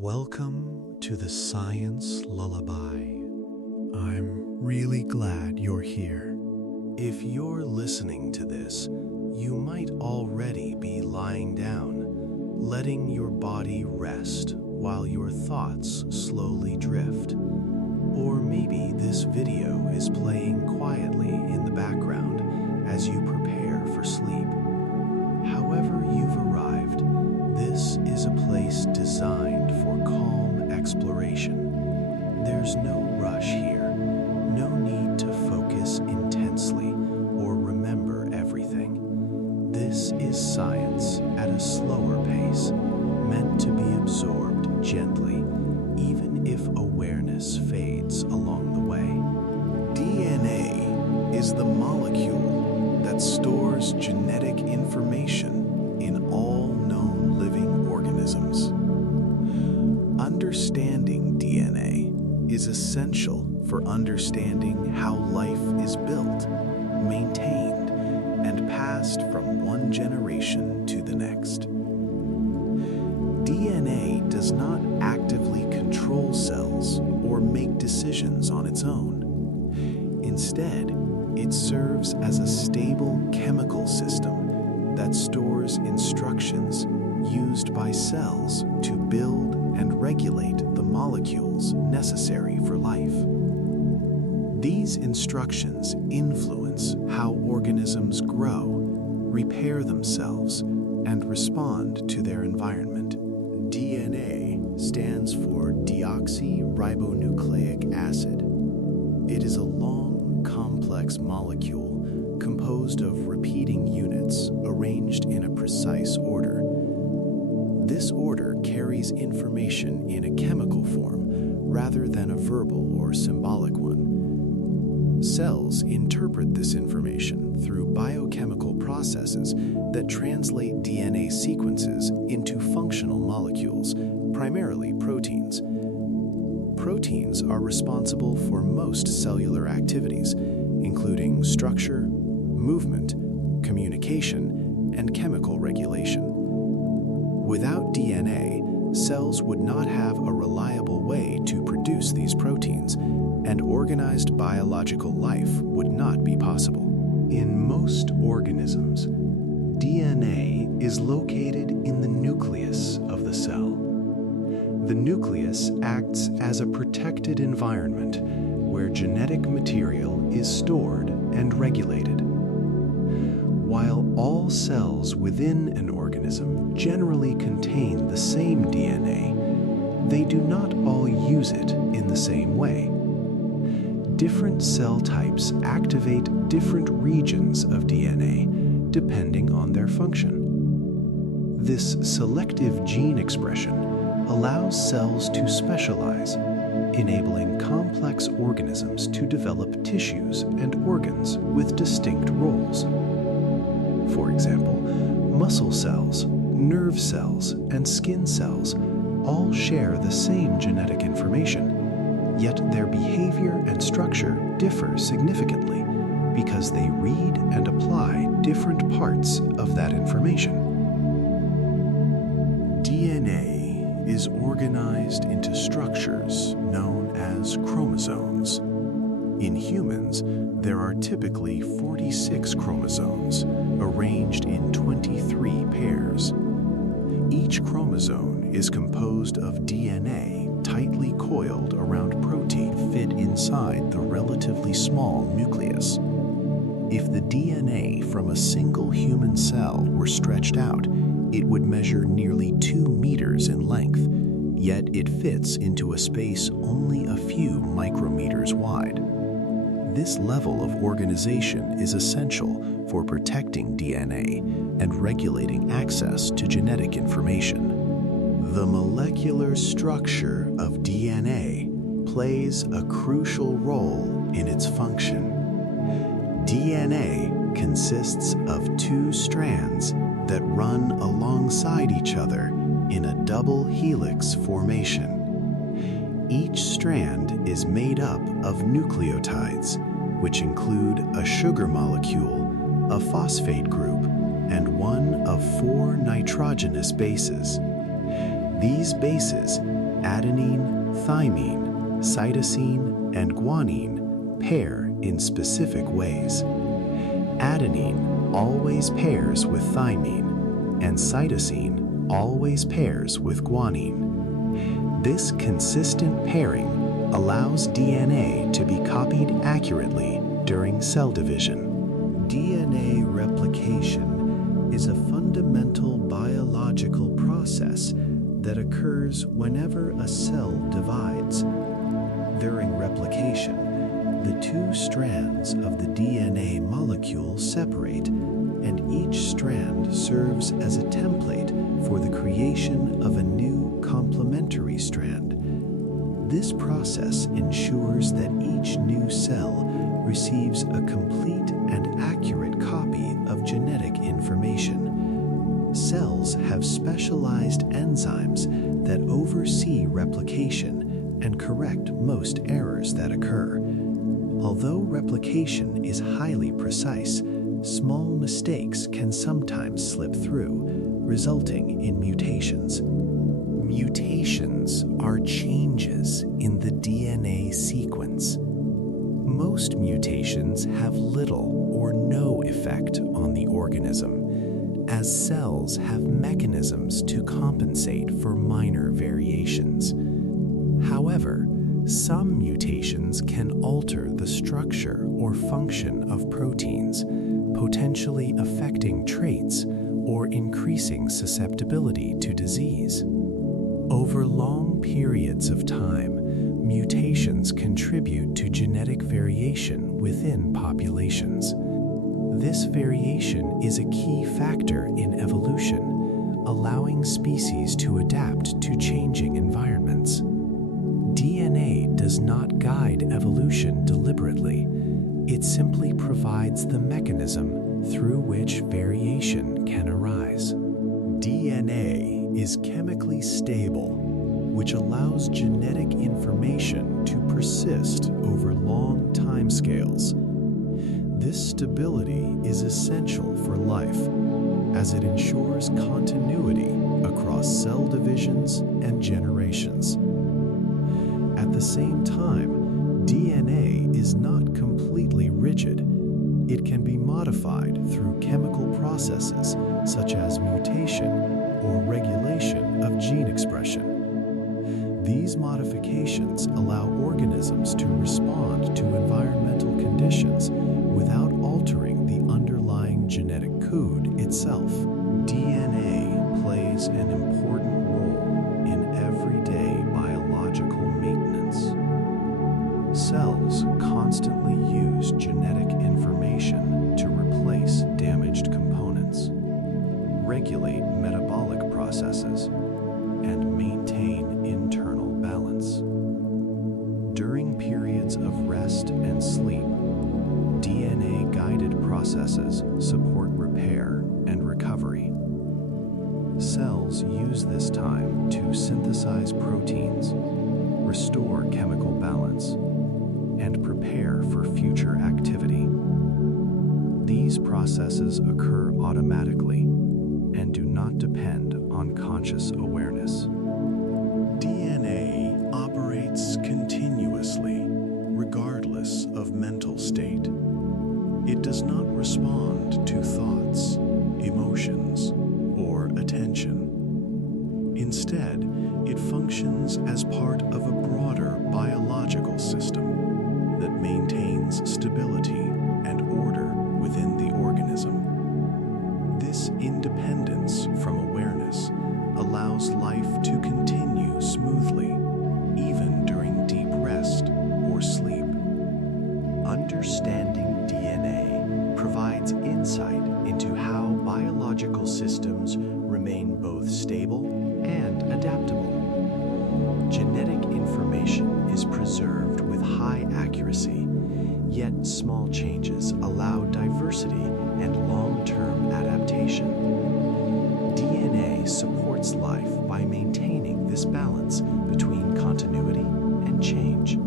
Welcome to the Science Lullaby. I'm really glad you're here. If you're listening to this, you might already be lying down, letting your body rest while your thoughts slowly drift. Or maybe this video is playing quietly in the background as you prepare for sleep. However you've arrived, this is a place designed for calm exploration. There's no rush here, no need to focus intensely or remember everything. This is science at a slower pace, meant to be absorbed gently, even if awareness fades along the way. DNA is the molecule that stores genetic information in all known living organisms. Understanding DNA is essential for understanding how life is built, maintained, and passed from one generation to the next. DNA does not actively control cells or make decisions on its own. Instead, it serves as a stable chemical system that stores instructions used by cells to build and regulate the molecules necessary for life. These instructions influence how organisms grow, repair themselves, and respond to their environment. DNA stands for deoxyribonucleic acid. It is a long, complex molecule composed of repeating units arranged in a precise order. This order carries information in a chemical form rather than a verbal or symbolic one. Cells interpret this information through biochemical processes that translate DNA sequences into functional molecules, primarily proteins. Proteins are responsible for most cellular activities, including structure, movement, communication, and chemical regulation. Without DNA, cells would not have a reliable way to produce these proteins, and organized biological life would not be possible. In most organisms, DNA is located in the nucleus of the cell. The nucleus acts as a protected environment where genetic material is stored and regulated. While all cells within an organism generally contain the same DNA, they do not all use it in the same way. Different cell types activate different regions of DNA depending on their function. This selective gene expression allows cells to specialize, enabling complex organisms to develop tissues and organs with distinct roles. For example, muscle cells, nerve cells, and skin cells all share the same genetic information, yet their behavior and structure differ significantly because they read and apply different parts of that information. DNA is organized into structures known as chromosomes. In humans, there are typically 46 chromosomes, arranged in 23 pairs. Each chromosome is composed of DNA tightly coiled around protein fit inside the relatively small nucleus. If the DNA from a single human cell were stretched out, it would measure nearly 2 meters in length, yet it fits into a space only a few micrometers wide. This level of organization is essential for protecting DNA and regulating access to genetic information. The molecular structure of DNA plays a crucial role in its function. DNA consists of 2 strands that run alongside each other in a double helix formation. Each strand is made up of nucleotides, which include a sugar molecule, a phosphate group, and one of 4 nitrogenous bases. These bases adenine, thymine, cytosine, and guanine pair in specific ways. Adenine always pairs with thymine, and cytosine always pairs with guanine. This consistent pairing allows DNA to be copied accurately during cell division. DNA replication is a fundamental biological process that occurs whenever a cell divides. During replication, the two strands of the DNA molecule separate, and each strand serves as a template for the creation of a new complementary strand. This process ensures that each new cell receives a complete and accurate copy of genetic information. Cells have specialized enzymes that oversee replication and correct most errors that occur. Although replication is highly precise, small mistakes can sometimes slip through, resulting in mutations. Mutations are changes in the DNA sequence. Most mutations have little or no effect on the organism, as cells have mechanisms to compensate for minor variations. However, some mutations can alter the structure or function of proteins, potentially affecting traits or increasing susceptibility to disease. Over long periods of time, mutations contribute to genetic variation within populations. This variation is a key factor in evolution, allowing species to adapt to changing environments. DNA does not guide evolution deliberately. It simply provides the mechanism through which variation can arise. DNA is chemically stable, which allows genetic information to persist over long timescales. This stability is essential for life, as it ensures continuity across cell divisions and generations. At the same time, DNA is not completely rigid. It can be modified through chemical processes such as mutation or regulation of gene expression. These modifications allow organisms to respond to environmental conditions without altering the underlying genetic code itself. DNA plays an important role in everyday biological maintenance. Cells constantly use genetic information to replace damaged components, regulate metabolic processes, and maintain internal balance. During periods of rest and sleep, DNA-guided processes support repair and recovery. Cells use this time to synthesize proteins, restore chemical balance, and prepare for future activity. These processes occur automatically and do not depend on conscious awareness. DNA operates continuously, regardless of mental state. It does not respond to thoughts, emotions, or attention. Instead, it functions as part of a broader biological system that maintains stability and order within the organism. This independence from awareness allows life to continue smoothly, even during deep rest or sleep. Understanding DNA provides insight into how biological systems remain both stable and adaptable. Genetic information is preserved with high accuracy, yet small changes allow diversity and long-term adaptation. DNA supports life by maintaining this balance between continuity and change.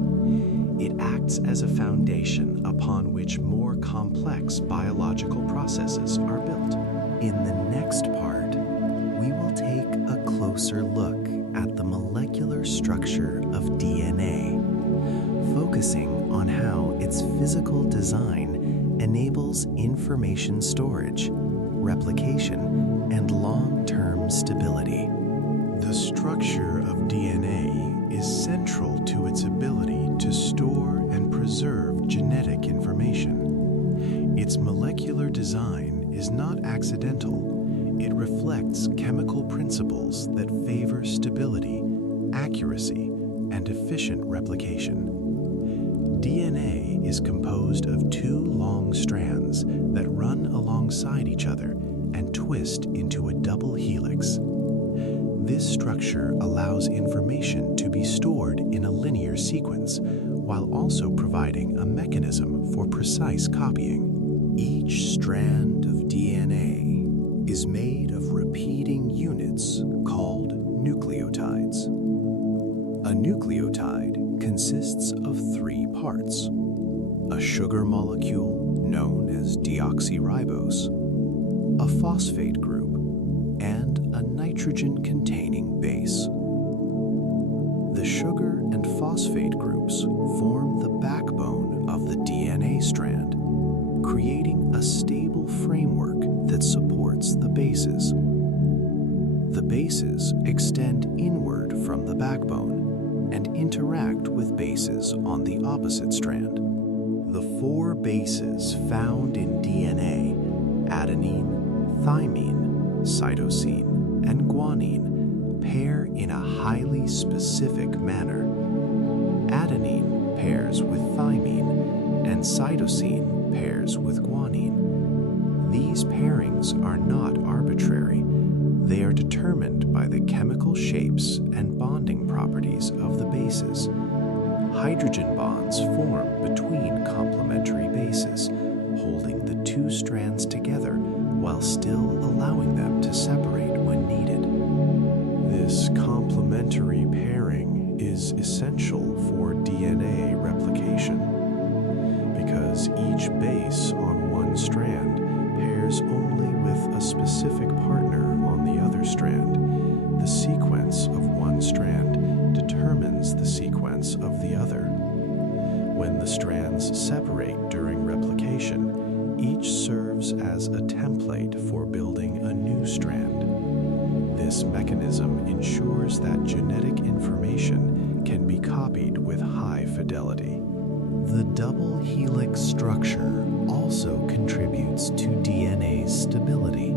It acts as a foundation upon which more complex biological processes are built. In the next part, we will take a closer look at the molecular molecular structure of DNA, focusing on how its physical design enables information storage, replication, and long-term stability. The structure of DNA is central to its ability to store and preserve genetic information. Its molecular design is not accidental. It reflects chemical principles that favor stability, accuracy, and efficient replication. DNA is composed of two long strands that run alongside each other and twist into a double helix. This structure allows information to be stored in a linear sequence, while also providing a mechanism for precise copying. Each strand of DNA is made of repeating units called nucleotides. A nucleotide consists of three parts: a sugar molecule known as deoxyribose, a phosphate group, and a nitrogen-containing base. The sugar and phosphate groups form the backbone of the DNA strand, creating a stable framework that supports the bases. The bases extend inward from the backbone and interact with bases on the opposite strand. The four bases found in DNA, adenine, thymine, cytosine, and guanine, pair in a highly specific manner. Adenine pairs with thymine, and cytosine pairs with guanine. These pairings are not arbitrary. They are determined by the chemical shapes and bonding properties of the bases. Hydrogen bonds form between complementary bases, holding the two strands together while still allowing them to separate when needed. This complementary pairing is essential for DNA replication, because each base on one strand pairs only with a specific partner on the other strand. The sequence of one strand determines the sequence of the other. When the strands separate during replication, each serves as a template for building a new strand. This mechanism ensures that genetic information can be copied with high fidelity. The double helix structure also contributes to DNA's stability.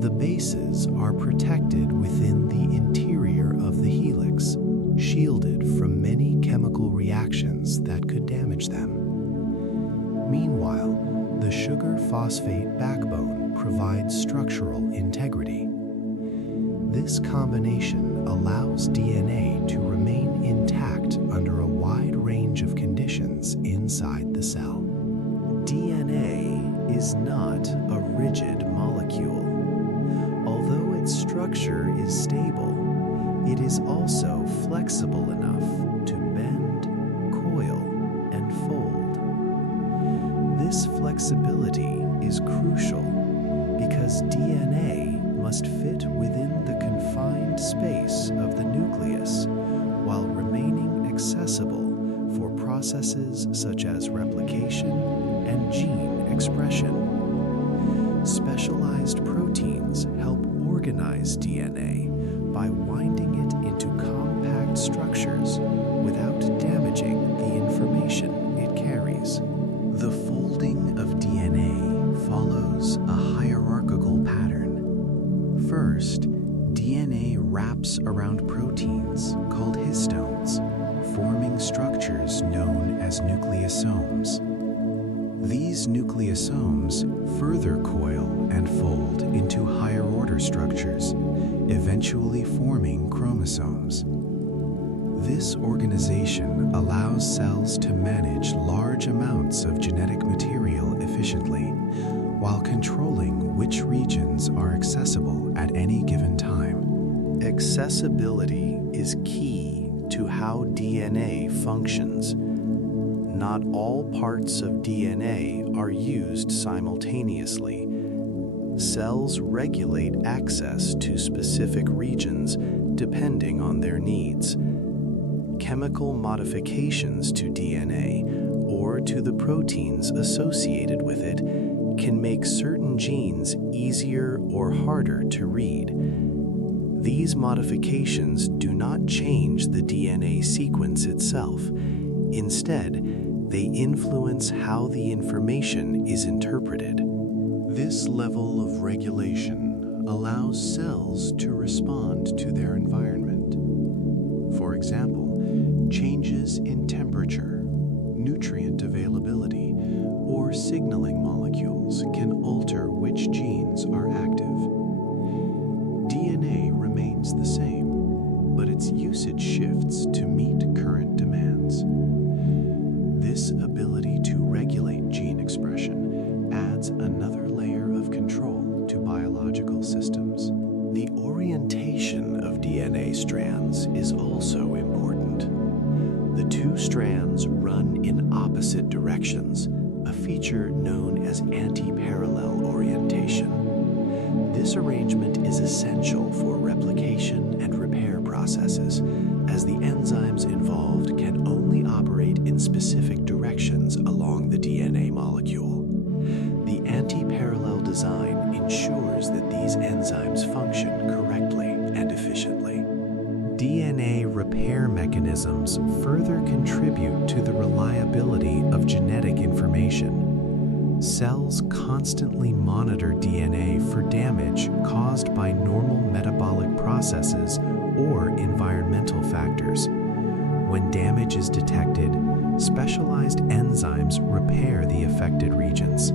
The bases are protected within the interior of the helix, shielded from many chemical reactions that could damage them. Meanwhile, the sugar-phosphate backbone provides structural integrity. This combination allows DNA to remain intact under a wide range of conditions inside the cell. DNA is not a rigid molecule. Although its structure is stable, it is also flexible enough to bend, coil, and fold. This flexibility is crucial because DNA must fit within the confined space of the nucleus while remaining accessible for processes such as replication and gene expression. Specialized proteins help organize DNA by winding it into compact structures without damaging the information it carries. The folding of DNA follows a hierarchical pattern. First, DNA wraps around proteins called histones, forming structures known as nucleosomes. These nucleosomes further coil and fold into higher-order structures, eventually forming chromosomes. This organization allows cells to manage large amounts of genetic material efficiently, while controlling which regions are accessible at any given time. Accessibility is key to how DNA functions. Not all parts of DNA are used simultaneously. Cells regulate access to specific regions depending on their needs. Chemical modifications to DNA or to the proteins associated with it can make certain genes easier or harder to read. These modifications do not change the DNA sequence itself. Instead, they influence how the information is interpreted. This level of regulation allows cells to respond to their environment. For example, changes in temperature, nutrient availability, or signaling molecules can alter which genes are active. DNA remains the same, but its usage shifts to meet current demands. This ability to regulate gene expression adds another layer of control to biological systems. The orientation of DNA strands is also important. The two strands run in opposite directions, a feature known as anti-parallel orientation. This arrangement is essential for replication and repair processes, as the enzymes involved can only operate in specific directions along the DNA molecule. The anti-parallel design ensures that these enzymes function correctly and efficiently. DNA repair mechanisms further contribute to the reliability of genetic information. Cells constantly monitor DNA for damage caused by normal metabolic processes or environmental factors. When damage is detected, specialized enzymes repair the affected regions.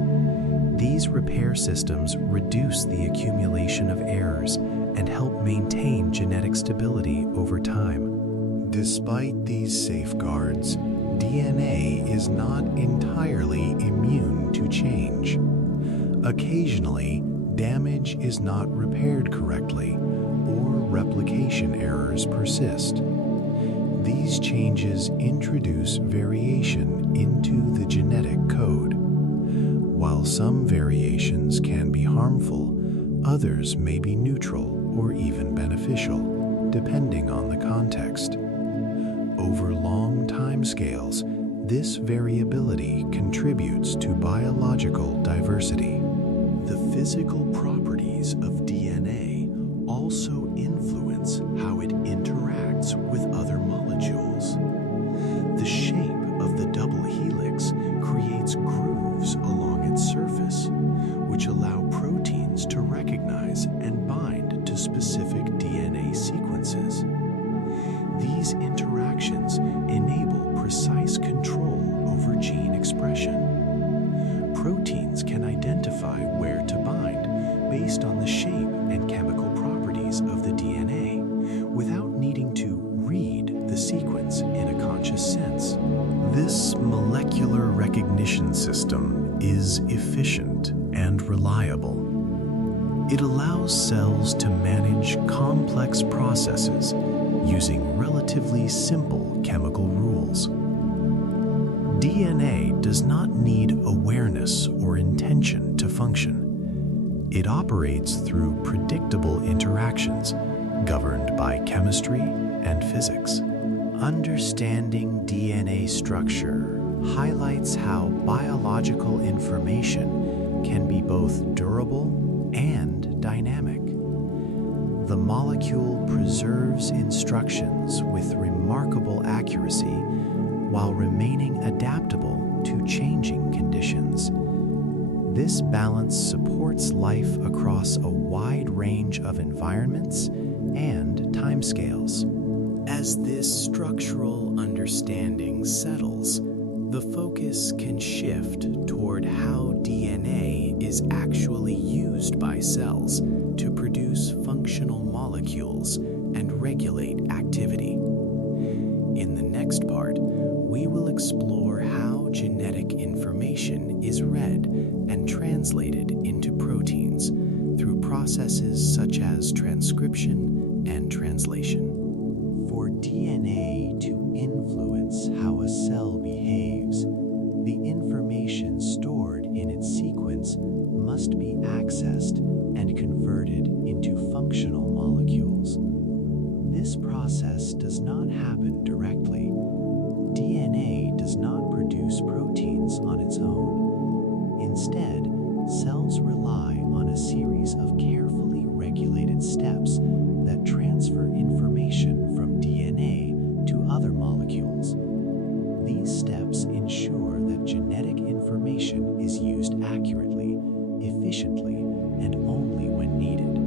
These repair systems reduce the accumulation of errors and help maintain genetic stability over time. Despite these safeguards, DNA is not entirely immune to change. Occasionally, damage is not repaired correctly, or replication errors persist. These changes introduce variation into the genetic code. While some variations can be harmful, others may be neutral or even beneficial, depending on the context. Over long timescales, this variability contributes to biological diversity. The physical properties of DNA also influence how it interacts with other molecules. The shape of the double helix creates grooves along its surface, which allow proteins to recognize and bind to specific DNA sequences. These interactions enable precise control over gene expression. Proteins can identify where to bind based on the shape and chemical properties of the DNA without needing to read the sequence in a conscious sense. This molecular recognition system is efficient and reliable. It allows cells to manage complex processes using relatively simple chemical rules. DNA does not need awareness or intention to function. It operates through predictable interactions governed by chemistry and physics. Understanding DNA structure highlights how biological information can be both durable and dynamic. The molecule preserves instructions with remarkable accuracy while remaining adaptable to changing conditions. This balance supports life across a wide range of environments and timescales. As this structural understanding settles, the focus can shift toward how DNA is actually used by cells to produce functional molecules and regulate activity. In the next part, we will explore how genetic information is read and translated into proteins through processes such as transcription and translation. For DNA to influence how a cell behaves, the information stored in its sequence must be accessed and converted into functional molecules. happen directly. DNA does not produce proteins on its own. Instead, cells rely on a series of carefully regulated steps that transfer information from DNA to other molecules. These steps ensure that genetic information is used accurately, efficiently, and only when needed.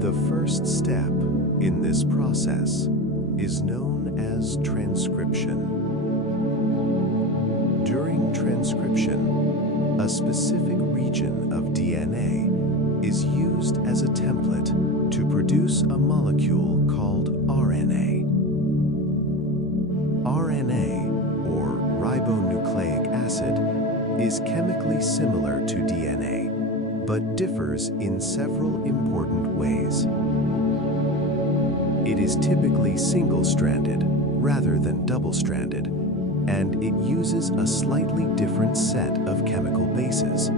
The first step in this process is known as transcription. During transcription, a specific region of DNA is used as a template to produce a molecule called RNA. RNA, or ribonucleic acid, is chemically similar to DNA, but differs in several important ways. It is typically single-stranded rather than double-stranded, and it uses a slightly different set of chemical bases.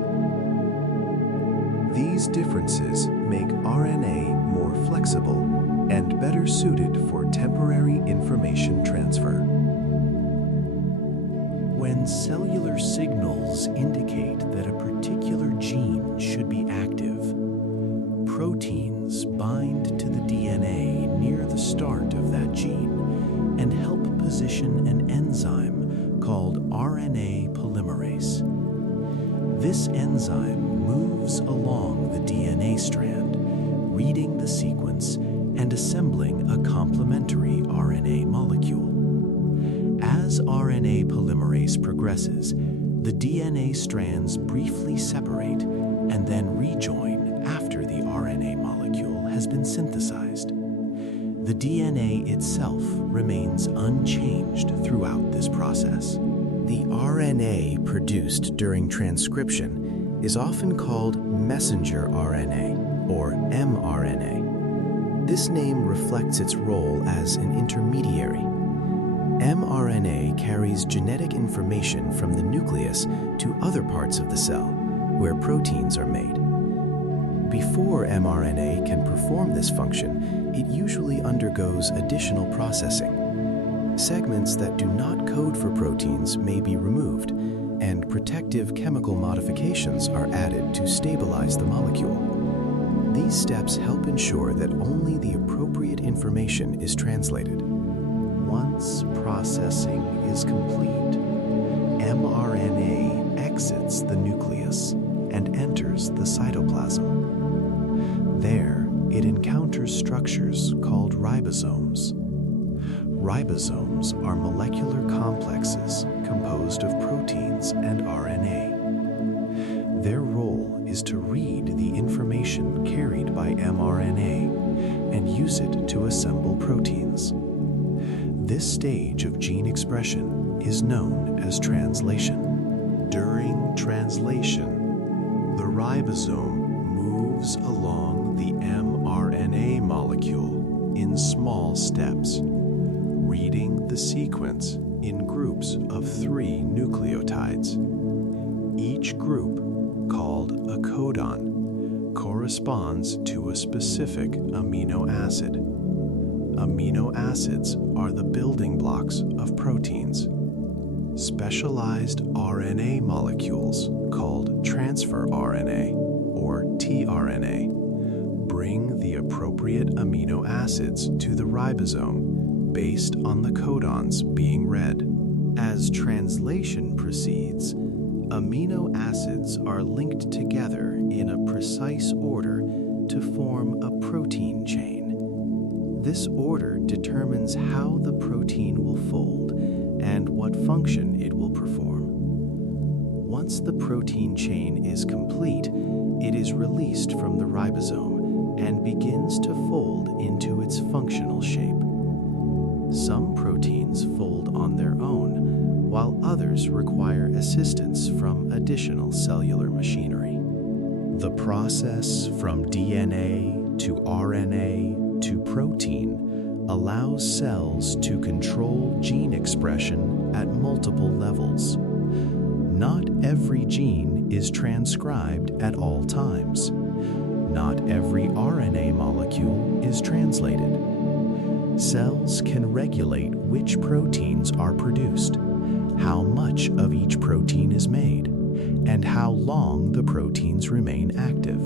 These differences make RNA more flexible and better suited for temporary information transfer. When cellular signals indicate that a particular gene should be active, proteins bind to the DNA near the start of that gene and help position an enzyme called RNA polymerase. This enzyme moves along the DNA strand, reading the sequence and assembling a complementary RNA molecule. As RNA polymerase progresses, the DNA strands briefly separate and then rejoin after the RNA molecule has been synthesized. The DNA itself remains unchanged throughout this process. The RNA produced during transcription is often called messenger RNA, or mRNA. This name reflects its role as an intermediary. mRNA carries genetic information from the nucleus to other parts of the cell, where proteins are made. Before mRNA can perform this function, it usually undergoes additional processing. Segments that do not code for proteins may be removed, and protective chemical modifications are added to stabilize the molecule. These steps help ensure that only the appropriate information is translated. Once processing is complete, mRNA exits the nucleus and enters the cytoplasm. There, it encounters structures called ribosomes. Ribosomes are molecular complexes composed of proteins and RNA. Their role is to read the information carried by mRNA and use it to assemble proteins. This stage of gene expression is known as translation. During translation, the ribosome moves along the mRNA molecule in small steps, reading the sequence in groups of 3 nucleotides. Each group, called a codon, corresponds to a specific amino acid. Amino acids are the building blocks of proteins. Specialized RNA molecules, called transfer RNA, or tRNA, bring the appropriate amino acids to the ribosome based on the codons being read. As translation proceeds, amino acids are linked together in a precise order to form a protein chain. This order determines how the protein will fold and what function it will perform. Once the protein chain is complete, it is released from the ribosome and begins to fold into its functional shape. Some proteins fold on their own, while others require assistance from additional cellular machinery. The process from DNA to RNA to protein allows cells to control gene expression at multiple levels. Not every gene is transcribed at all times. Not every RNA molecule is translated. Cells can regulate which proteins are produced, how much of each protein is made, and how long the proteins remain active.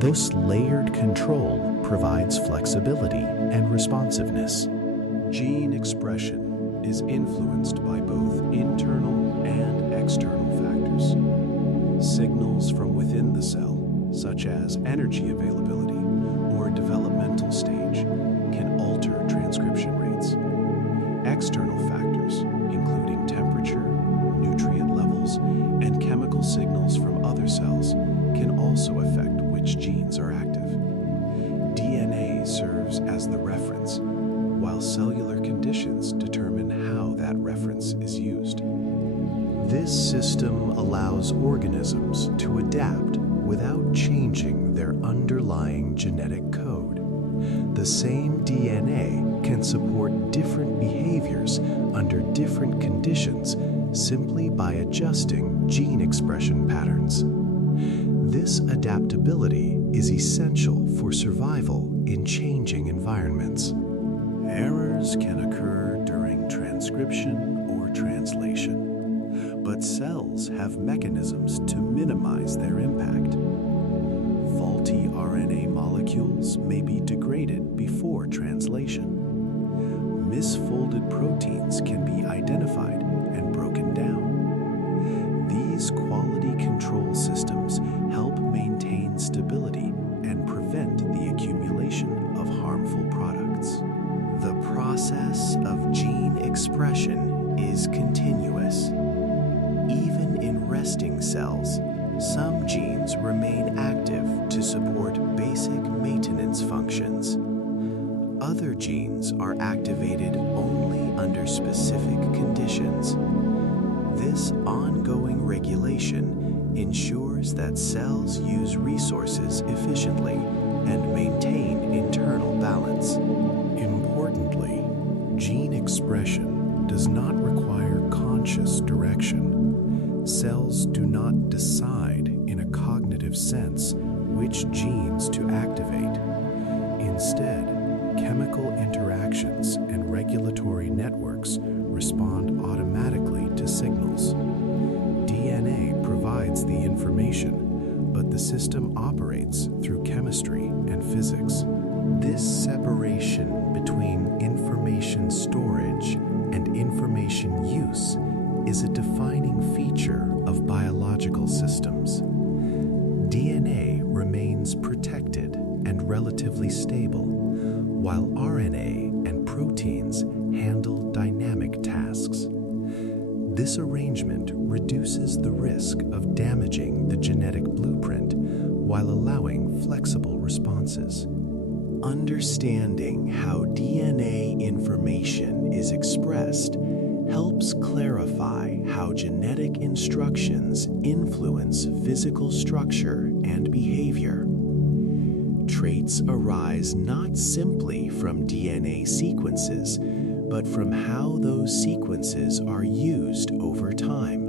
This layered control provides flexibility and responsiveness. Gene expression is influenced by both internal and external factors. Signals from within the cell, such as energy availability or developmental stage, can alter transcription rates. External factors, including temperature, nutrient levels, and chemical signals from other cells, can also affect which genes are active. DNA serves as the reference, while cellular conditions determine how that reference is used. This system allows organisms to adapt without changing their underlying genetic code. The same DNA can support different behaviors under different conditions simply by adjusting gene expression patterns. This adaptability is essential for survival in changing environments. Errors can occur during transcription or translation, but cells have mechanisms to minimize their impact. Faulty RNA molecules may be degraded before translation. Misfolded proteins can be identified and broken down. These quality control systems help maintain stability and prevent the accumulation of harmful products. The process of gene expression is continuous. Even in resting cells, some genes remain active to support basic maintenance functions. Other genes are activated only under specific conditions. This ongoing regulation ensures that cells use resources efficiently and maintain internal balance. Importantly, gene expression does not require conscious direction. Cells do not decide in a cognitive sense which genes to activate. Instead, chemical interactions and regulatory networks respond automatically to signals. DNA provides the information, but the system operates through chemistry and physics. This separation between information storage and information use is a defining feature of biological systems. DNA remains protected and relatively stable, while RNA and proteins handle dynamic tasks. This arrangement reduces the risk of damaging the genetic blueprint while allowing flexible responses. Understanding how DNA information is expressed helps clarify how genetic instructions influence physical structure and behavior. Traits arise not simply from DNA sequences, but from how those sequences are used over time.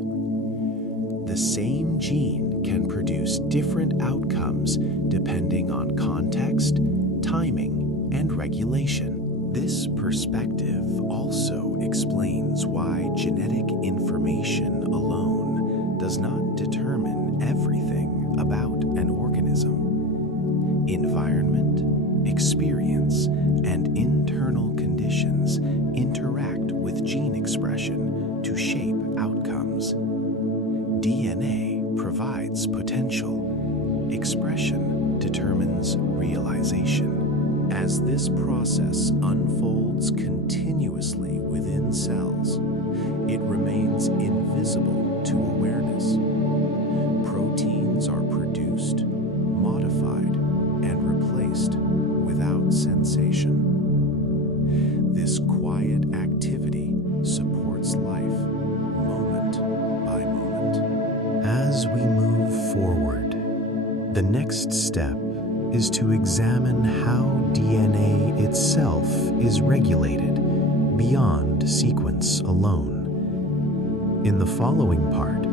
The same gene can produce different outcomes depending on context, timing, and regulation. This perspective also explains why genetic information alone does not determine everything about an organism. Environment, experience, and internal conditions interact with gene expression to shape outcomes. DNA provides potential. Expression determines realization. As this process unfolds continuously within cells, it remains invisible to awareness. Proteins are produced, modified, and replaced without sensation. This quiet activity supports life, moment by moment. As we move forward, the next step is to examine how DNA itself is regulated beyond sequence alone. In the following part,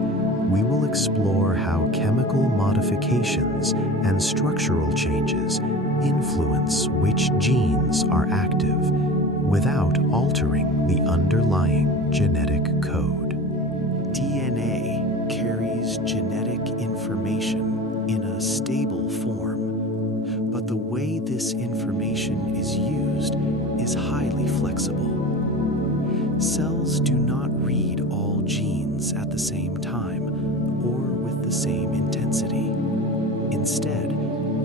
we will explore how chemical modifications and structural changes influence which genes are active without altering the underlying genetic code. DNA carries genetic information in a stable form, but the way this information is used is highly flexible. Cells do not read all genes at the same time or with the same intensity. Instead,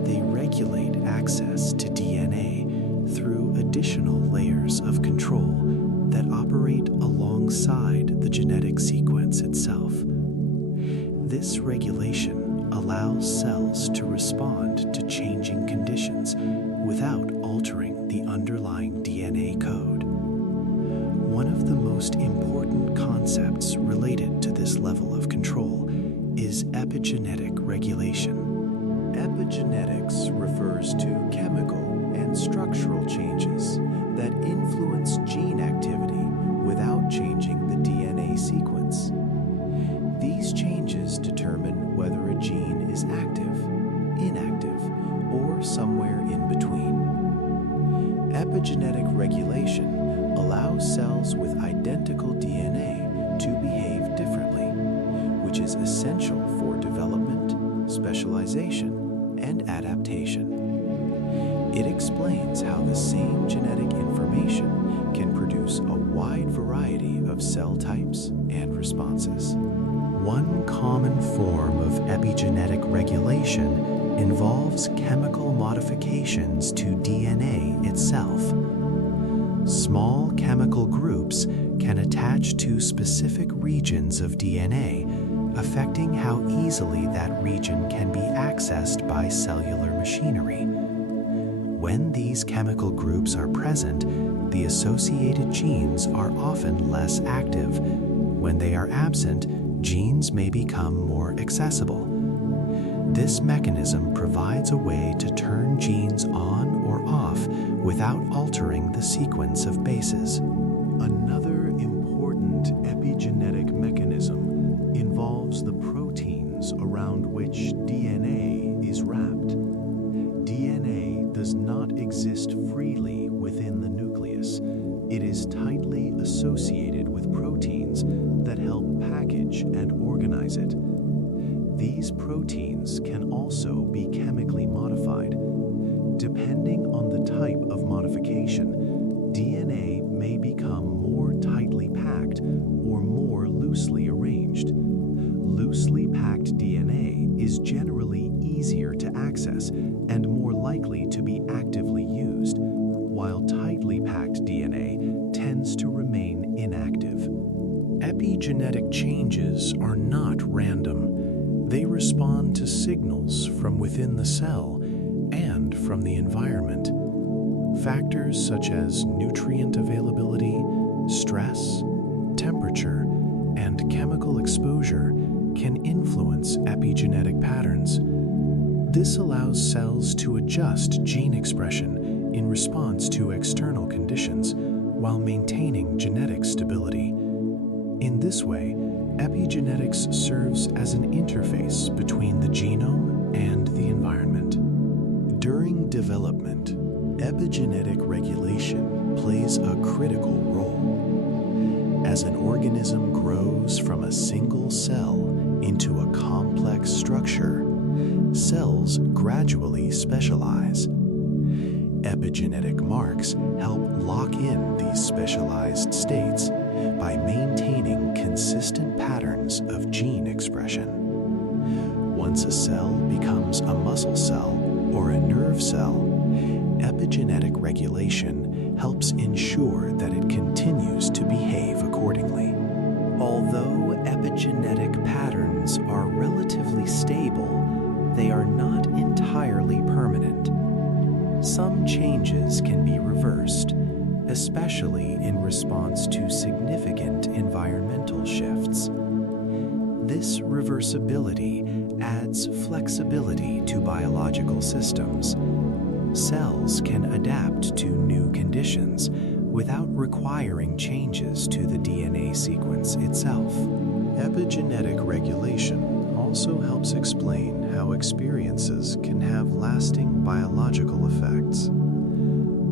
they regulate access to DNA through additional layers of control that operate alongside the genetic sequence itself. This regulation allows cells to respond to changing conditions without altering the underlying DNA code. One of the most important concepts related to this level of control is epigenetic regulation. Epigenetics refers to chemical and structural changes that influence gene activity without changing the DNA sequence. These changes determine whether a gene is active, inactive, or somewhere in between. Epigenetic regulation allows cells with identical DNA to behave differently, which is essential for development, specialization, and adaptation. It explains how the same genetic information can produce a wide variety of cell types and responses. One common form of epigenetic regulation involves chemical modifications to DNA itself. Small chemical groups can attach to specific regions of DNA, affecting how easily that region can be accessed by cellular machinery. When these chemical groups are present, the associated genes are often less active. When they are absent, genes may become more accessible. This mechanism provides a way to turn genes on or off without altering the sequence of bases. Another important epigenetic mechanism involves the proteins around which DNA is wrapped. DNA does not exist freely within the nucleus. It is tightly associated with proteins that help package and organize it. These proteins can also be chemically modified. Depending on the type of modification, DNA may become more tightly packed or more loosely arranged. Loosely packed DNA is generally easier to access and more likely to be actively used, while tightly packed DNA tends to remain inactive. Epigenetic changes are not random. They respond to signals from within the cell and from the environment. Factors such as nutrient availability, stress, temperature, and chemical exposure can influence epigenetic patterns. This allows cells to adjust gene expression in response to external conditions while maintaining genetic stability. In this way, epigenetics serves as an interface between the genome and the environment. During development, epigenetic regulation plays a critical role. As an organism grows from a single cell into a complex structure, cells gradually specialize. Epigenetic marks help lock in these specialized states by maintaining consistent patterns of gene expression. Once a cell becomes a muscle cell or a nerve cell, epigenetic regulation helps ensure that it continues to behave accordingly. Although epigenetic patterns are relatively stable, they are not entirely permanent. Some changes can be reversed, especially in response to significant environmental shifts. This reversibility adds flexibility to biological systems. Cells can adapt to new conditions without requiring changes to the DNA sequence itself. Epigenetic regulation also helps explain how experiences can have lasting biological effects.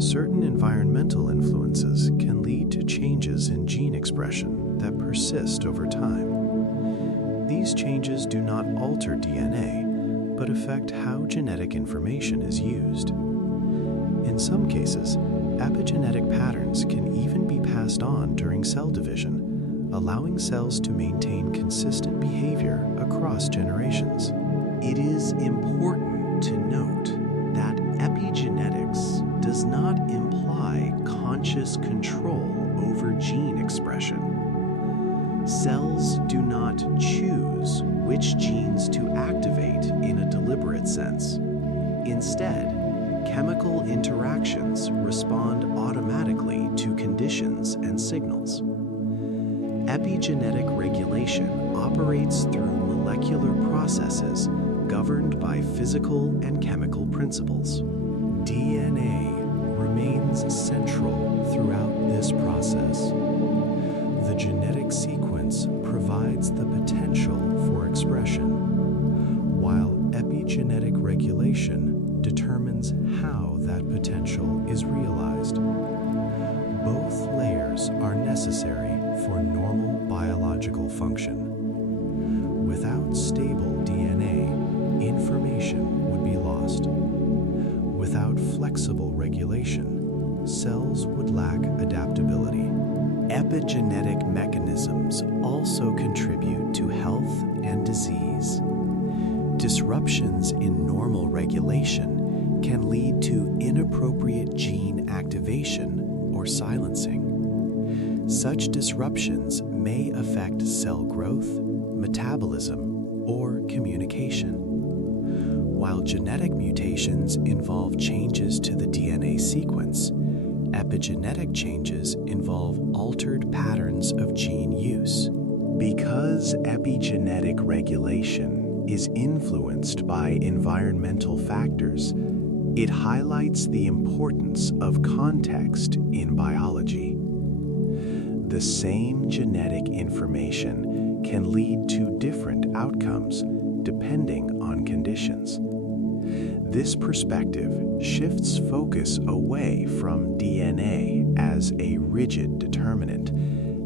Certain environmental influences can lead to changes in gene expression that persist over time. These changes do not alter DNA, but affect how genetic information is used. In some cases, epigenetic patterns can even be passed on during cell division, allowing cells to maintain consistent behavior across generations. It is important to note that epigenetics does not imply conscious control over gene expression. Cells do not choose which genes to activate in a deliberate sense. Instead, chemical interactions respond automatically to conditions and signals. Epigenetic regulation operates through molecular processes governed by physical and chemical principles. DNA remains central throughout this process. The genetic sequence provides the potential for expression, while epigenetic regulation determines how that potential is realized. Both layers are necessary for normal biological function. Without stable DNA, information would be lost. Without flexible regulation, cells would lack adaptability. Epigenetic mechanisms also contribute to health and disease. Disruptions in normal regulation can lead to inappropriate gene activation or silencing. Such disruptions may affect cell growth, metabolism, or communication. While genetic mutations involve changes to the DNA sequence, epigenetic changes involve altered patterns of gene use. Because epigenetic regulation is influenced by environmental factors, it highlights the importance of context in biology. The same genetic information can lead to different outcomes depending on conditions. This perspective shifts focus away from DNA as a rigid determinant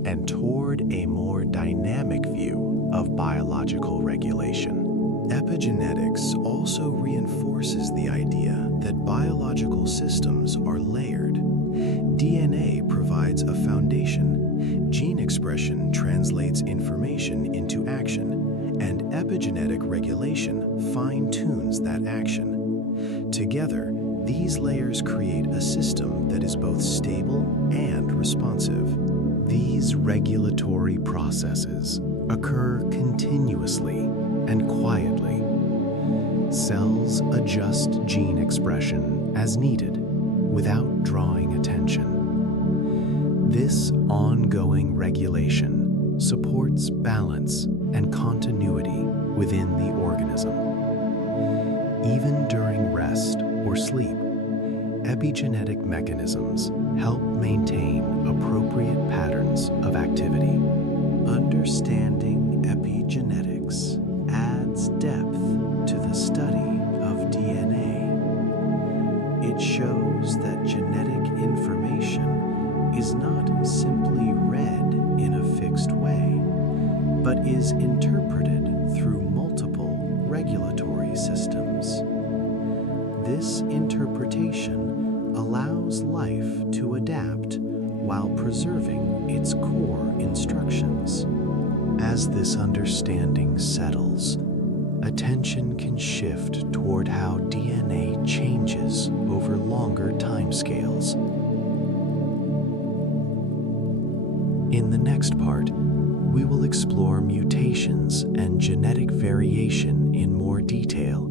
and toward a more dynamic view of biological regulation. Epigenetics also reinforces the idea that biological systems are layered. DNA provides a foundation, gene expression translates information into action, and epigenetic regulation fine-tunes that action. Together, these layers create a system that is both stable and responsive. These regulatory processes occur continuously and quietly. Cells adjust gene expression as needed without drawing attention. This ongoing regulation supports balance and continuity within the organism. Even during rest or sleep, epigenetic mechanisms help maintain appropriate patterns of activity. Understanding epigenetics adds depth to the study of DNA. It shows that genetic information is not simply read in a fixed way, but is interpreted through multiple regulatory systems. This interpretation allows life to adapt while preserving its core instructions. As this understanding settles, attention can shift toward how DNA changes over longer timescales. In the next part, we will explore mutations and genetic variation in more detail,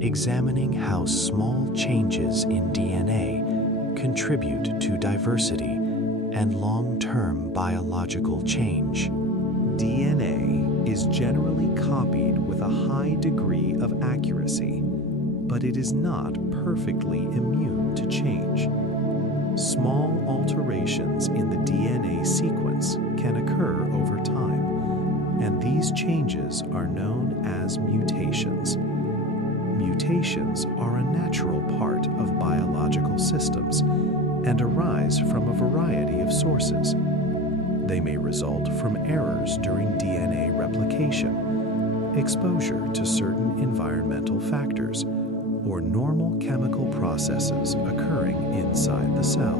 examining how small changes in DNA contribute to diversity and long-term biological change. DNA is generally copied with a high degree of accuracy, but it is not perfectly immune to change. Small alterations in the DNA sequence can occur over time, and these These changes are known as mutations. Mutations are a natural part of biological systems and arise from a variety of sources. They may result from errors during DNA replication, exposure to certain environmental factors, or normal chemical processes occurring inside the cell.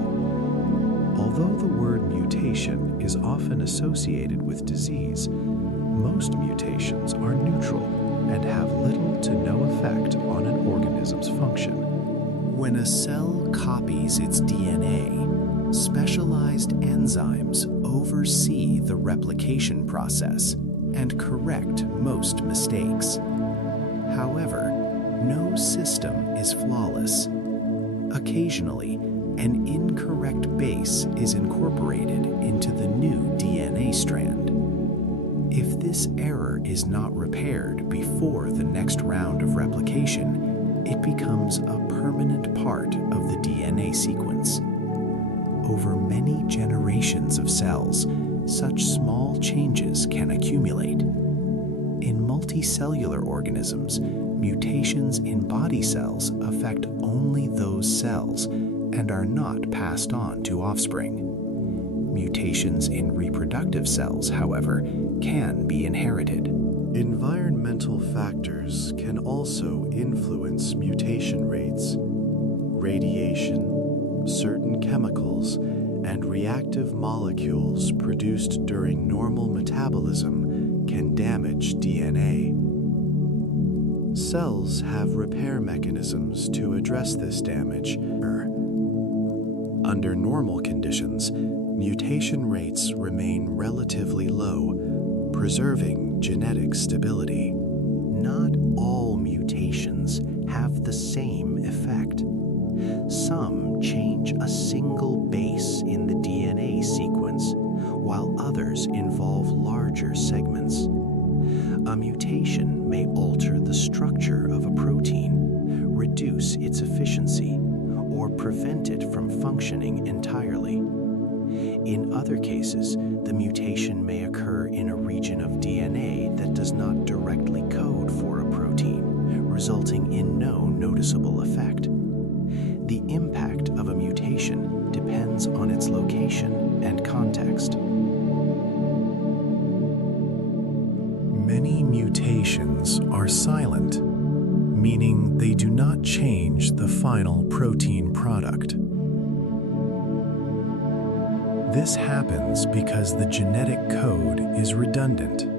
Although the word mutation is often associated with disease, most mutations are neutral and have little to no effect on an organism's function. When a cell copies its DNA, specialized enzymes oversee the replication process and correct most mistakes. However, no system is flawless. Occasionally, an incorrect base is incorporated into the new DNA strand. If this error is not repaired before the next round of replication, it becomes a permanent part of the DNA sequence. Over many generations of cells, such small changes can accumulate. In multicellular organisms, mutations in body cells affect only those cells and are not passed on to offspring. Mutations in reproductive cells, however, can be inherited. Environmental factors can also influence mutation rates. Radiation, certain chemicals, and reactive molecules produced during normal metabolism can damage DNA. Cells have repair mechanisms to address this damage. Under normal conditions, mutation rates remain relatively low, preserving genetic stability. Not all mutations have the same effect. Some change a single base in the DNA sequence, while others involve larger segments. A mutation may alter the structure of a protein, reduce its efficiency, or prevent it from functioning entirely. In other cases, the mutation may occur in a region of DNA that does not directly code for a protein, resulting in no noticeable effect. The impact of a mutation depends on its location and context. Many mutations are silent, meaning they do not change the final protein product. This happens because the genetic code is redundant.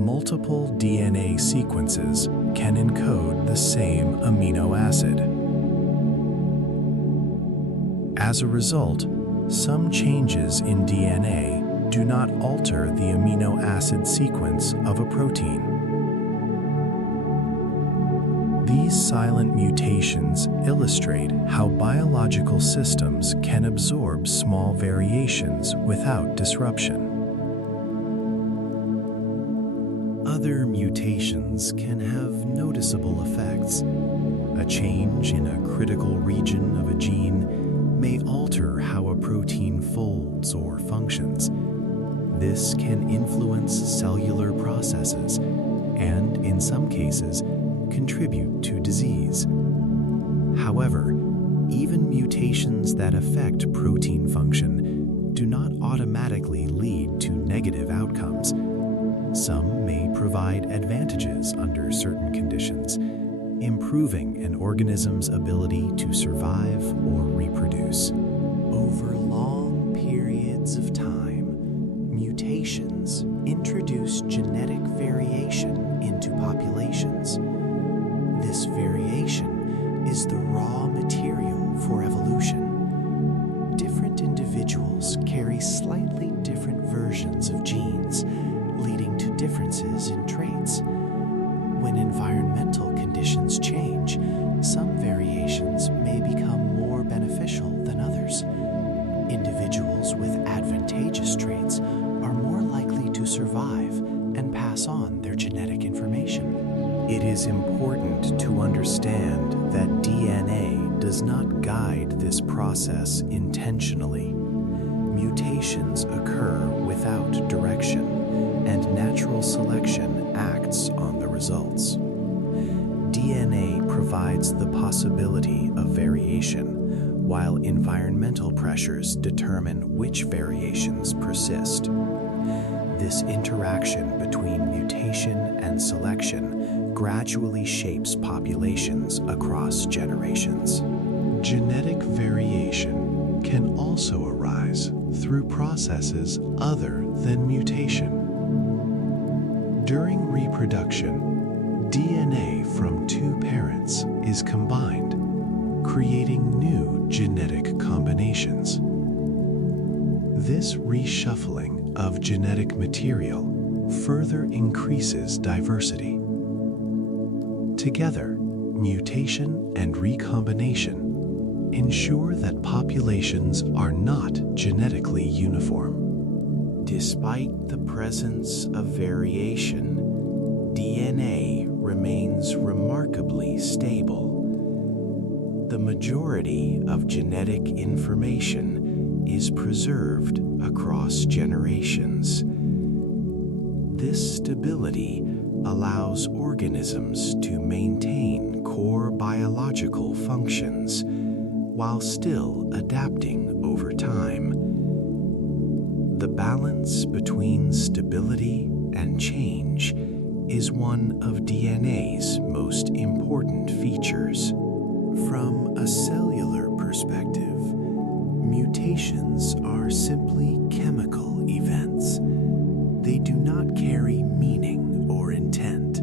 Multiple DNA sequences can encode the same amino acid. As a result, some changes in DNA do not alter the amino acid sequence of a protein. These silent mutations illustrate how biological systems can absorb small variations without disruption. Other mutations can have noticeable effects. A change in a critical region of a gene may alter how a protein folds or functions. This can influence cellular processes and, in some cases, contribute to disease. However, even mutations that affect protein function do not automatically lead to negative outcomes. Some may provide advantages under certain conditions, improving an organism's ability to survive or reproduce. Over long periods of time, mutations introduce genetic variation into populations. This variation is the raw material for evolution. Different individuals carry slightly different versions of genes, leading to differences in traits. When environmental conditions change, some variations may become more beneficial than others. Individuals with advantageous traits are more likely to survive and pass on their genetic information. It is important to understand that DNA does not guide this process intentionally. Mutations occur without direction, and natural selection acts on the results. DNA provides the possibility of variation, while environmental pressures determine which variations persist. This interaction between mutation and selection gradually shapes populations across generations. Genetic variation can also arise through processes other than mutation. During reproduction, DNA from two parents is combined, creating new genetic combinations. This reshuffling of genetic material further increases diversity. Together, mutation and recombination ensure that populations are not genetically uniform. Despite the presence of variation, DNA remains remarkably stable. The majority of genetic information is preserved across generations. This stability allows organisms to maintain core biological functions while still adapting over time. The balance between stability and change is one of DNA's most important features. From a cellular perspective, mutations are simply chemical events. They do not carry meaning or intent.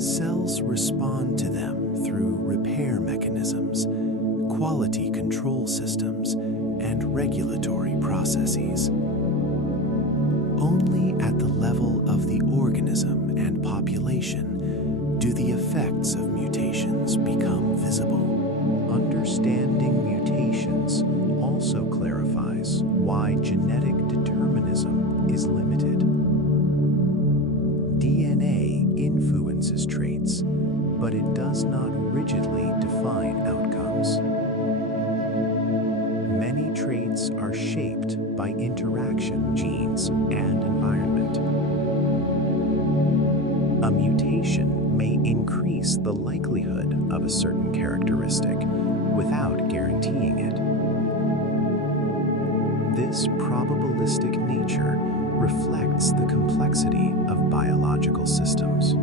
Cells respond to them through repair mechanisms, quality control systems, and regulatory processes. Only at the level of the organism and population do the effects of mutations become visible. Understanding mutations also clarifies why genetic determinism is limited. DNA influences traits, but it does not rigidly define outcomes. Many traits are shaped by interaction, genes, and environment. A mutation may increase the likelihood of a certain characteristic without guaranteeing it. This probabilistic nature reflects the complexity of biological systems.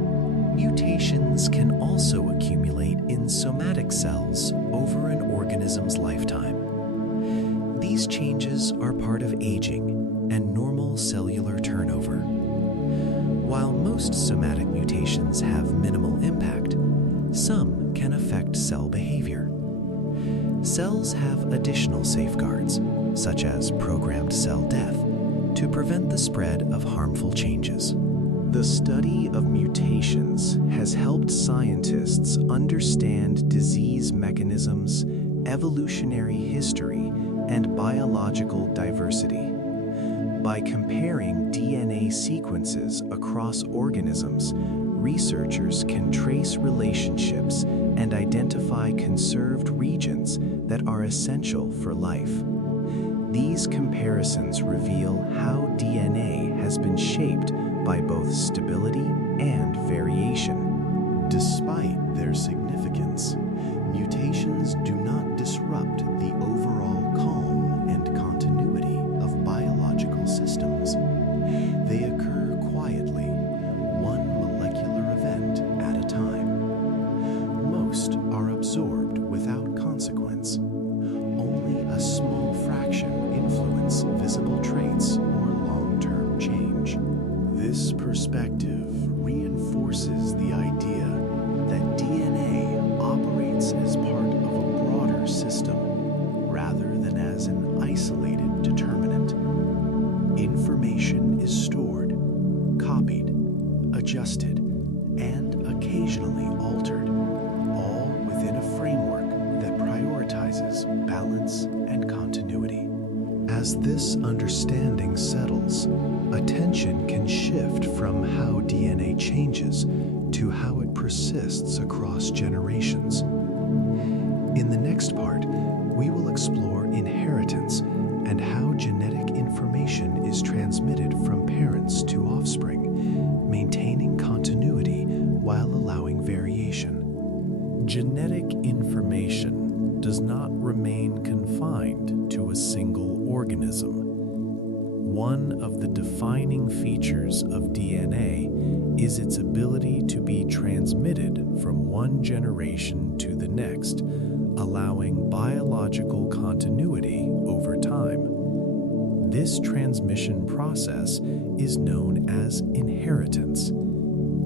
Mutations can also accumulate in somatic cells over an organism's lifetime. These changes are part of aging and normal cellular turnover. While most somatic mutations have minimal impact, some can affect cell behavior. Cells have additional safeguards, such as programmed cell death, to prevent the spread of harmful changes. The study of mutations has helped scientists understand disease mechanisms, evolutionary history, and biological diversity. By comparing DNA sequences across organisms, researchers can trace relationships and identify conserved regions that are essential for life. These comparisons reveal how DNA has been shaped by both stability and variation. Despite their significance, mutations do not disrupt the overall calm and continuity of biological systems. They occur quietly, one molecular event at a time. Most are absorbed without consequence. Only a small fraction influence visible traits or long-term change. This perspective reinforces the idea that DNA operates as part of a broader system, rather than as an isolated determinant. Information is stored, copied, adjusted, and occasionally altered, all within a framework that prioritizes balance and continuity. As this understanding settles, attention can shift from how DNA changes to how it persists across generations. In the next part, we will explore inheritance and how genetic information is transmitted from parents organism. One of the defining features of DNA is its ability to be transmitted from one generation to the next, allowing biological continuity over time. This transmission process is known as inheritance.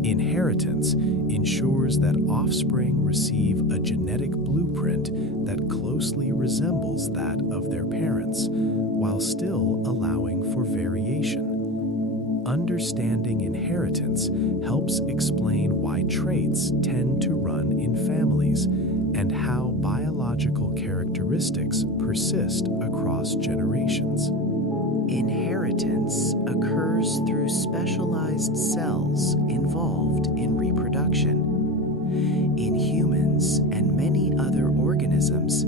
Inheritance ensures that offspring receive a genetic blueprint that closely resembles that of their parents, while still allowing for variation. Understanding inheritance helps explain why traits tend to run in families and how biological characteristics persist across generations. Inheritance occurs through specialized cells involved in reproduction. In humans and many other organisms,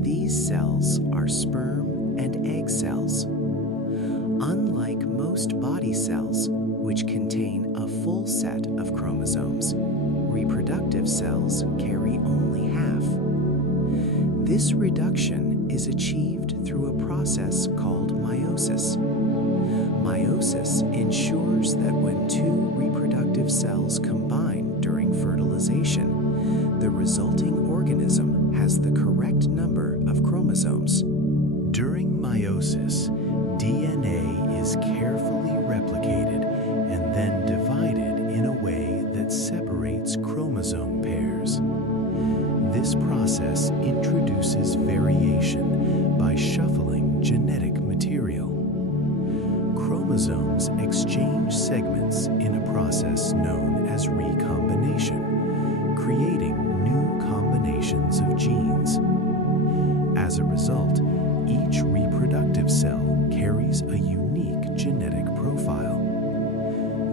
these cells are sperm and egg cells. Unlike most body cells, which contain a full set of chromosomes, reproductive cells carry only half. This reduction is achieved through a process called meiosis. Meiosis ensures that when two reproductive cells combine during fertilization, the resulting organism has the correct number of chromosomes. During meiosis, DNA is carefully replicated and then divided in a way that separates chromosome pairs. This process introduces variation by shuffling genetic material. Chromosomes exchange segments in a process known as recombination, creating new combinations of genes. As a result, each reproductive cell carries a unique genetic profile.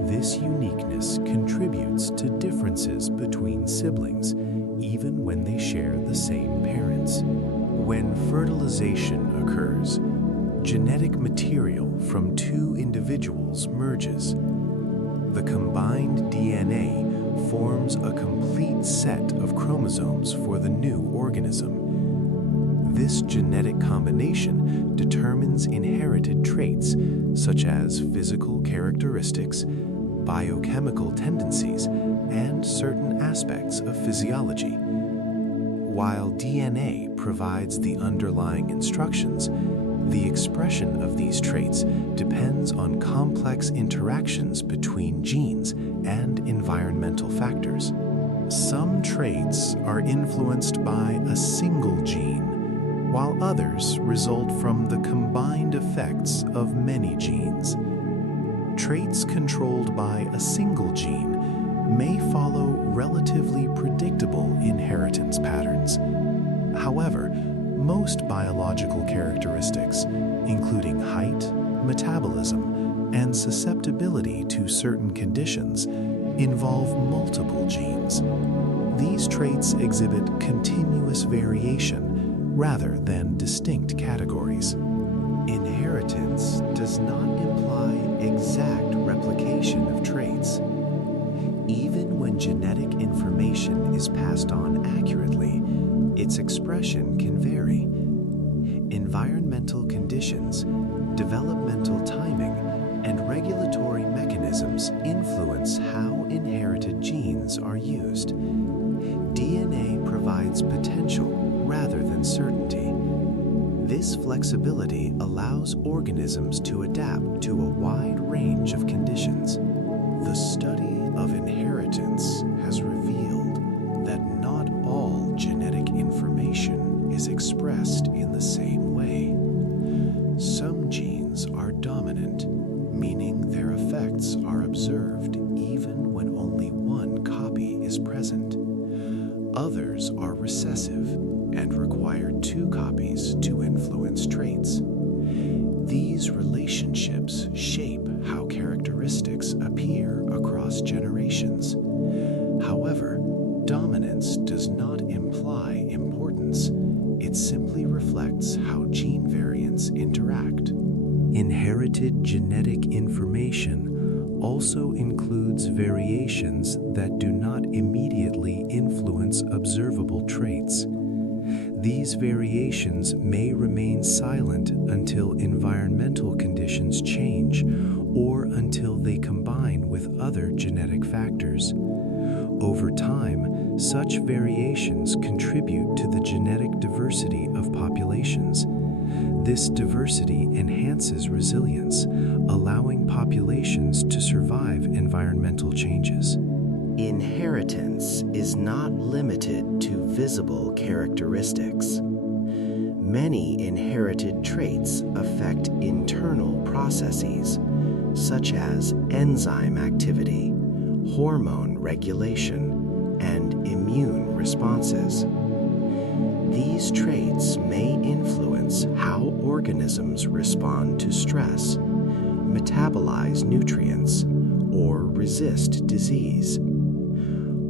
This uniqueness contributes to differences between siblings, even when they share the same parents. When fertilization occurs, genetic material from two individuals merges. The combined DNA forms a complete set of chromosomes for the new organism. This genetic combination determines inherited traits such as physical characteristics, biochemical tendencies, and certain aspects of physiology. While DNA provides the underlying instructions, the expression of these traits depends on complex interactions between genes and environmental factors. Some traits are influenced by a single gene, while others result from the combined effects of many genes. Traits controlled by a single gene may follow relatively predictable inheritance patterns. However, most biological characteristics, including height, metabolism, and susceptibility to certain conditions, involve multiple genes. These traits exhibit continuous variation rather than distinct categories. Inheritance does not imply exact replication of traits. Even when genetic information is passed on accurately, its expression can vary. Environmental conditions, developmental timing, and regulatory mechanisms influence how inherited genes are used. DNA provides potential rather than certainty. This flexibility allows organisms to adapt to a wide range of conditions. The study of inheritance has revealed that not all genetic information is expressed in the same way. Some genes are dominant, meaning their effects are observed even when only one copy is present. Others are recessive and require two copies to influence traits. These relationships shape how characteristics appear across generations. However, dominance does not imply importance. It simply reflects how gene variants interact. Inherited genetic information also includes variations that do not immediately influence observable traits. These variations may remain silent until patterns change or until they combine with other genetic factors. Over time, such variations contribute to the genetic diversity of populations. This diversity enhances resilience, allowing populations to survive environmental changes. Inheritance is not limited to visible characteristics. Many inherited traits affect internal processes, such as enzyme activity, hormone regulation, and immune responses. These traits may influence how organisms respond to stress, metabolize nutrients, or resist disease.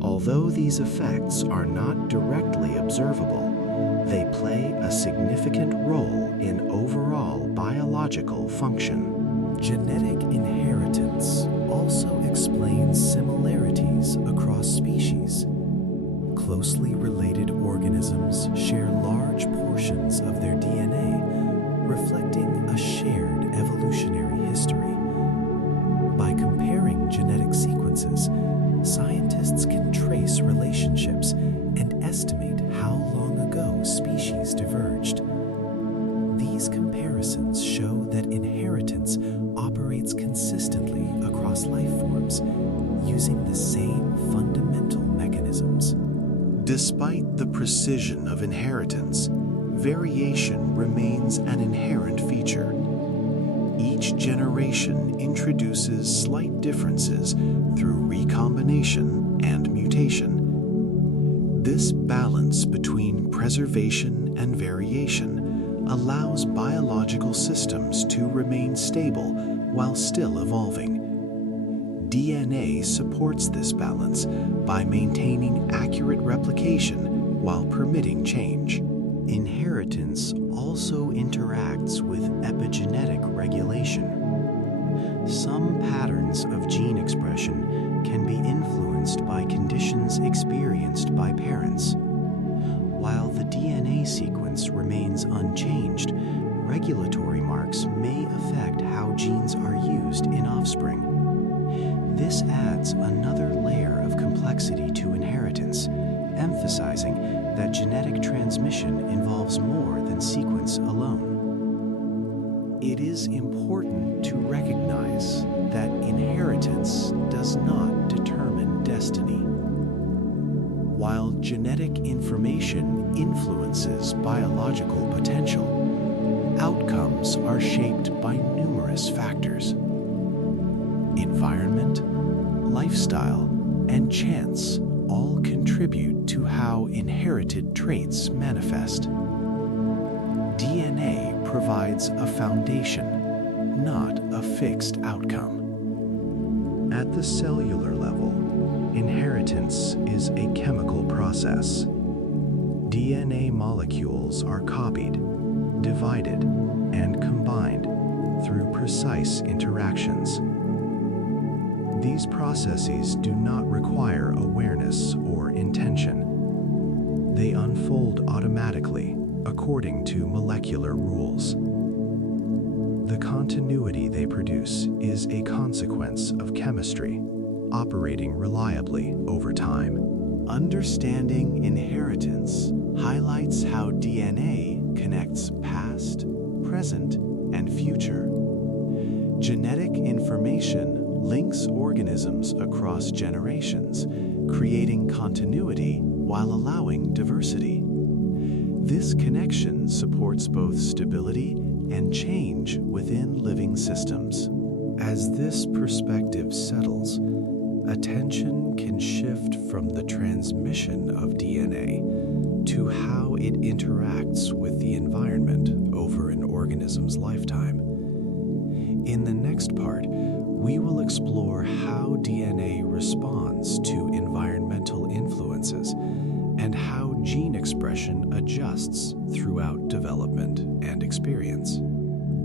Although these effects are not directly observable, they play a significant role in overall biological function. Genetic inheritance also explains similarities across species. Closely related organisms share large portions of their DNA, reflecting a shared evolutionary history. By comparing genetic sequences, scientists can trace relationships and estimate how long ago species diverged. These comparisons show that inheritance operates consistently across life forms, using the same fundamental mechanisms. Despite the precision of inheritance, variation remains an inherent feature. Each generation introduces slight differences through recombination and mutation. This balance between preservation and variation allows biological systems to remain stable while still evolving. DNA supports this balance by maintaining accurate replication while permitting change. Inheritance also interacts with epigenetic regulation. Some patterns of gene expression can be influenced by conditions experienced by parents. While the DNA sequence remains unchanged, regulatory marks may affect how genes are used in offspring. This adds another layer of complexity to inheritance, emphasizing that genetic transmission involves more than sequence alone. It is important to recognize that inheritance does not determine destiny. While genetic information influences biological potential, outcomes are shaped by numerous factors. Environment, lifestyle, and chance all contribute to how inherited traits manifest. DNA provides a foundation, not a fixed outcome. At the cellular level, inheritance is a chemical process. DNA molecules are copied, divided, and combined through precise interactions. These processes do not require awareness or intention. They unfold automatically according to molecular rules. The continuity they produce is a consequence of chemistry, operating reliably over time. Understanding inheritance highlights how DNA connects past, present, and future. Genetic information links organisms across generations, creating continuity while allowing diversity. This connection supports both stability and change within living systems. As this perspective settles, attention can shift from the transmission of DNA to how it interacts with the environment over an organism's lifetime. In the next part, we will explore how DNA responds to environmental influences and how gene expression adjusts throughout development and experience.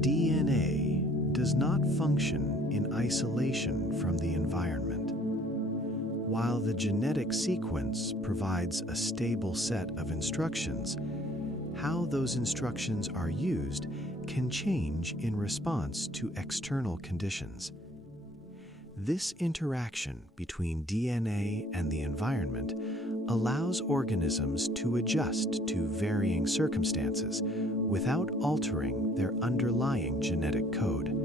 DNA does not function in isolation from the environment. While the genetic sequence provides a stable set of instructions, how those instructions are used can change in response to external conditions. This interaction between DNA and the environment allows organisms to adjust to varying circumstances without altering their underlying genetic code.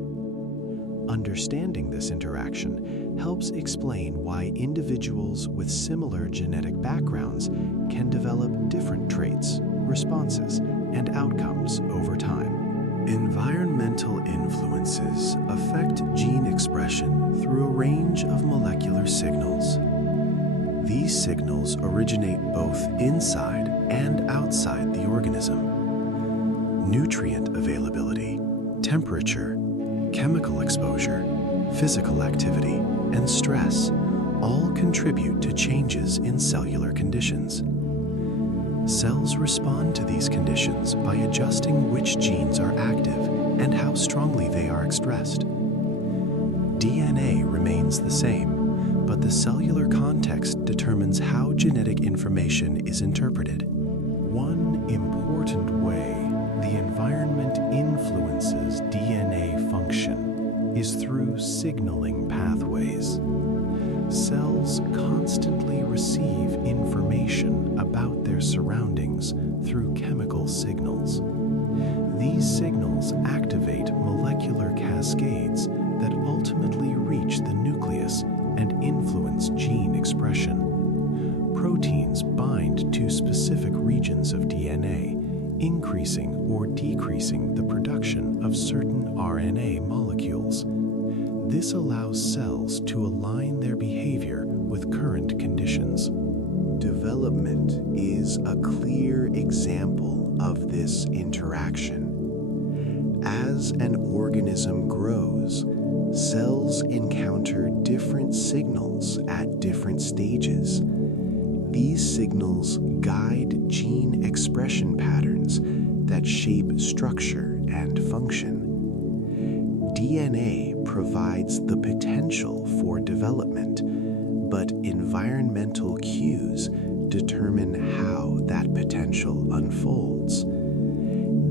Understanding this interaction helps explain why individuals with similar genetic backgrounds can develop different traits, responses, and outcomes over time. Environmental influences affect gene expression through a range of molecular signals. These signals originate both inside and outside the organism. Nutrient availability, temperature, chemical exposure, physical activity, and stress all contribute to changes in cellular conditions. Cells respond to these conditions by adjusting which genes are active and how strongly they are expressed. DNA remains the same, but the cellular context determines how genetic information is interpreted. One important way the environment influences DNA function is through signaling pathways. Cells constantly receive information about their surroundings through chemical signals. These signals activate molecular cascades that ultimately reach the nucleus and influence gene expression. Proteins bind to specific regions of DNA, increasing or decreasing the production of certain RNA molecules. This allows cells to align their behavior with current conditions. Development is a clear example of this interaction. As an organism grows, cells encounter different signals at different stages. These signals guide gene expression patterns that shape structure and function. DNA provides the potential for development, but environmental cues determine how that potential unfolds.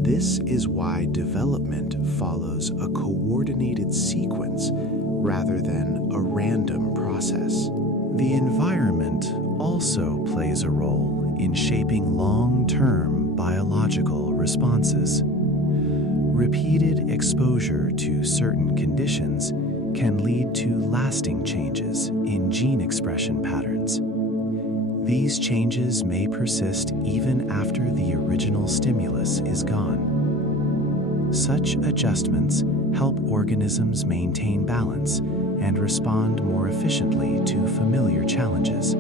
This is why development follows a coordinated sequence rather than a random process. The environment also plays a role in shaping long-term biological responses. Repeated exposure to certain conditions can lead to lasting changes in gene expression patterns. These changes may persist even after the original stimulus is gone. Such adjustments help organisms maintain balance and respond more efficiently to familiar challenges.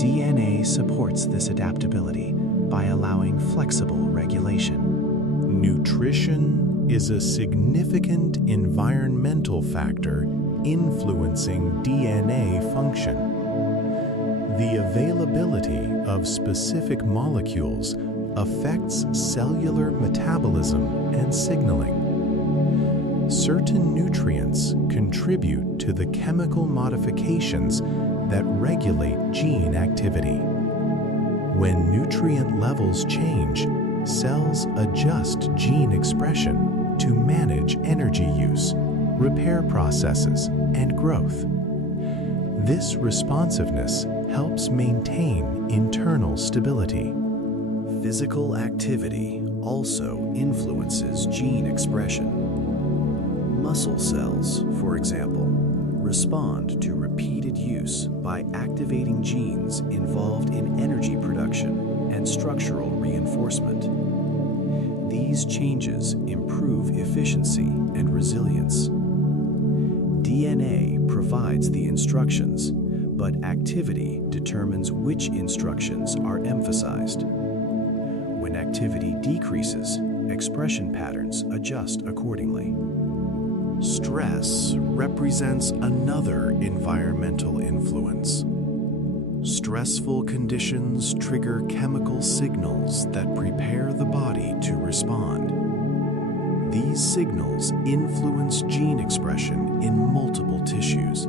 DNA supports this adaptability by allowing flexible regulation. Nutrition is a significant environmental factor influencing DNA function. The availability of specific molecules affects cellular metabolism and signaling. Certain nutrients contribute to the chemical modifications that regulate gene activity. When nutrient levels change, cells adjust gene expression to manage energy use, repair processes, and growth. This responsiveness helps maintain internal stability. Physical activity also influences gene expression. Muscle cells, for example, respond to repeated use by activating genes involved in energy production and structural reinforcement. These changes improve efficiency and resilience. DNA provides the instructions, but activity determines which instructions are emphasized. When activity decreases, expression patterns adjust accordingly. Stress represents another environmental influence. Stressful conditions trigger chemical signals that prepare the body to respond. These signals influence gene expression in multiple tissues,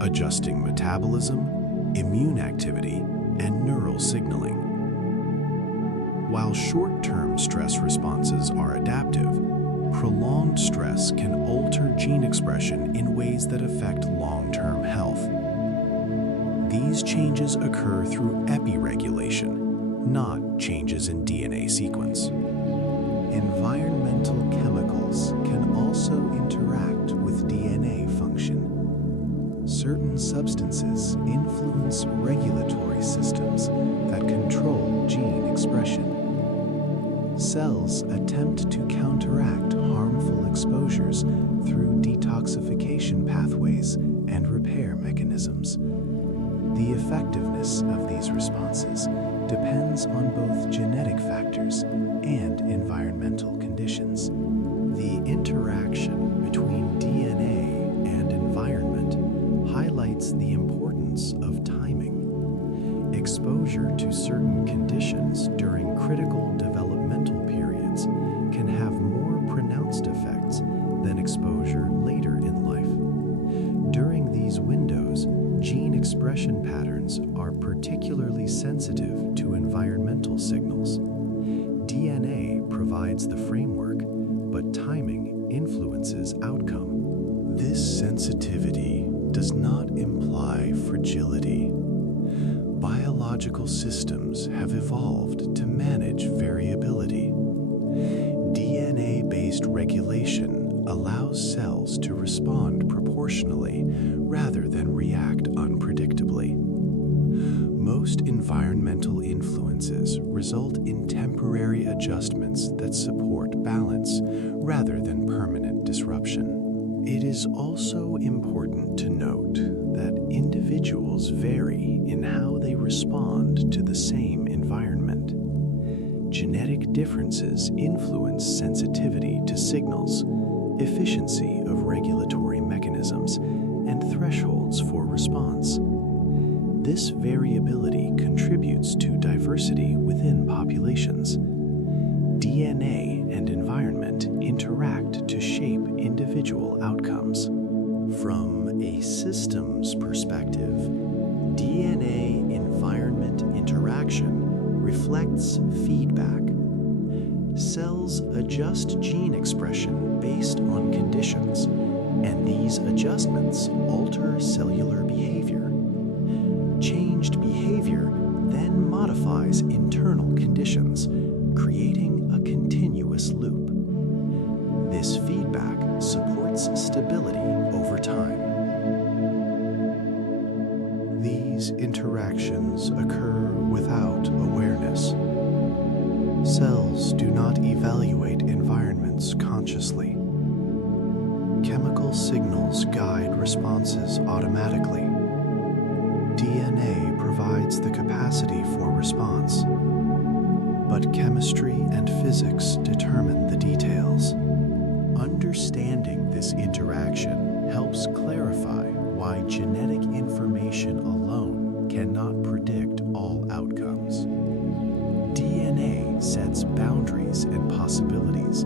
adjusting metabolism, immune activity, and neural signaling. While short-term stress responses are adaptive, prolonged stress can alter gene expression in ways that affect long-term health. These changes occur through epiregulation, not changes in DNA sequence. Environmental chemicals can also interact with DNA function. Certain substances influence regulatory systems that control gene expression. Cells attempt to counteract harmful exposures through detoxification pathways and repair mechanisms. The effectiveness of these responses depends on both genetic factors and environmental conditions. The interaction between DNA and environment highlights the importance of timing. Exposure to certain conditions during critical developmental periods can have more pronounced effects than exposure later in life. During these windows, gene expression patterns are particularly sensitive to environmental signals. DNA provides the framework, but timing influences outcome. This sensitivity does not imply fragility. Biological systems have evolved to manage variability. DNA-based regulation allows cells to respond proportionally rather than react unpredictably. Most environmental influences result in temporary adjustments that support balance rather than permanent disruption. It is also important to note that individuals vary in how they respond to the same environment. Genetic differences influence sensitivity to signals, efficiency of regulatory mechanisms, and thresholds for response. This variability contributes to diversity within populations. DNA and environment interact to shape individual outcomes. From a systems perspective, DNA-environment interaction reflects feedback. Cells adjust gene expression based on conditions, and these adjustments alter cellular behavior. Changed behavior then modifies internal conditions, creating a continuous loop. This feedback supports stability over time. These interactions occur without awareness. Cells do not evaluate environments consciously. Chemical signals guide responses automatically. DNA provides the capacity for response, but chemistry and physics determine the details. Understanding this interaction helps clarify why genetic information alone cannot predict all outcomes. DNA sets boundaries and possibilities,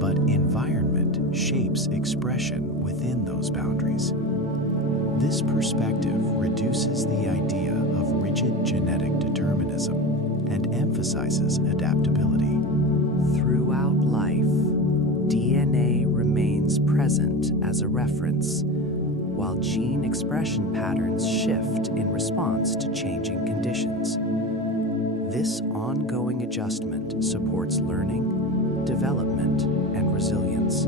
but environment shapes expression within those boundaries. This perspective reduces the idea of rigid genetic determinism and emphasizes adaptability. Throughout life, DNA remains present as a reference, while gene expression patterns shift in response to changing conditions. This ongoing adjustment supports learning, development, and resilience.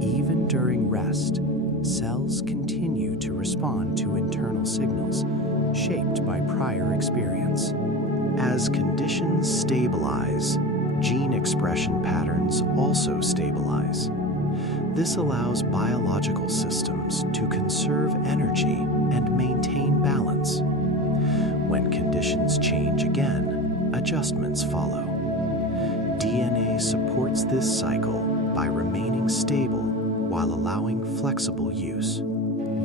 Even during rest, cells continue to respond to internal signals shaped by prior experience. As conditions stabilize, gene expression patterns also stabilize. This allows biological systems to conserve energy and maintain balance. When conditions change again, adjustments follow. DNA supports this cycle by remaining stable while allowing flexible use.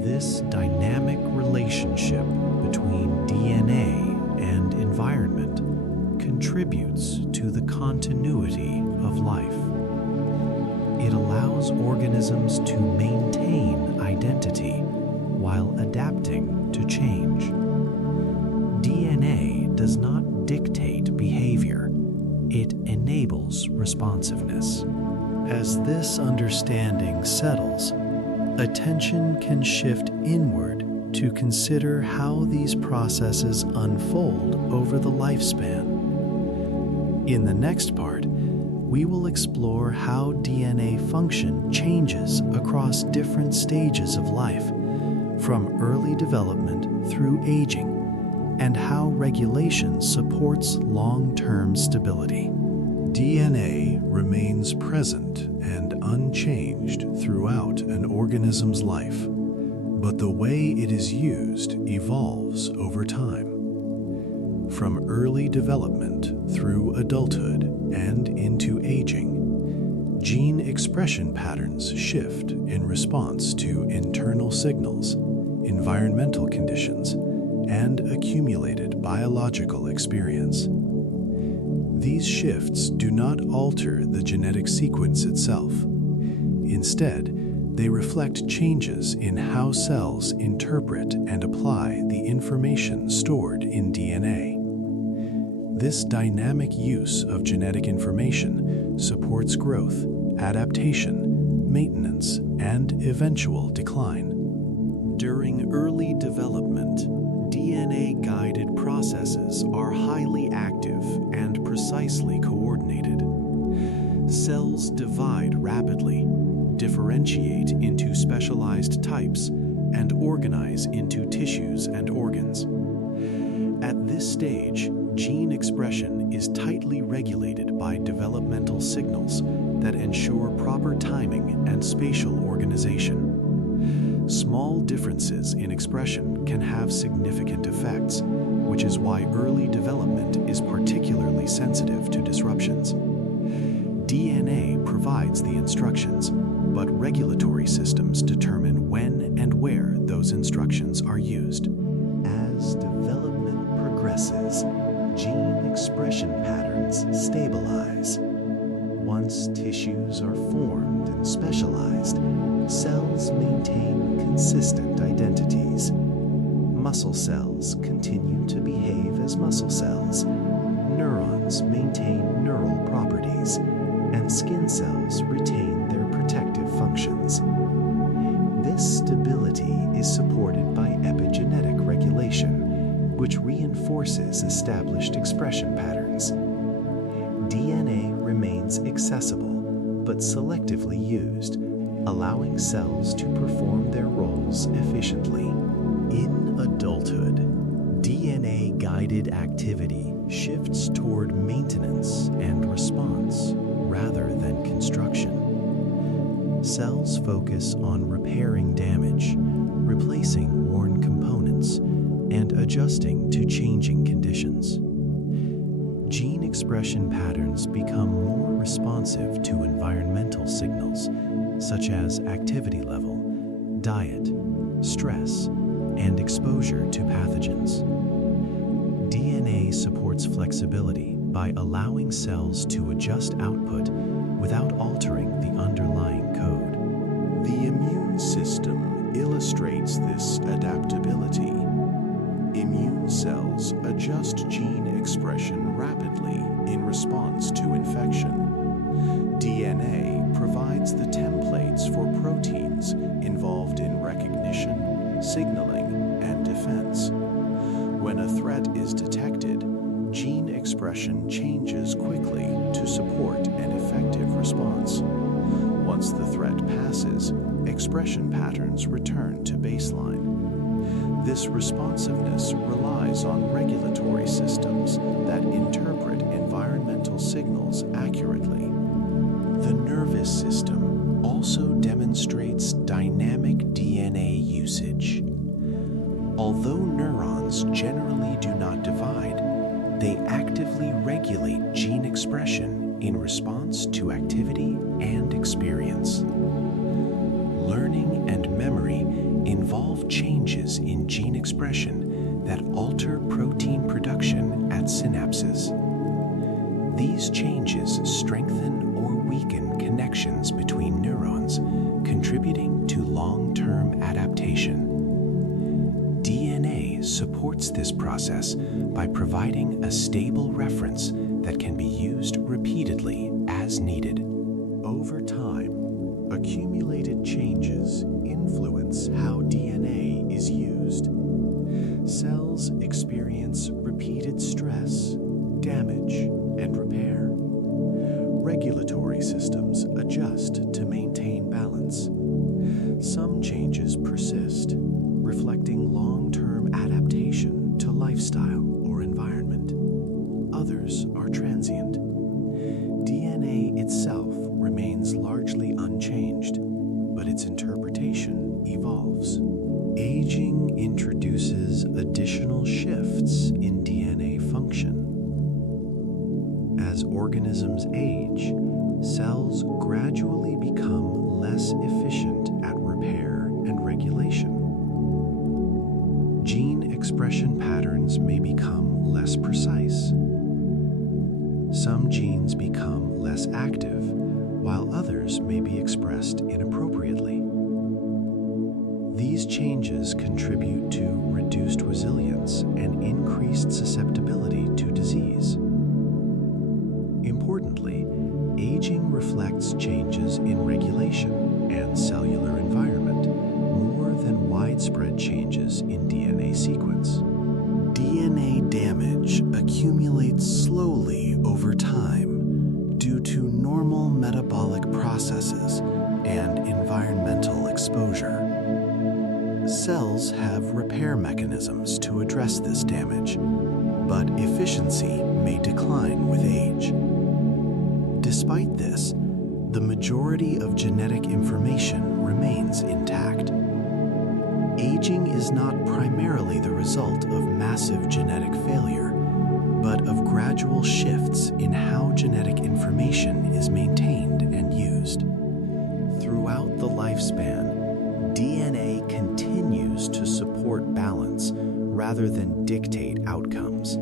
This dynamic relationship between DNA and environment contributes to the continuity of life. It allows organisms to maintain identity while adapting to change. DNA does not dictate behavior, It enables responsiveness. As this understanding settles, attention can shift inward to consider how these processes unfold over the lifespan. In the next part, we will explore how DNA function changes across different stages of life, from early development through aging, and how regulation supports long-term stability. DNA remains present and unchanged throughout an organism's life, but the way it is used evolves over time. From early development through adulthood and into aging, gene expression patterns shift in response to internal signals, environmental conditions, and accumulated biological experience. These shifts do not alter the genetic sequence itself. Instead, they reflect changes in how cells interpret and apply the information stored in DNA. This dynamic use of genetic information supports growth, adaptation, maintenance, and eventual decline. During early development, DNA-guided processes are highly active and precisely coordinated. Cells divide rapidly, differentiate into specialized types, and organize into tissues and organs. At this stage, gene expression is tightly regulated by developmental signals that ensure proper timing and spatial organization. Small differences in expression can have significant effects, which is why early development is particularly sensitive to disruptions. DNA provides the instructions, but regulatory systems determine when and where those instructions are used. As development progresses, gene expression patterns stabilize. Once tissues are formed and specialized, cells maintain consistent identities. Muscle cells continue to behave as muscle cells. Neurons maintain neural properties, and skin cells retain their protective functions. This stability is supported by epigenetic regulation, which reinforces established expression patterns. DNA remains accessible but selectively used, allowing cells to perform their roles efficiently. In adulthood, DNA-guided activity shifts toward maintenance and response rather than construction. Cells focus on repairing damage, replacing worn components, and adjusting to changing conditions. Gene expression patterns become more responsive to environmental signals, such as activity level, diet, stress, and exposure to pathogens. DNA supports flexibility by allowing cells to adjust output without altering the underlying code. The immune system illustrates this adaptability. Immune cells adjust gene expression rapidly in response to infection. DNA provides the templates for proteins involved in recognition, signaling, and defense. When a threat is detected, gene expression changes quickly to support an effective response. Once the threat passes, expression patterns return to baseline. This responsiveness relies on regulatory systems that interpret environmental signals accurately. The nervous system also demonstrates dynamic DNA usage. Although neurons generally do not divide, they actively regulate gene expression in response to activity and experience. Learning and memory involve changes in gene expression that alter protein production at synapses. These changes strengthen or weaken connections between neurons, contributing to long-term adaptation. DNA supports this process by providing a stable reference that can be used repeatedly as needed. Over time, accumulated changes influence how DNA is used. Cells experience repeated stress, damage, and repair. Regulatory systems adjust to maintain balance. Some changes persist, reflecting long-term adaptation to lifestyle or environment. Others are transient. DNA itself remains largely unchanged, but its interpretation evolves. Aging introduces additional shifts in DNA function. As organisms age, cells gradually become less efficient at repair and regulation. Gene expression patterns may become less precise. Some genes become less active, while others may be expressed inappropriately. These changes contribute to reduced resilience and increased susceptibility to disease. Importantly, aging reflects changes in regulation and cellular environment more than widespread changes in DNA sequence. DNA damage accumulates slowly over time due to normal metabolic processes and environmental exposure. Cells have repair mechanisms to address this damage, but efficiency may decline with age. Despite this, the majority of genetic information remains intact. Aging is not primarily the result of massive genetic failure, but of gradual shifts in how genetic information is maintained and used. Throughout the lifespan, DNA continues to support balance rather than dictate outcomes.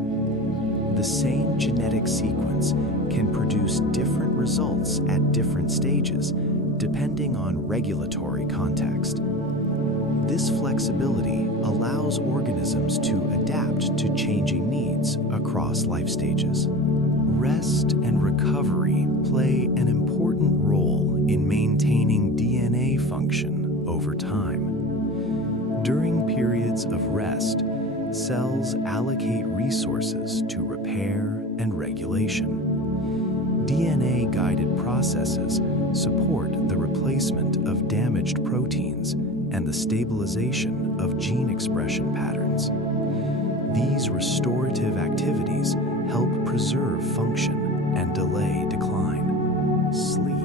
The same genetic sequence can produce different results at different stages, depending on regulatory context. This flexibility allows organisms to adapt to changing needs across life stages. Rest and recovery play an important role in maintaining DNA function over time. During periods of rest, cells allocate resources to repair and regulation. DNA-guided processes support the replacement of damaged proteins and the stabilization of gene expression patterns. These restorative activities help preserve function and delay decline. Sleep,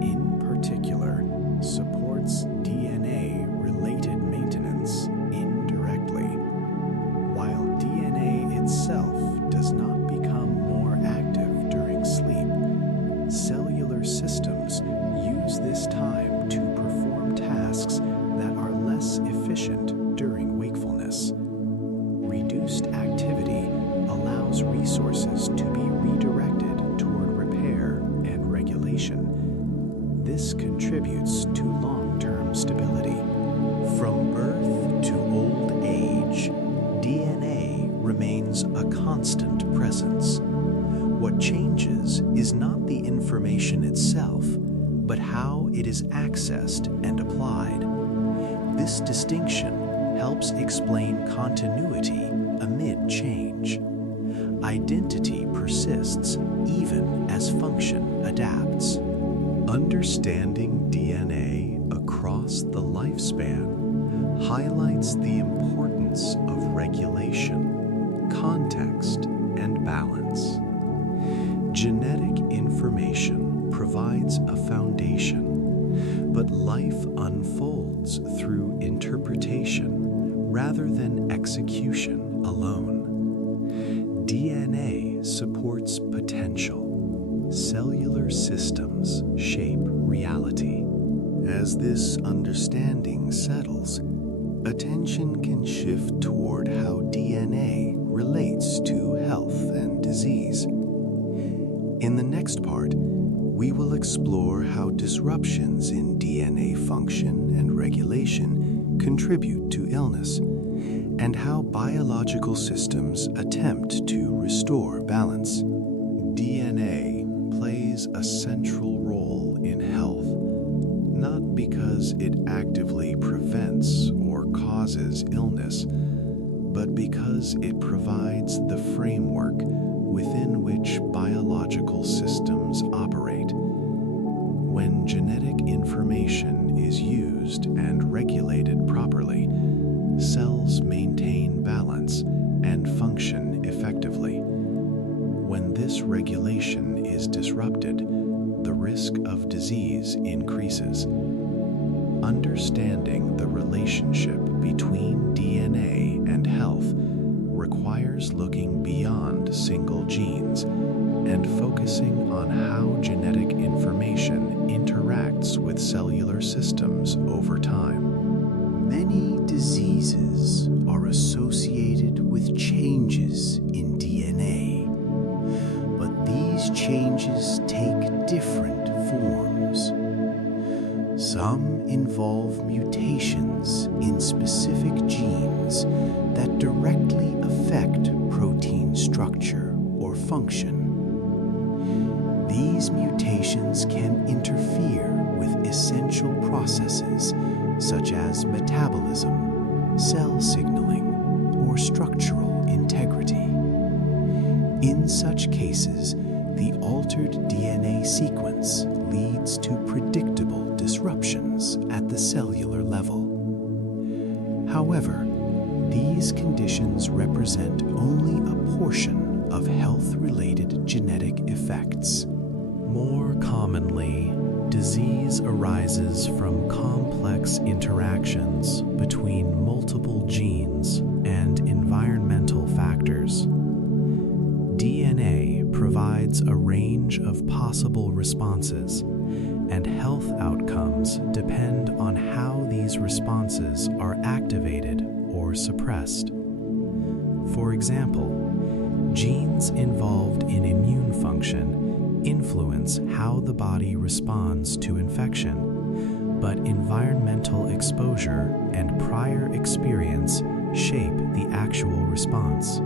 in particular, supports DNA-related maintenance indirectly. While DNA itself does not become more active during sleep, cellular systems use this time to perform tasks that are less efficient during wakefulness. Reduced activity allows resources to be redirected toward repair and regulation. This contributes to long-term stability. From birth to old age, DNA remains a constant presence. What changes is not the information itself, but how it is accessed and applied. This distinction helps explain continuity amid change. Identity persists even as function adapts. Understanding DNA across the lifespan highlights the importance of regulation, context, and balance. Genetic information provides a foundation, but life unfolds through interpretation rather than execution alone. DNA supports potential. Cellular systems shape reality. As this understanding settles, attention can shift toward how DNA relates to health and disease. In the next part, we will explore how disruptions in DNA function and regulation contribute to illness, and how biological systems attempt to restore balance. plays a central role in health, not because it actively prevents or causes illness, but because it provides the framework within which biological systems operate. When genetic information is used and regulated properly, cells maintain balance and function effectively. When this regulation is disrupted, the risk of disease increases. Understanding the relationship between DNA and health requires looking beyond single genes and focusing on how genetic information interacts with cellular systems over time. Many diseases are associated with changes in DNA, but these changes take different forms. Some involve mutations in specific genes that directly affect protein structure or function. These mutations can interfere with essential processes such as metabolism, cell signaling, or structural integrity. In such cases, the altered DNA sequence leads to predictable disruptions at the cellular level. However, these conditions represent only a portion of health-related genetic effects. More commonly, disease arises from complex interactions between multiple genes and environmental factors. DNA provides a range of possible responses, and health outcomes depend on how these responses are activated or suppressed. For example, genes involved in immune function influence how the body responds to infection, but environmental exposure and prior experience shape the actual response.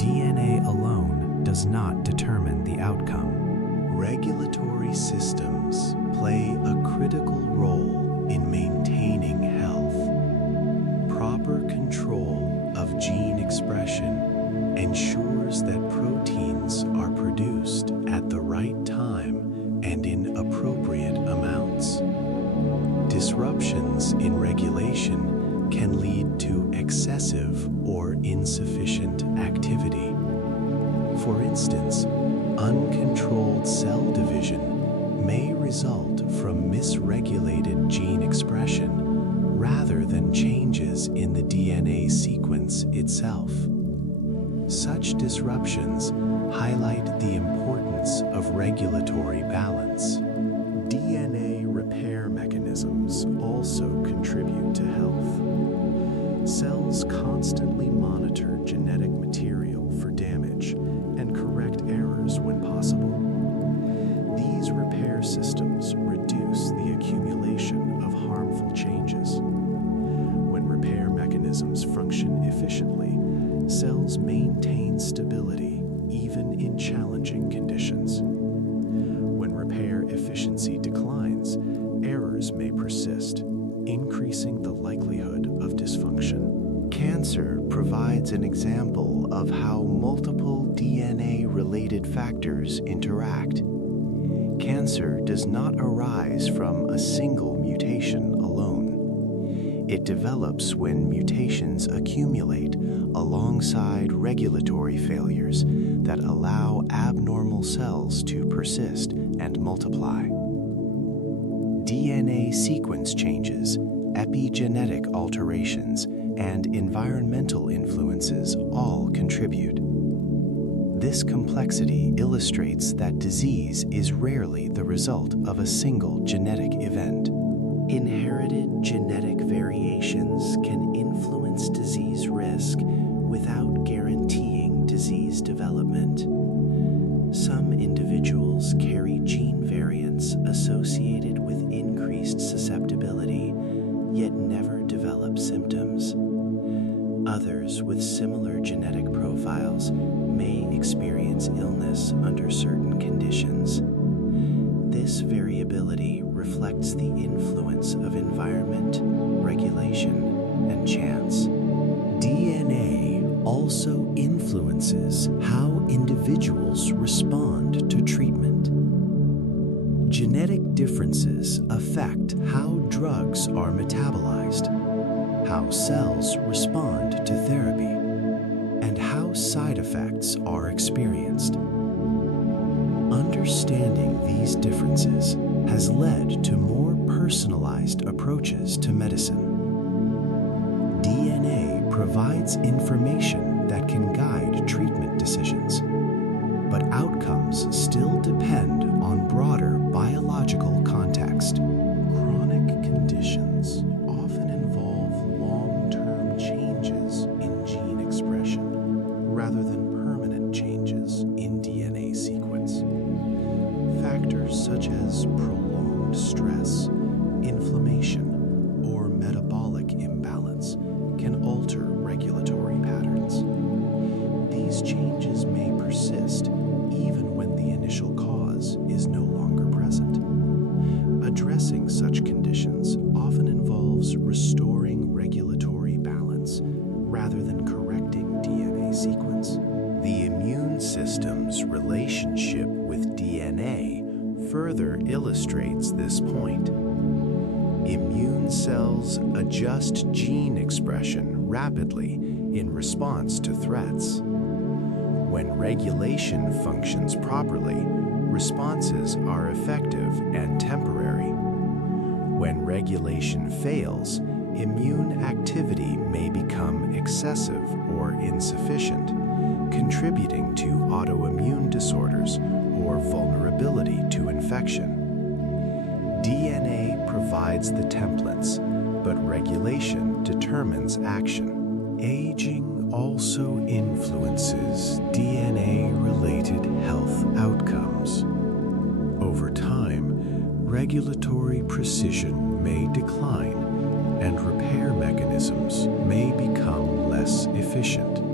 DNA alone does not determine the outcome. Regulatory systems play a critical role in maintaining health. Proper control of gene expression ensures that proteins are produced at the right time and in appropriate amounts. Disruptions in regulation can lead to excessive or insufficient activity. For instance, uncontrolled cell division may result from misregulated gene expression rather than changes in the DNA sequence itself. Such disruptions highlight the importance of regulatory balance. DNA repair mechanisms also contribute to health. Cells constantly monitor genetic material for damage and correct errors when possible. These repair systems reduce the accumulation of harmful changes. When repair mechanisms function efficiently, cells maintain stability even in challenging conditions. When repair efficiency declines, errors may persist, increasing the likelihood of dysfunction. Cancer provides an example of how multiple DNA-related factors interact. Cancer does not arise from a single mutation alone. It develops when mutations accumulate alongside regulatory failures that allow abnormal cells to persist and multiply. DNA sequence changes, epigenetic alterations, and environmental influences all contribute. This complexity illustrates that disease is rarely the result of a single genetic event. Inherited genetic variations can influence disease risk without guaranteeing disease development. Some individuals carry gene variants associated with increased susceptibility, yet never develop symptoms. Others with similar genetic profiles may experience illness under certain conditions. This variability reflects the influence of environment, regulation, and chance. DNA also influences how individuals respond to treatment. Genetic differences affect how drugs are metabolized, how cells respond to therapy, and how side effects are experienced. Understanding these differences has led to more personalized approaches to medicine. DNA provides information that can guide treatment decisions, but outcomes still depend on broader biological context. Chronic conditions often involve long-term changes in gene expression rather than permanent changes in DNA sequence. Factors such as prolonged stress, inflammation, or metabolic imbalance can alter regulatory patterns. These changes may persist even when the initial cause is no longer present. Addressing such conditions often involves restoring regulatory balance rather than correcting DNA sequence. The immune system's relationship with DNA further illustrates this point. Immune cells adjust gene expression rapidly in response to threats. When regulation functions properly, responses are effective and temporary. When regulation fails, immune activity may become excessive or insufficient, contributing to autoimmune disorders or vulnerability to infection. DNA provides the templates, but regulation determines action. Aging also influences DNA-related health outcomes. Over time, regulatory precision may decline, and repair mechanisms may become less efficient.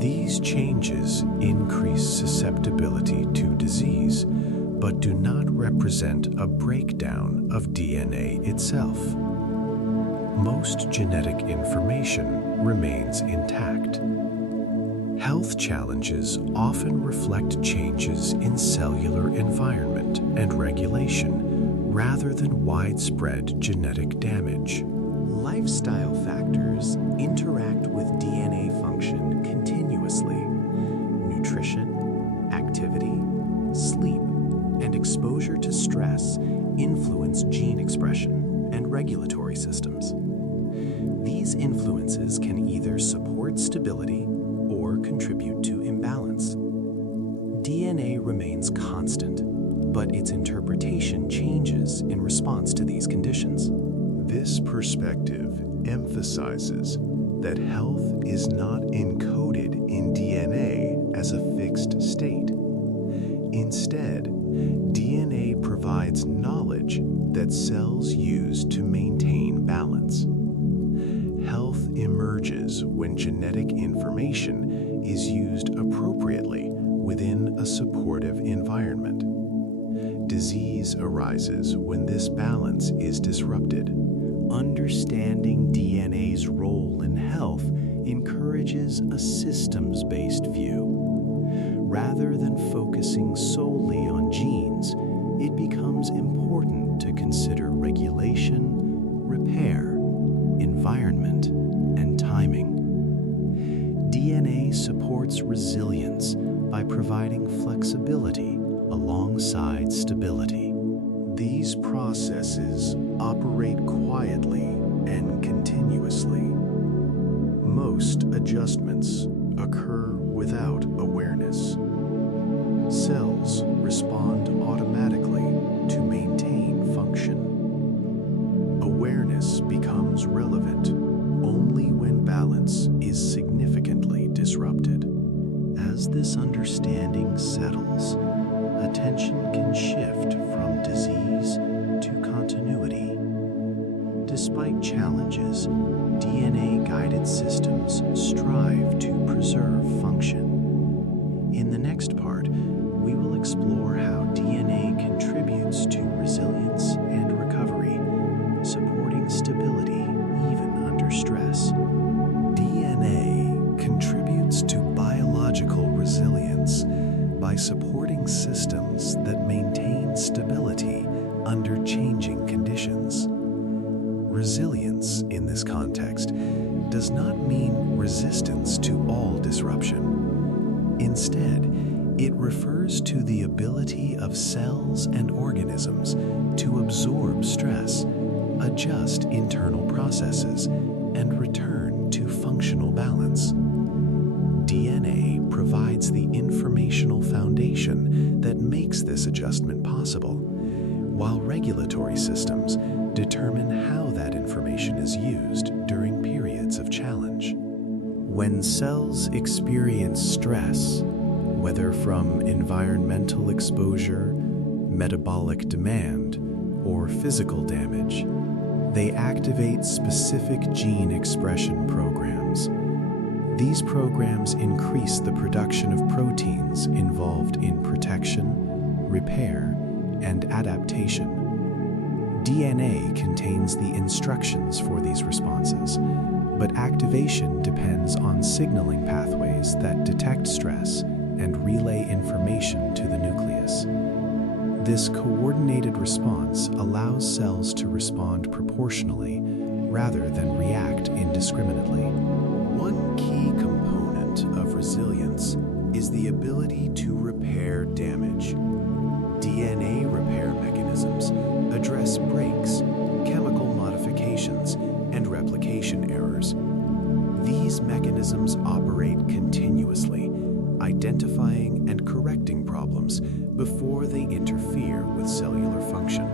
These changes increase susceptibility to disease, but do not represent a breakdown of DNA itself. Most genetic information remains intact. Health challenges often reflect changes in cellular environment and regulation rather than widespread genetic damage. Lifestyle factors interact with DNA function continuously. Nutrition, activity, sleep, and exposure to stress influence gene expression and regulatory systems. These influences can either support stability or contribute to imbalance. DNA remains constant, but its interpretation changes in response to these conditions. This perspective emphasizes that health is not encoded in DNA as a fixed state. Instead, DNA provides knowledge that cells use to maintain balance. Health emerges when genetic information is used appropriately within a supportive environment. Disease arises when this balance is disrupted. Understanding DNA's role in health encourages a systems-based view. Rather than focusing solely on genes, it becomes important to consider regulation, repair, environment, and timing. DNA supports resilience by providing flexibility alongside stability. These processes operate quietly and continuously. Most adjustments occur without awareness. Cells respond automatically to maintain function. Awareness becomes relevant only when balance is significantly disrupted. As this understanding settles, attention can shift from disease to continuity. Despite challenges, DNA-guided systems strive to preserve function. In the next part, we will explore how DNA contributes contributes to resilience and recovery, supporting stability even under stress. DNA contributes to biological resilience by supporting systems that maintain stability under changing conditions. Resilience, in this context, does not mean resistance to all disruption. Instead, it refers to the ability of cells and organisms to absorb stress, adjust internal processes, and return to functional balance. DNA provides the informational foundation that makes this adjustment possible, while regulatory systems determine how that information is used during periods of challenge. When cells experience stress, whether from environmental exposure, metabolic demand, or physical damage, they activate specific gene expression programs. These programs increase the production of proteins involved in protection, repair, and adaptation. DNA contains the instructions for these responses, but activation depends on signaling pathways that detect stress and relay information to the nucleus. This coordinated response allows cells to respond proportionally rather than react indiscriminately. One key component of resilience is the ability to repair damage. DNA repair mechanisms address breaks, chemical modifications, and replication errors. These mechanisms operate continuously, identifying and correcting problems before they interfere with cellular function.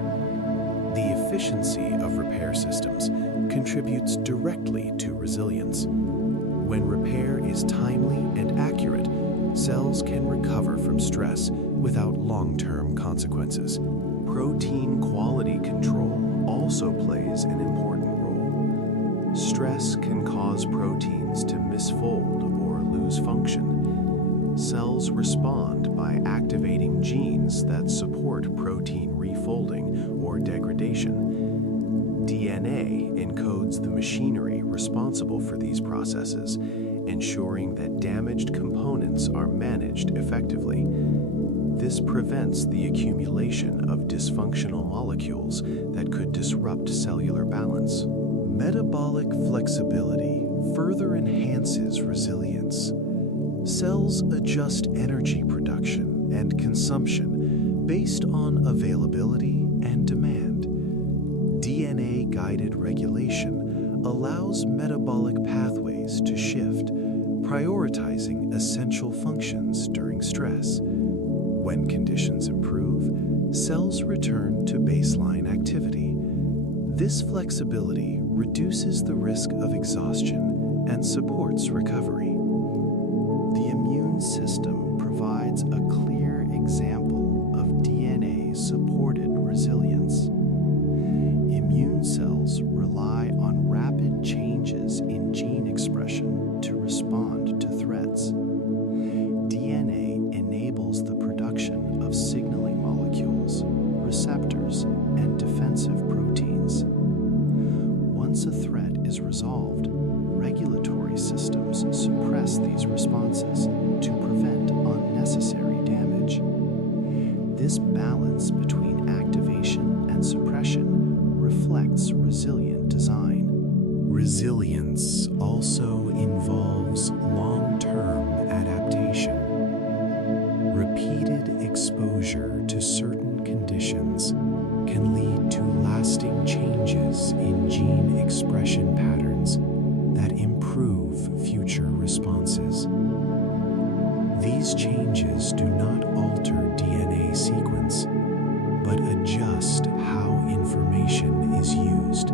The efficiency of repair systems contributes directly to resilience. When repair is timely and accurate, cells can recover from stress without long-term consequences. Protein quality control also plays an important role. Stress can cause proteins to misfold or lose function. Cells respond by activating genes that support protein refolding or degradation. DNA encodes the machinery responsible for these processes, ensuring that damaged components are managed effectively. This prevents the accumulation of dysfunctional molecules that could disrupt cellular balance. Metabolic flexibility further enhances resilience. Cells adjust energy production and consumption based on availability and demand. DNA-guided regulation allows metabolic pathways to shift, prioritizing essential functions during stress. When conditions improve, cells return to baseline activity. This flexibility reduces the risk of exhaustion and supports recovery. The immune system provides a clear example of DNA-supported resilience. Immune cells rely on rapid changes in gene expression to respond to threats. DNA enables the production of signaling molecules, receptors, and defensive proteins. Once a threat is resolved, regulatory systems suppress these responses to prevent unnecessary damage. This balance between activation and suppression reflects resilient design. Resilience also involves long-term adaptation. Repeated exposure to certain conditions can lead to lasting changes in gene expression patterns that improve future responses. These changes do not alter DNA sequence, but adjust how information is used.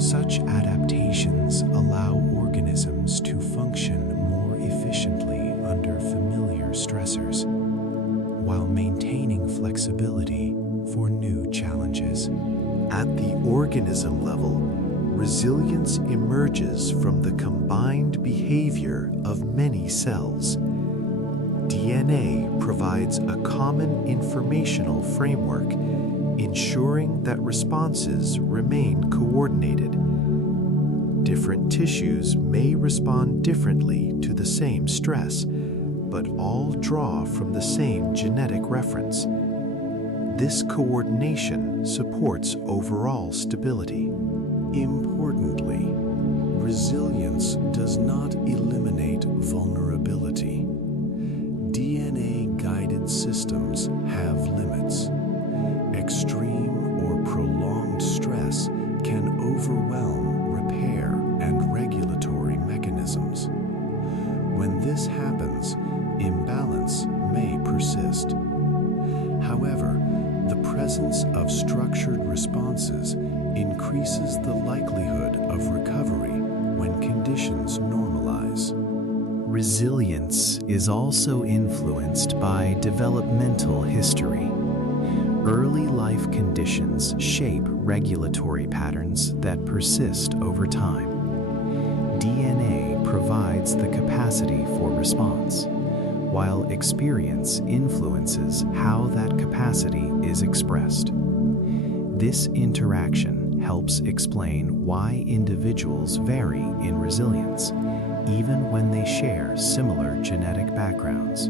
Such adaptations allow organisms to function more efficiently under familiar stressors, while maintaining flexibility for new challenges. At the organism level, resilience emerges from the combined behavior of many cells. DNA provides a common informational framework, ensuring that responses remain coordinated. Different tissues may respond differently to the same stress, but all draw from the same genetic reference. This coordination supports overall stability. Importantly, resilience does not eliminate vulnerability. DNA-guided systems have limits. Extreme or prolonged stress can overwhelm repair and regulatory mechanisms. When this happens, imbalance may persist. However, the presence of structured responses increases the likelihood of recovery when conditions normalize. Resilience is also influenced by developmental history. Early life conditions shape regulatory patterns that persist over time. DNA provides the capacity for response, while experience influences how that capacity is expressed. This interaction helps explain why individuals vary in resilience, even when they share similar genetic backgrounds.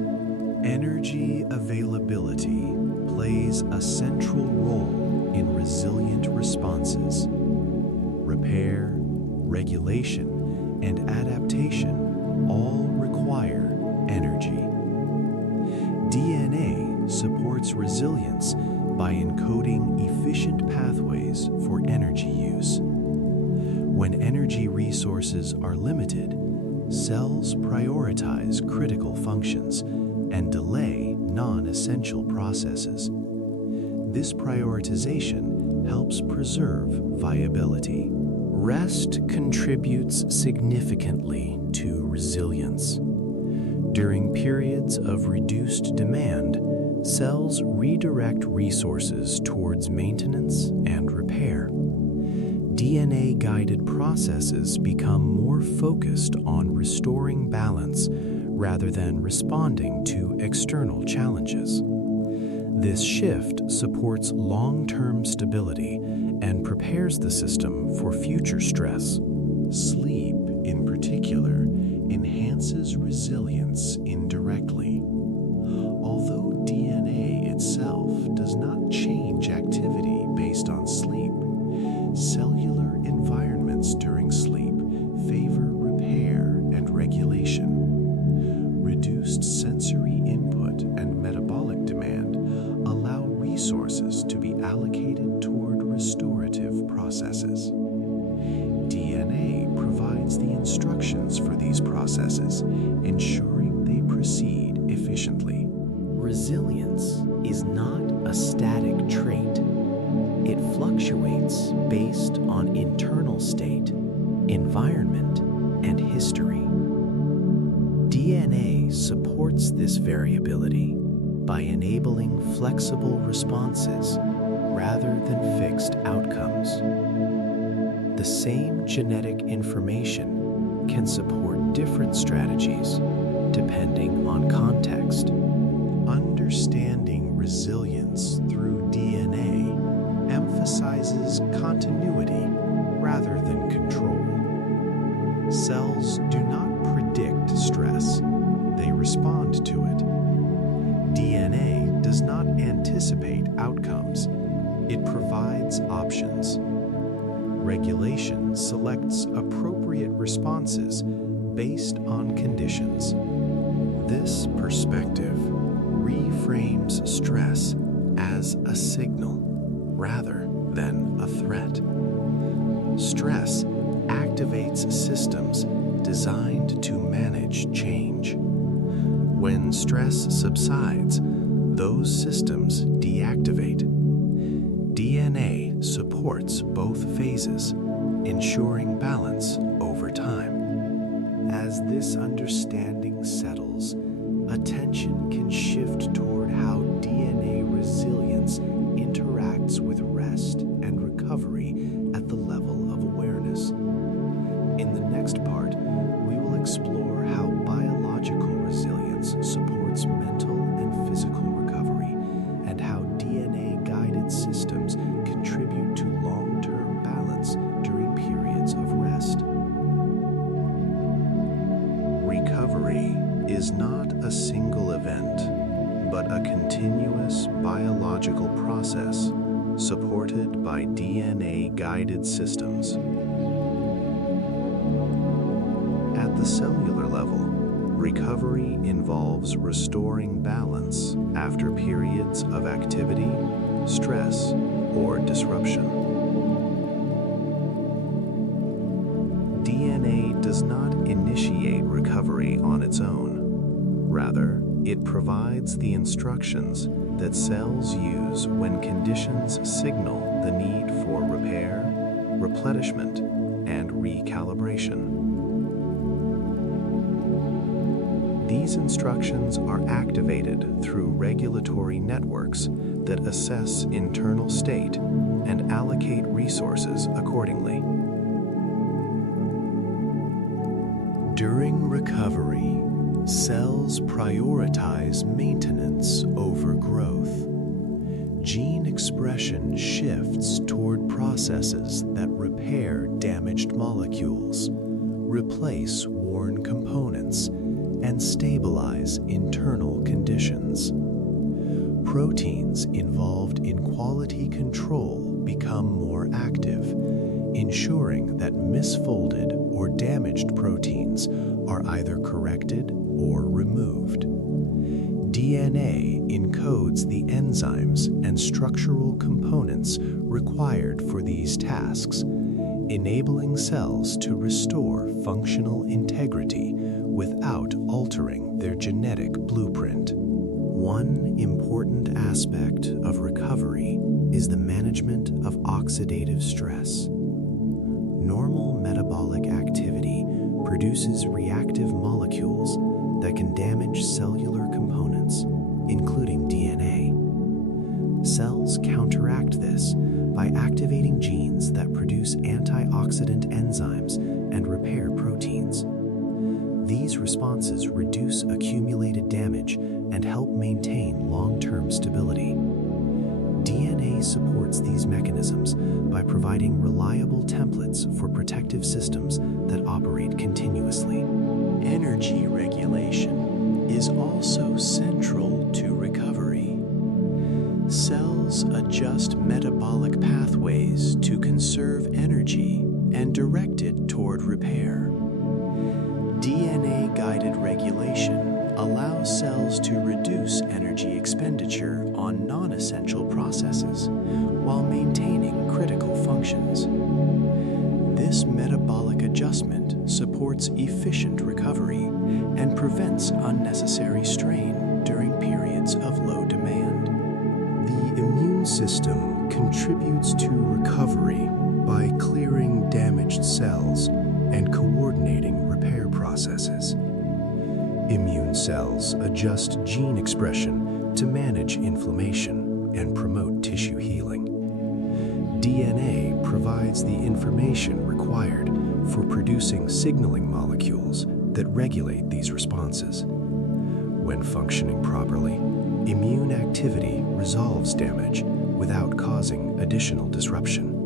Energy availability plays a central role in resilient responses. Repair, regulation, and adaptation all require energy. DNA supports resilience by encoding efficient pathways for energy use. When energy resources are limited, cells prioritize critical functions and delay non-essential processes. This prioritization helps preserve viability. Rest contributes significantly to resilience. During periods of reduced demand, cells redirect resources towards maintenance and repair. DNA-guided processes become more focused on restoring balance rather than responding to external challenges. This shift supports long-term stability and prepares the system for future stress. Sleep, in particular, enhances resilience indirectly. Although DNA itself does not change activity based on sleep, cellular environments during sleep favor repair and regulation. Reduced sensory input and metabolic demand allow resources to be allocated toward restorative processes. DNA provides the instructions for these processes, ensuring they proceed efficiently. Resilience is not a static trait. It fluctuates based on internal state, environment, and history. DNA supports this variability by enabling flexible responses rather than fixed outcomes. The same genetic information can support different strategies depending on context. Understanding resilience through DNA emphasizes continuity rather than control. Cells do not predict stress, they respond to it. DNA does not anticipate outcomes, it provides options. Regulation selects appropriate responses based on conditions. This perspective reframes stress as a signal rather than a threat. Stress activates systems designed to manage change. When stress subsides, those systems deactivate. DNA supports both phases, ensuring balance over time. As this understanding settles, attention can shift toward how DNA resilience interacts with rest and recovery at the level of awareness. In the next part, we will explore how biological resilience supports by DNA-guided systems. At the cellular level, recovery involves restoring balance after periods of activity, stress, or disruption. DNA does not initiate recovery on its own. Rather, it provides the instructions that cells use when conditions signal the need for repair, replenishment, and recalibration. These instructions are activated through regulatory networks that assess internal state and allocate resources accordingly. During recovery, cells prioritize maintenance over growth. Gene expression shifts toward processes that repair damaged molecules, replace worn components, and stabilize internal conditions. Proteins involved in quality control become more active, ensuring that misfolded or damaged proteins are either corrected or removed. DNA encodes the enzymes and structural components required for these tasks, enabling cells to restore functional integrity without altering their genetic blueprint. One important aspect of recovery is the management of oxidative stress. Normal metabolic activity produces reactive molecules that can damage cellular components, including DNA. Cells counteract this by activating genes that produce antioxidant enzymes and repair proteins. These responses reduce accumulated damage and help maintain long-term stability. DNA supports these mechanisms by providing reliable templates for protective systems that operate continuously. Energy regulation is also central to recovery. Cells adjust metabolic pathways to conserve energy and direct it toward repair. DNA-guided regulation allows cells to reduce energy expenditure on non-essential processes while maintaining critical functions. This metabolic adjustment supports efficient recovery and prevents unnecessary strain during periods of low demand. The immune system contributes to recovery by clearing damaged cells and coordinating repair processes. Immune cells adjust gene expression to manage inflammation and promote tissue healing. DNA provides the information required for producing signaling molecules that regulate these responses. When functioning properly, immune activity resolves damage without causing additional disruption.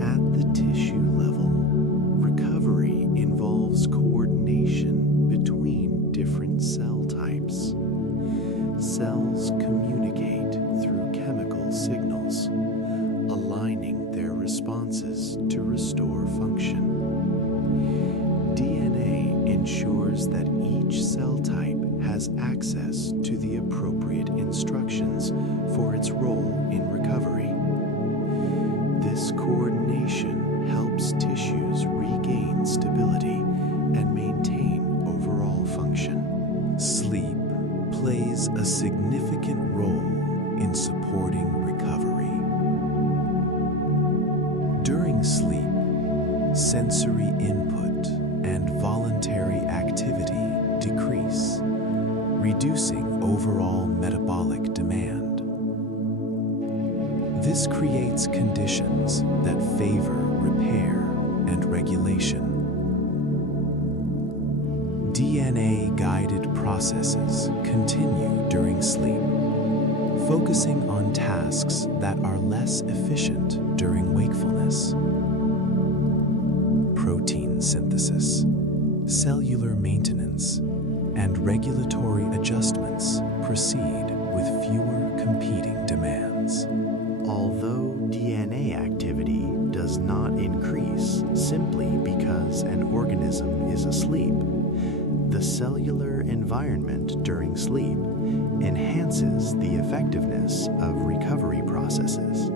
At the tissue level, recovery involves coordination between different cell types. Cells communicate through chemical signals, aligning their responses to restore function. DNA ensures that each cell type has access to the appropriate instructions for its role in recovery. This coordination helps tissues regain stability and maintain overall function. Sleep plays a significant role in supporting recovery. During sleep, sensory input and voluntary activity decrease, reducing overall metabolic demand. This creates conditions that favor repair and regulation. DNA-guided processes continue during sleep, focusing on tasks that are less efficient during wakefulness. Protein synthesis, cellular maintenance, and regulatory adjustments proceed with fewer competing demands. Although DNA activity does not increase simply because an organism is asleep. The cellular environment during sleep enhances the effectiveness of recovery processes.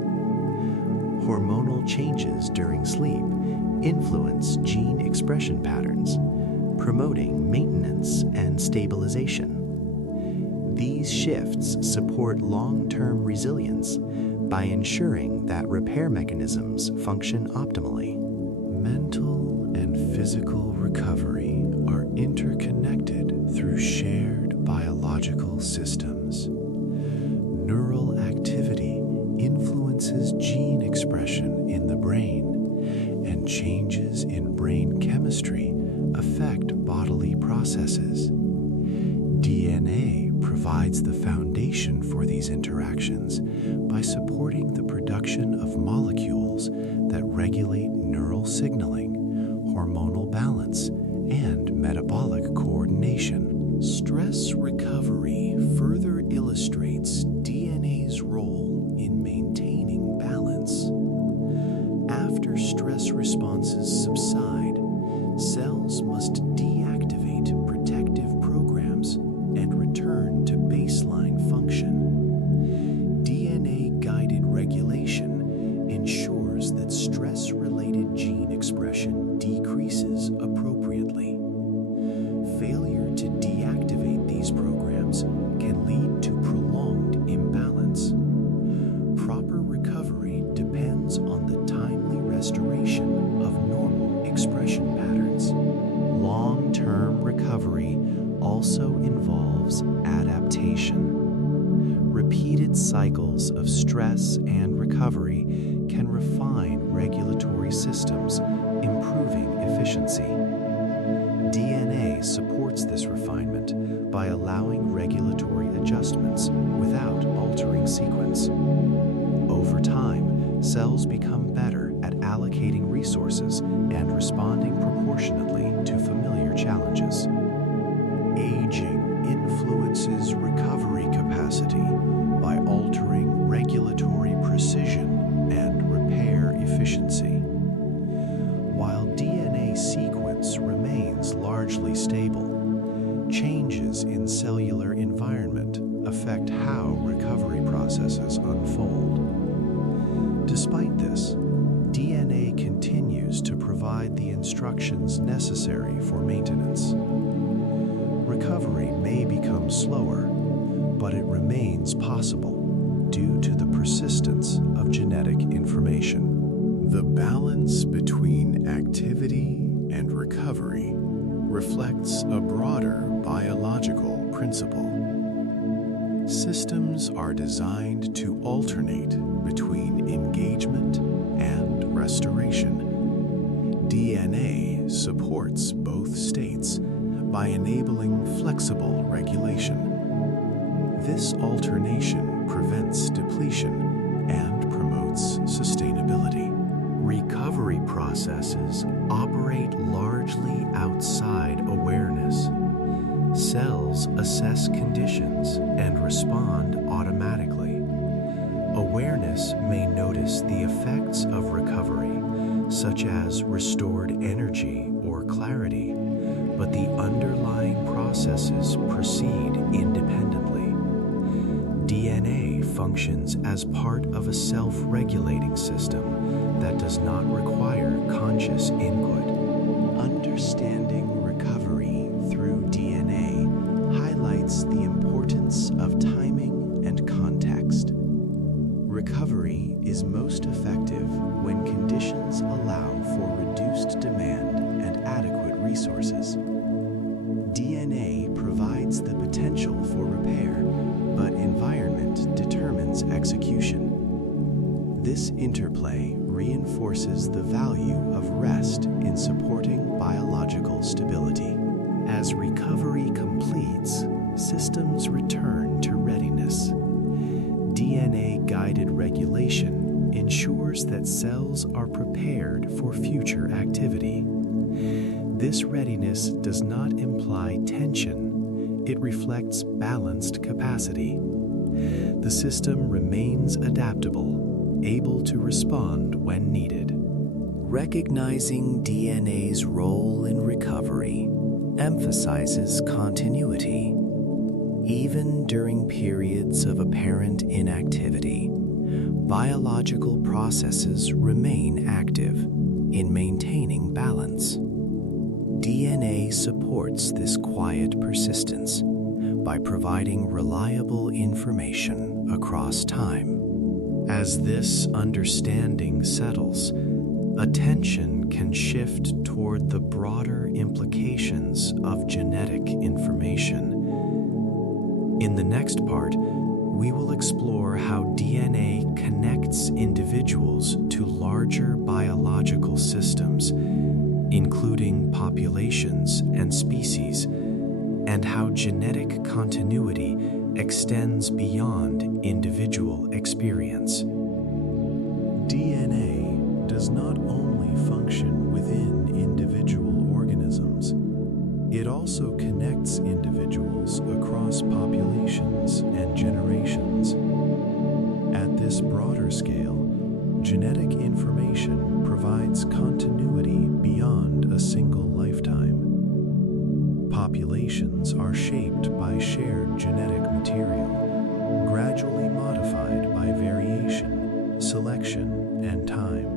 Hormonal changes during sleep influence gene expression patterns, promoting maintenance and stabilization. These shifts support long-term resilience by ensuring that repair mechanisms function optimally. Mental and physical recovery are interconnected through shared biological systems. Neural activity influences gene expression in the brain, and changes in brain chemistry affect bodily processes. DNA provides the foundation for these interactions by supporting the production of molecules that regulate neural signaling, hormonal balance, and metabolic coordination. Stress recovery further illustrates DNA's role in maintaining balance. After stress responses subside, cells must deactivate protective programs and return to baseline function. DNA-guided regulation ensures that stress-related gene expression decreases appropriately. Failure to deactivate these programs can lead to prolonged imbalance. Proper recovery depends on the timely restoration of normal expression patterns. Long-term recovery also involves adaptation. Repeated cycles of stress and recovery can refine regulatory systems, improving efficiency. DNA supports this refinement by allowing regulatory adjustments without altering sequence. Over time, cells become better at allocating resources and responding proportionately to familiar challenges. Aging influences recovery capacity by altering regulatory precision and repair efficiency. While DNA sequence remains largely stable, changes in cellular environment affect how recovery processes unfold. Despite this, DNA continues to provide the instructions necessary for maintenance. Recovery may become slower, but it remains possible due to the persistence of genetic information. The balance between activity and recovery reflects a broader biological principle. Systems are designed to alternate between engagement and restoration. DNA supports both states by enabling flexible regulation. This alternation prevents depletion and promotes sustainability. Recovery processes operate largely outside awareness. Cells assess conditions and respond automatically. Awareness may notice the effects of recovery, such as restored energy or clarity, but the underlying processes proceed independently. DNA functions as part of a self-regulating system that does not require conscious input. Understanding recovery through DNA highlights the importance of timing and context. Recovery is most effective when conditions allow for reduced demand and adequate resources. DNA provides the potential for repair, but environment determines execution. This interplay reinforces the value of rest in supporting biological stability. As recovery completes, systems return to readiness. DNA-guided regulation ensures that cells are prepared for future activity. This readiness does not imply tension. It reflects balanced capacity. The system remains adaptable, able to respond when needed. Recognizing DNA's role in recovery emphasizes continuity. Even during periods of apparent inactivity, biological processes remain active in maintaining balance. DNA supports this quiet persistence by providing reliable information across time. As this understanding settles, attention can shift toward the broader implications of genetic information. In the next part, we will explore how DNA connects individuals to larger biological systems, including populations and species, and how genetic continuity extends beyond individual experience. DNA does not only function within individual organisms, it also connects individuals across populations and generations. At this broader scale, genetic information provides continuity beyond a single lifetime. Populations are shaped by shared genetic material, gradually modified by variation, selection, and time.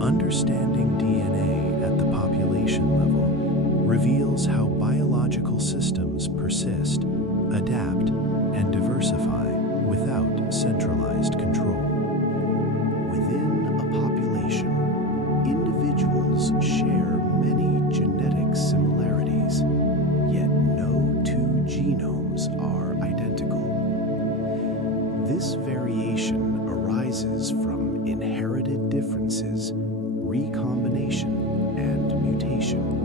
Understanding DNA at the population level reveals how biological systems persist, adapt, and diversify without centralized control. Within a population, individuals share many genetic similarities, yet no two genomes are identical. This variation arises from inherited differences, recombination, and mutation.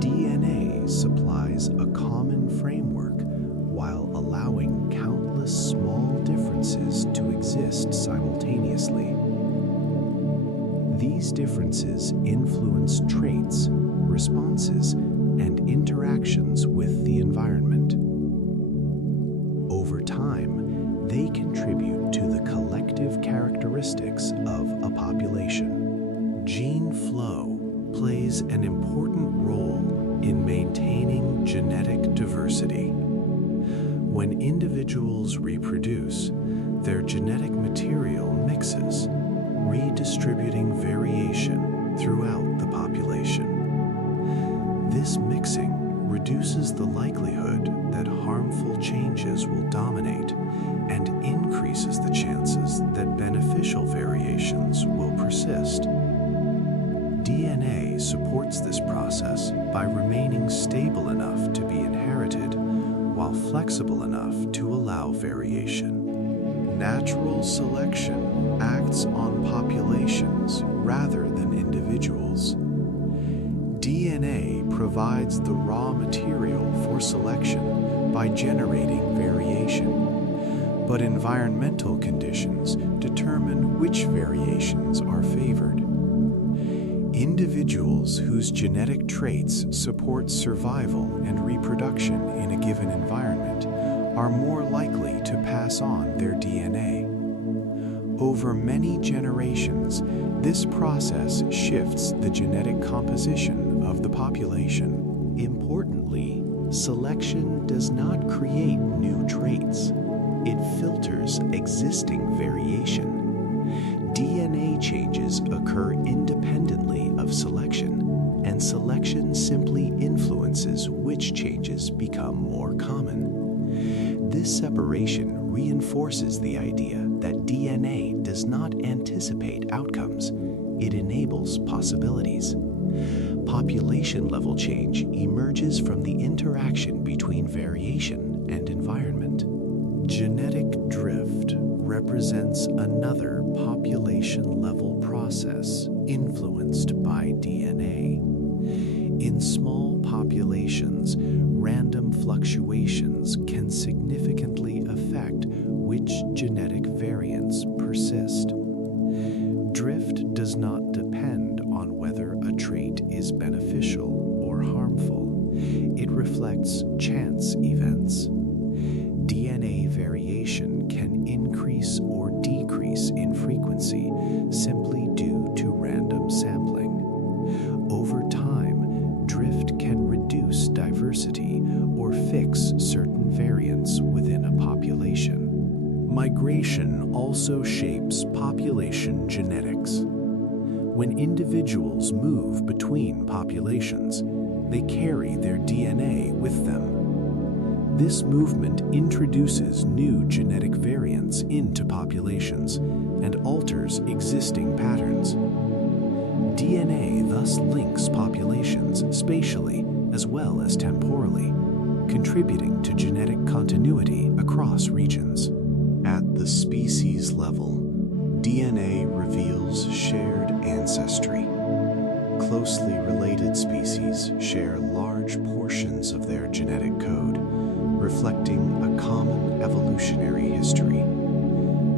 DNA supplies a common framework while allowing countless small differences to exist simultaneously. These differences influence traits, responses, and interactions with the environment. Over time, they contribute to the collective characteristics of a population. Gene flow plays an important role in maintaining genetic diversity. When individuals reproduce, their genetic material mixes, redistributing variation throughout the population. This mixing reduces the likelihood that harmful changes will dominate and increases the chances that beneficial variations will persist. DNA supports this process by remaining stable enough to be inherited while flexible enough to allow variation. Natural selection acts on populations rather than individuals. DNA provides the raw material for selection by generating variation, but environmental conditions determine which variations are favored. Individuals whose genetic traits support survival and reproduction in a given environment are more likely to pass on their DNA. Over many generations, this process shifts the genetic composition of the population. Importantly, selection does not create new traits. It filters existing variation. DNA changes occur independently of selection, and selection simply influences which changes become more common. This separation reinforces the idea that DNA does not anticipate outcomes, it enables possibilities. Population-level change emerges from the interaction between variation and environment. Genetic drift represents another population-level process influenced by DNA. In small populations, random fluctuations can significantly affect which genetic variants persist. Drift does not depend on whether a trait is beneficial or harmful. It reflects chance events. DNA variation can increase or decrease in frequency simply due to random sampling. Over time, drift can reduce diversity or fix certain variants within a population. Migration also shapes population genetics. When individuals move between populations, they carry their DNA with them. This movement introduces new genetic variants into populations and alters existing patterns. DNA thus links populations spatially as well as temporally, contributing to genetic continuity across regions. At the species level, DNA reveals shared ancestry. Closely related species share large portions of their genetic code, reflecting a common evolutionary history.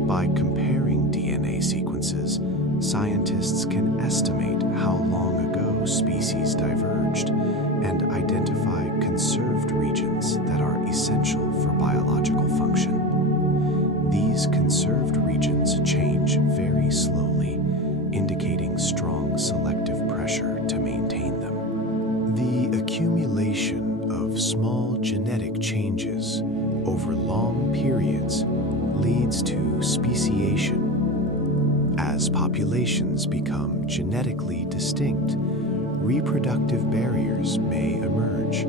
By comparing DNA sequences, scientists can estimate how long ago species diverged and identify conserved regions that are essential for biological function. These conserved regions change very slowly, indicating strong selective pressure to maintain them. The accumulation of small genetic changes over long periods leads to speciation. As populations become genetically distinct, reproductive barriers may emerge.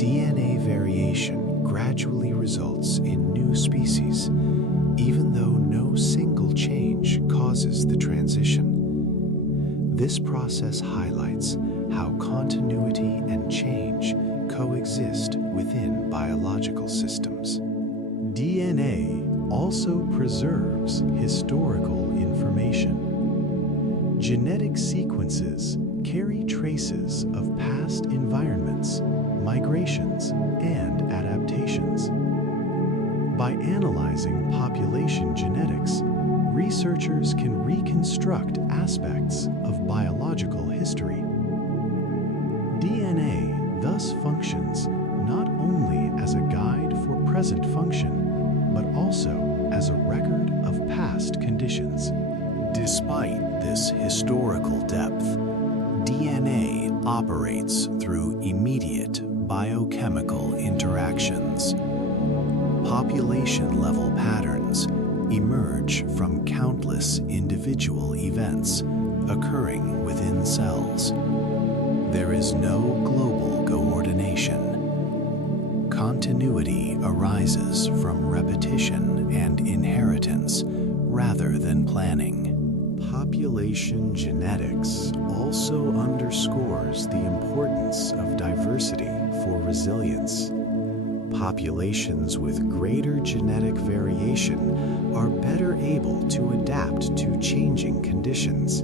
DNA variation gradually results in new species, even though no single change causes the transition. This process highlights how continuity and change coexist within biological systems. DNA also preserves historical information. Genetic sequences carry traces of past environments, migrations, and adaptations. By analyzing population genetics, researchers can reconstruct aspects of biological history. DNA thus functions not only as a guide for present function, but also as a record of past conditions. Despite this historical depth, DNA operates through immediate biochemical interactions. Population-level patterns emerge from countless individual events occurring within cells. There is no global coordination. Continuity arises from repetition and inheritance rather than planning. Population genetics also underscores the importance of diversity for resilience. Populations with greater genetic variation are better able to adapt to changing conditions.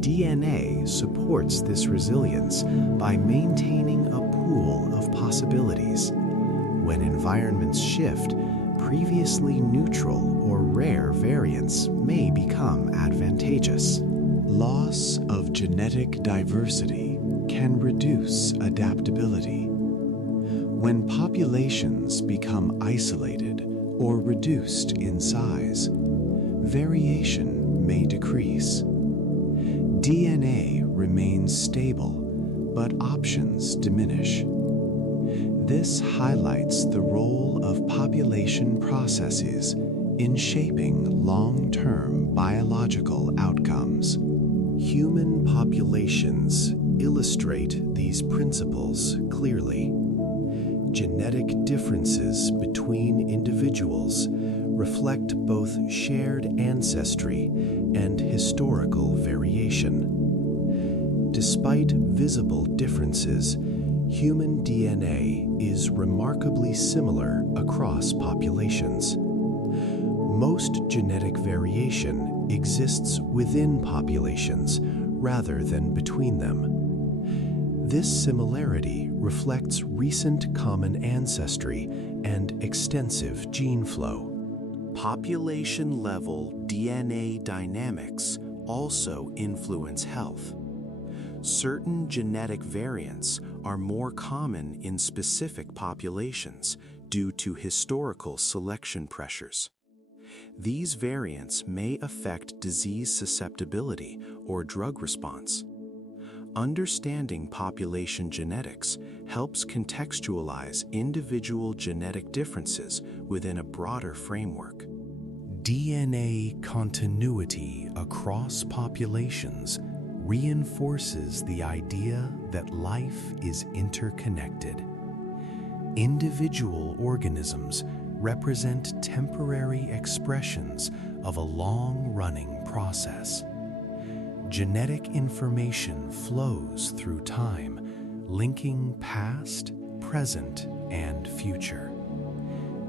DNA supports this resilience by maintaining a pool of possibilities. When environments shift, previously neutral or rare variants may become advantageous. Loss of genetic diversity can reduce adaptability. When populations become isolated or reduced in size, variation may decrease. DNA remains stable, but options diminish. This highlights the role of population processes in shaping long-term biological outcomes. Human populations illustrate these principles clearly. Genetic differences between individuals reflect both shared ancestry and historical variation. Despite visible differences, human DNA is remarkably similar across populations. Most genetic variation exists within populations rather than between them. This similarity reflects recent common ancestry and extensive gene flow. Population-level DNA dynamics also influence health. Certain genetic variants are more common in specific populations due to historical selection pressures. These variants may affect disease susceptibility or drug response. Understanding population genetics helps contextualize individual genetic differences within a broader framework. DNA continuity across populations reinforces the idea that life is interconnected. Individual organisms represent temporary expressions of a long-running process. Genetic information flows through time, linking past, present, and future.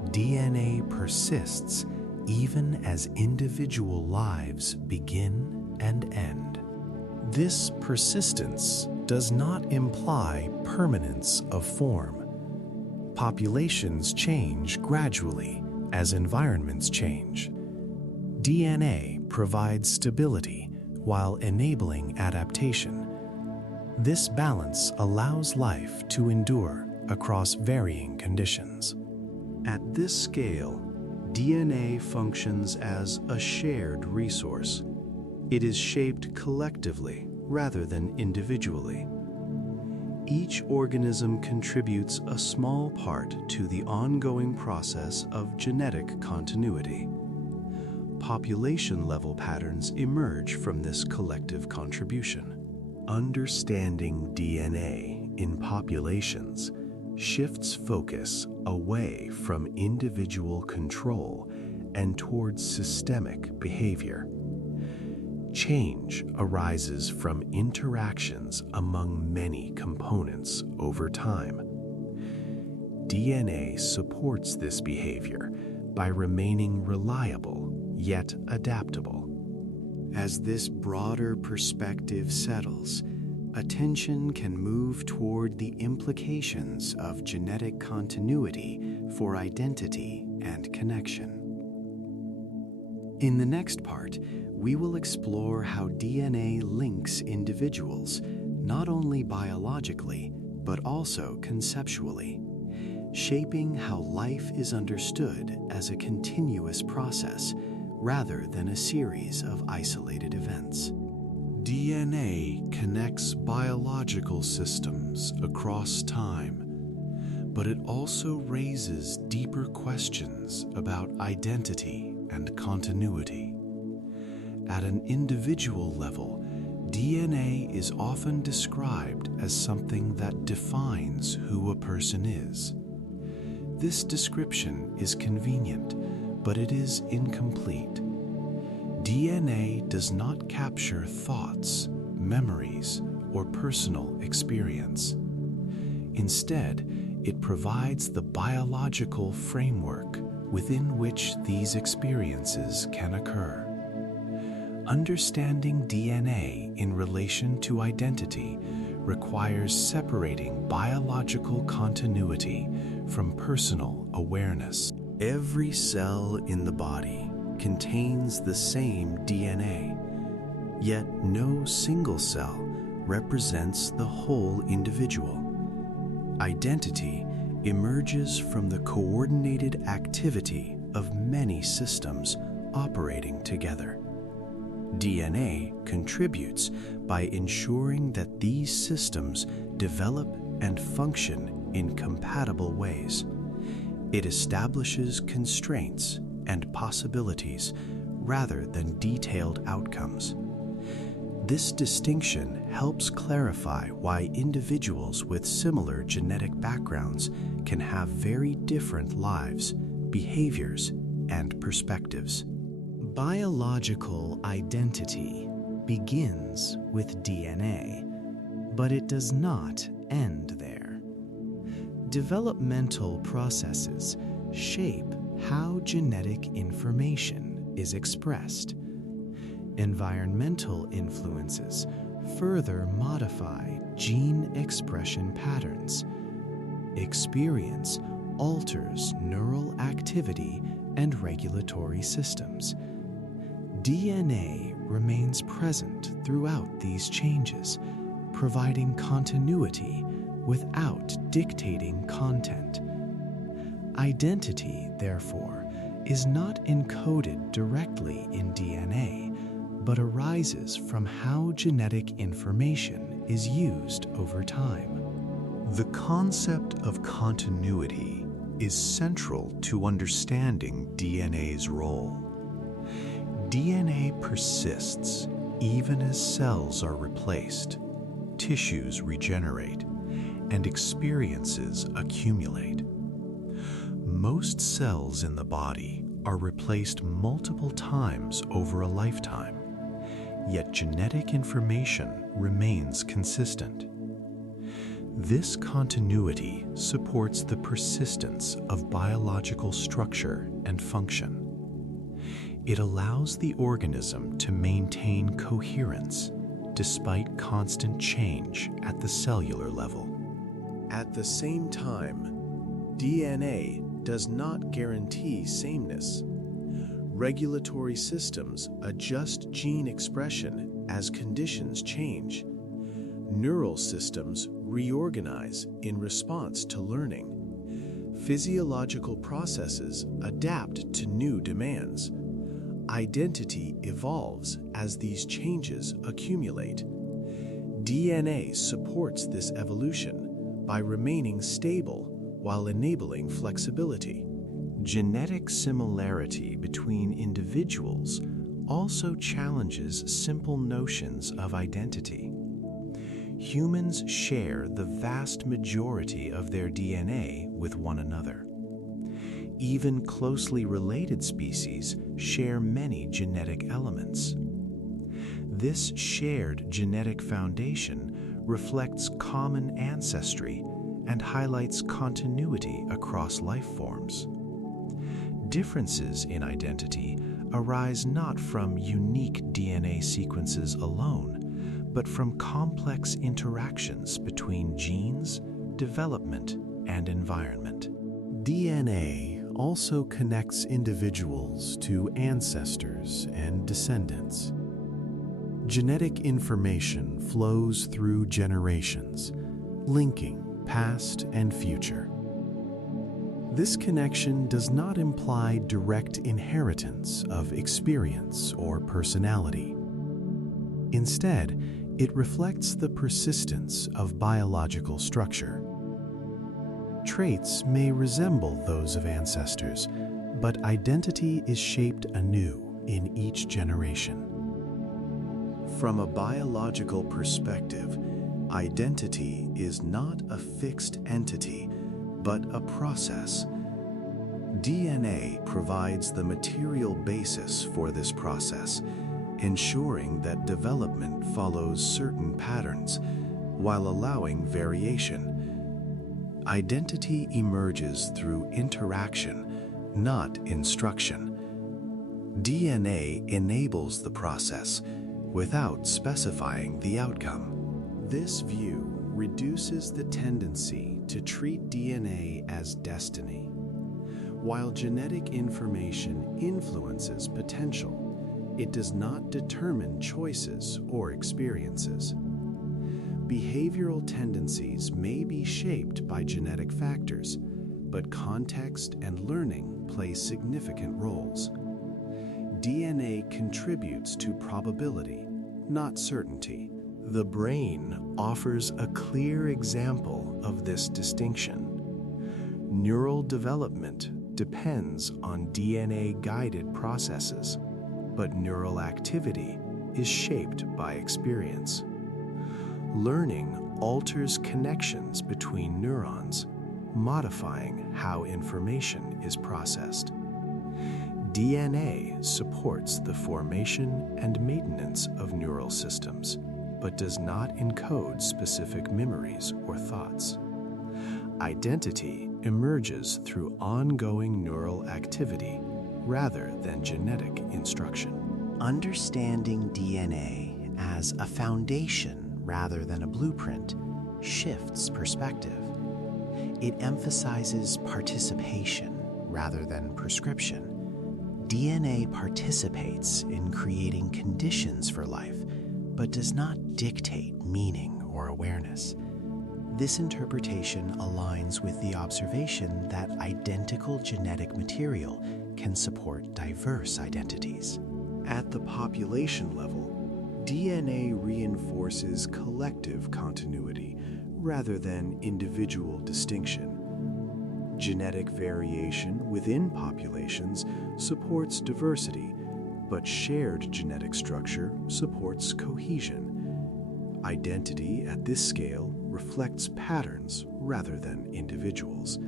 DNA persists even as individual lives begin and end. This persistence does not imply permanence of form. Populations change gradually as environments change. DNA provides stability while enabling adaptation. This balance allows life to endure across varying conditions. At this scale, DNA functions as a shared resource. It is shaped collectively rather than individually. Each organism contributes a small part to the ongoing process of genetic continuity. Population-level patterns emerge from this collective contribution. Understanding DNA in populations shifts focus away from individual control and towards systemic behavior. Change arises from interactions among many components over time. DNA supports this behavior by remaining reliable yet adaptable. As this broader perspective settles, attention can move toward the implications of genetic continuity for identity and connection. In the next part, we will explore how DNA links individuals, not only biologically, but also conceptually, shaping how life is understood as a continuous process rather than a series of isolated events. DNA connects biological systems across time, but it also raises deeper questions about identity and continuity. At an individual level, DNA is often described as something that defines who a person is. This description is convenient, but it is incomplete. DNA does not capture thoughts, memories, or personal experience. Instead, it provides the biological framework within which these experiences can occur. Understanding DNA in relation to identity requires separating biological continuity from personal awareness. Every cell in the body contains the same DNA, yet no single cell represents the whole individual. Identity emerges from the coordinated activity of many systems operating together. DNA contributes by ensuring that these systems develop and function in compatible ways. It establishes constraints and possibilities rather than detailed outcomes. This distinction helps clarify why individuals with similar genetic backgrounds can have very different lives, behaviors, and perspectives. Biological identity begins with DNA, but it does not end there. Developmental processes shape how genetic information is expressed. Environmental influences further modify gene expression patterns. Experience alters neural activity and regulatory systems. DNA remains present throughout these changes, providing continuity without dictating content. Identity, therefore, is not encoded directly in DNA, but arises from how genetic information is used over time. The concept of continuity is central to understanding DNA's role. DNA persists even as cells are replaced, tissues regenerate, and experiences accumulate. Most cells in the body are replaced multiple times over a lifetime, yet genetic information remains consistent. This continuity supports the persistence of biological structure and function. It allows the organism to maintain coherence despite constant change at the cellular level. At the same time, DNA does not guarantee sameness. Regulatory systems adjust gene expression as conditions change. Neural systems reorganize in response to learning. Physiological processes adapt to new demands. Identity evolves as these changes accumulate. DNA supports this evolution by remaining stable while enabling flexibility. Genetic similarity between individuals also challenges simple notions of identity. Humans share the vast majority of their DNA with one another. Even closely related species share many genetic elements. This shared genetic foundation reflects common ancestry and highlights continuity across life forms. Differences in identity arise not from unique DNA sequences alone, but from complex interactions between genes, development, and environment. DNA also connects individuals to ancestors and descendants. Genetic information flows through generations, linking past and future. This connection does not imply direct inheritance of experience or personality. Instead, it reflects the persistence of biological structure. Traits may resemble those of ancestors, but identity is shaped anew in each generation. From a biological perspective, identity is not a fixed entity, but a process. DNA provides the material basis for this process, ensuring that development follows certain patterns while allowing variation. Identity emerges through interaction, not instruction. DNA enables the process without specifying the outcome. This view reduces the tendency to treat DNA as destiny. While genetic information influences potential, it does not determine choices or experiences. Behavioral tendencies may be shaped by genetic factors, but context and learning play significant roles. DNA contributes to probability, not certainty. The brain offers a clear example of this distinction. Neural development depends on DNA-guided processes, but neural activity is shaped by experience. Learning alters connections between neurons, modifying how information is processed. DNA supports the formation and maintenance of neural systems, but does not encode specific memories or thoughts. Identity emerges through ongoing neural activity rather than genetic instruction. Understanding DNA as a foundation rather than a blueprint shifts perspective. It emphasizes participation rather than prescription. DNA participates in creating conditions for life, but does not dictate meaning or awareness. This interpretation aligns with the observation that identical genetic material can support diverse identities. At the population level, DNA reinforces collective continuity rather than individual distinction. Genetic variation within populations supports diversity, but shared genetic structure supports cohesion. Identity at this scale reflects patterns rather than individuals.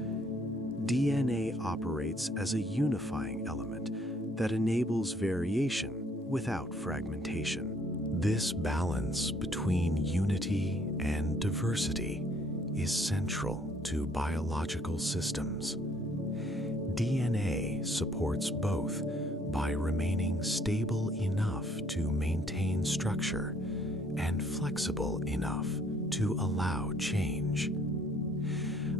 DNA operates as a unifying element that enables variation without fragmentation. This balance between unity and diversity is central to biological systems. DNA supports both by remaining stable enough to maintain structure and flexible enough to allow change.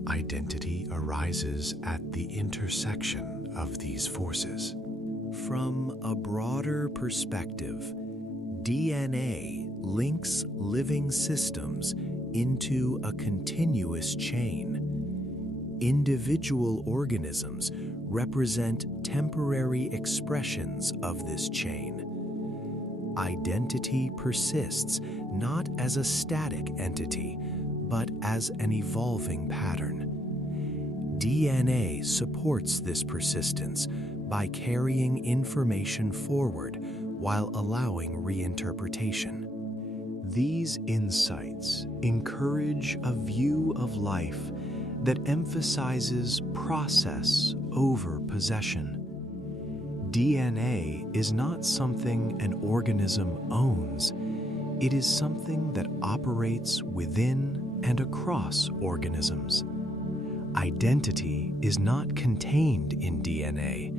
Identity arises at the intersection of these forces. From a broader perspective, DNA links living systems into a continuous chain. Individual organisms represent temporary expressions of this chain. Identity persists not as a static entity, but as an evolving pattern. DNA supports this persistence by carrying information forward while allowing reinterpretation. These insights encourage a view of life that emphasizes process over possession. DNA is not something an organism owns. It is something that operates within and across organisms. Identity is not contained in DNA.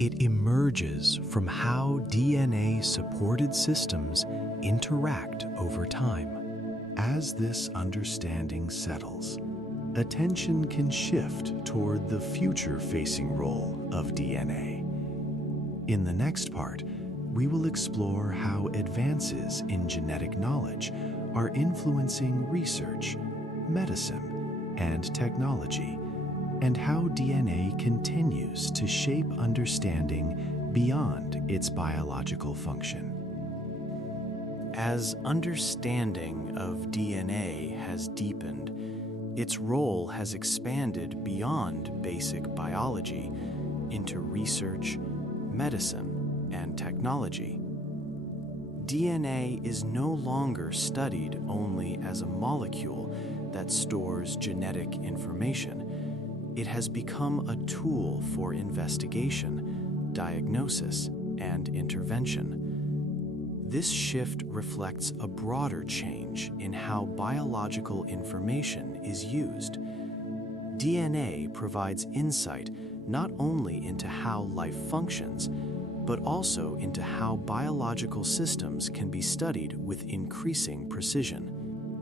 It emerges from how DNA-supported systems interact over time. As this understanding settles, attention can shift toward the future-facing role of DNA. In the next part, we will explore how advances in genetic knowledge are influencing research, medicine, and technology, and how DNA continues to shape understanding beyond its biological function. As understanding of DNA has deepened, its role has expanded beyond basic biology into research, medicine, and technology. DNA is no longer studied only as a molecule that stores genetic information. It has become a tool for investigation, diagnosis, and intervention. This shift reflects a broader change in how biological information is used. DNA provides insight not only into how life functions, but also into how biological systems can be studied with increasing precision.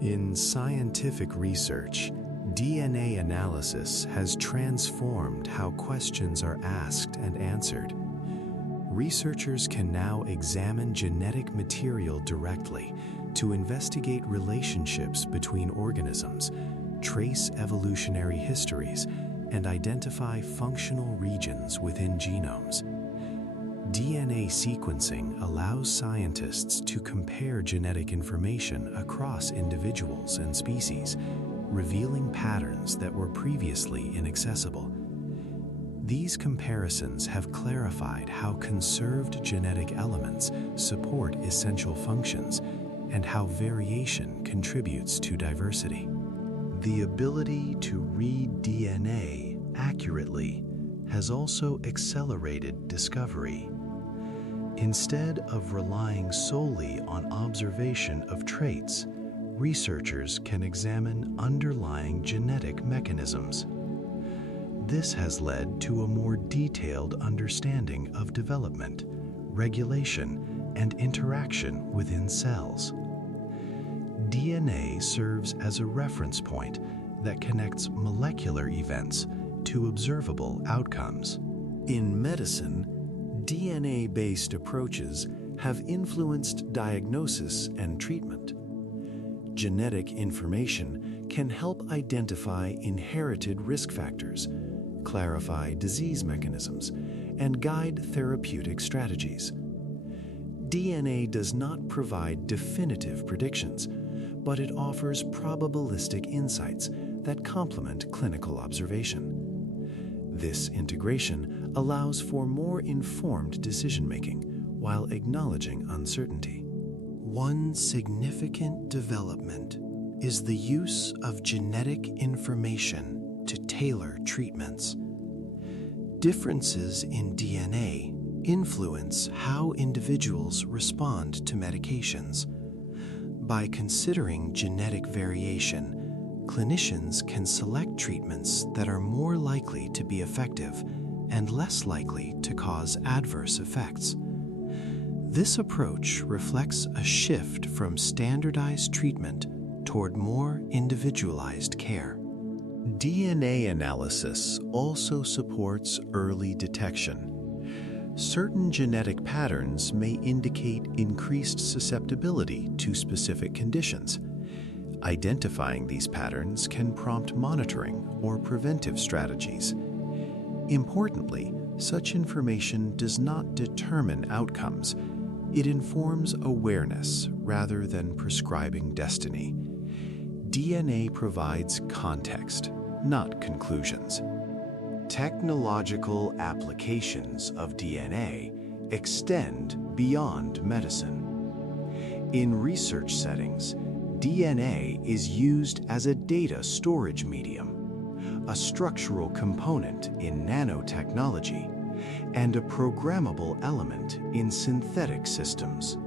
In scientific research, DNA analysis has transformed how questions are asked and answered. Researchers can now examine genetic material directly to investigate relationships between organisms, trace evolutionary histories, and identify functional regions within genomes. DNA sequencing allows scientists to compare genetic information across individuals and species, revealing patterns that were previously inaccessible. These comparisons have clarified how conserved genetic elements support essential functions and how variation contributes to diversity. The ability to read DNA accurately has also accelerated discovery. Instead of relying solely on observation of traits, researchers can examine underlying genetic mechanisms. This has led to a more detailed understanding of development, regulation, and interaction within cells. DNA serves as a reference point that connects molecular events to observable outcomes. In medicine, DNA-based approaches have influenced diagnosis and treatment. Genetic information can help identify inherited risk factors, clarify disease mechanisms, and guide therapeutic strategies. DNA does not provide definitive predictions, but it offers probabilistic insights that complement clinical observation. This integration allows for more informed decision-making while acknowledging uncertainty. One significant development is the use of genetic information to tailor treatments. Differences in DNA influence how individuals respond to medications. By considering genetic variation, clinicians can select treatments that are more likely to be effective and less likely to cause adverse effects. This approach reflects a shift from standardized treatment toward more individualized care. DNA analysis also supports early detection. Certain genetic patterns may indicate increased susceptibility to specific conditions. Identifying these patterns can prompt monitoring or preventive strategies. Importantly, such information does not determine outcomes. It informs awareness rather than prescribing destiny. DNA provides context, not conclusions. Technological applications of DNA extend beyond medicine. In research settings, DNA is used as a data storage medium, a structural component in nanotechnology, and a programmable element in synthetic systems.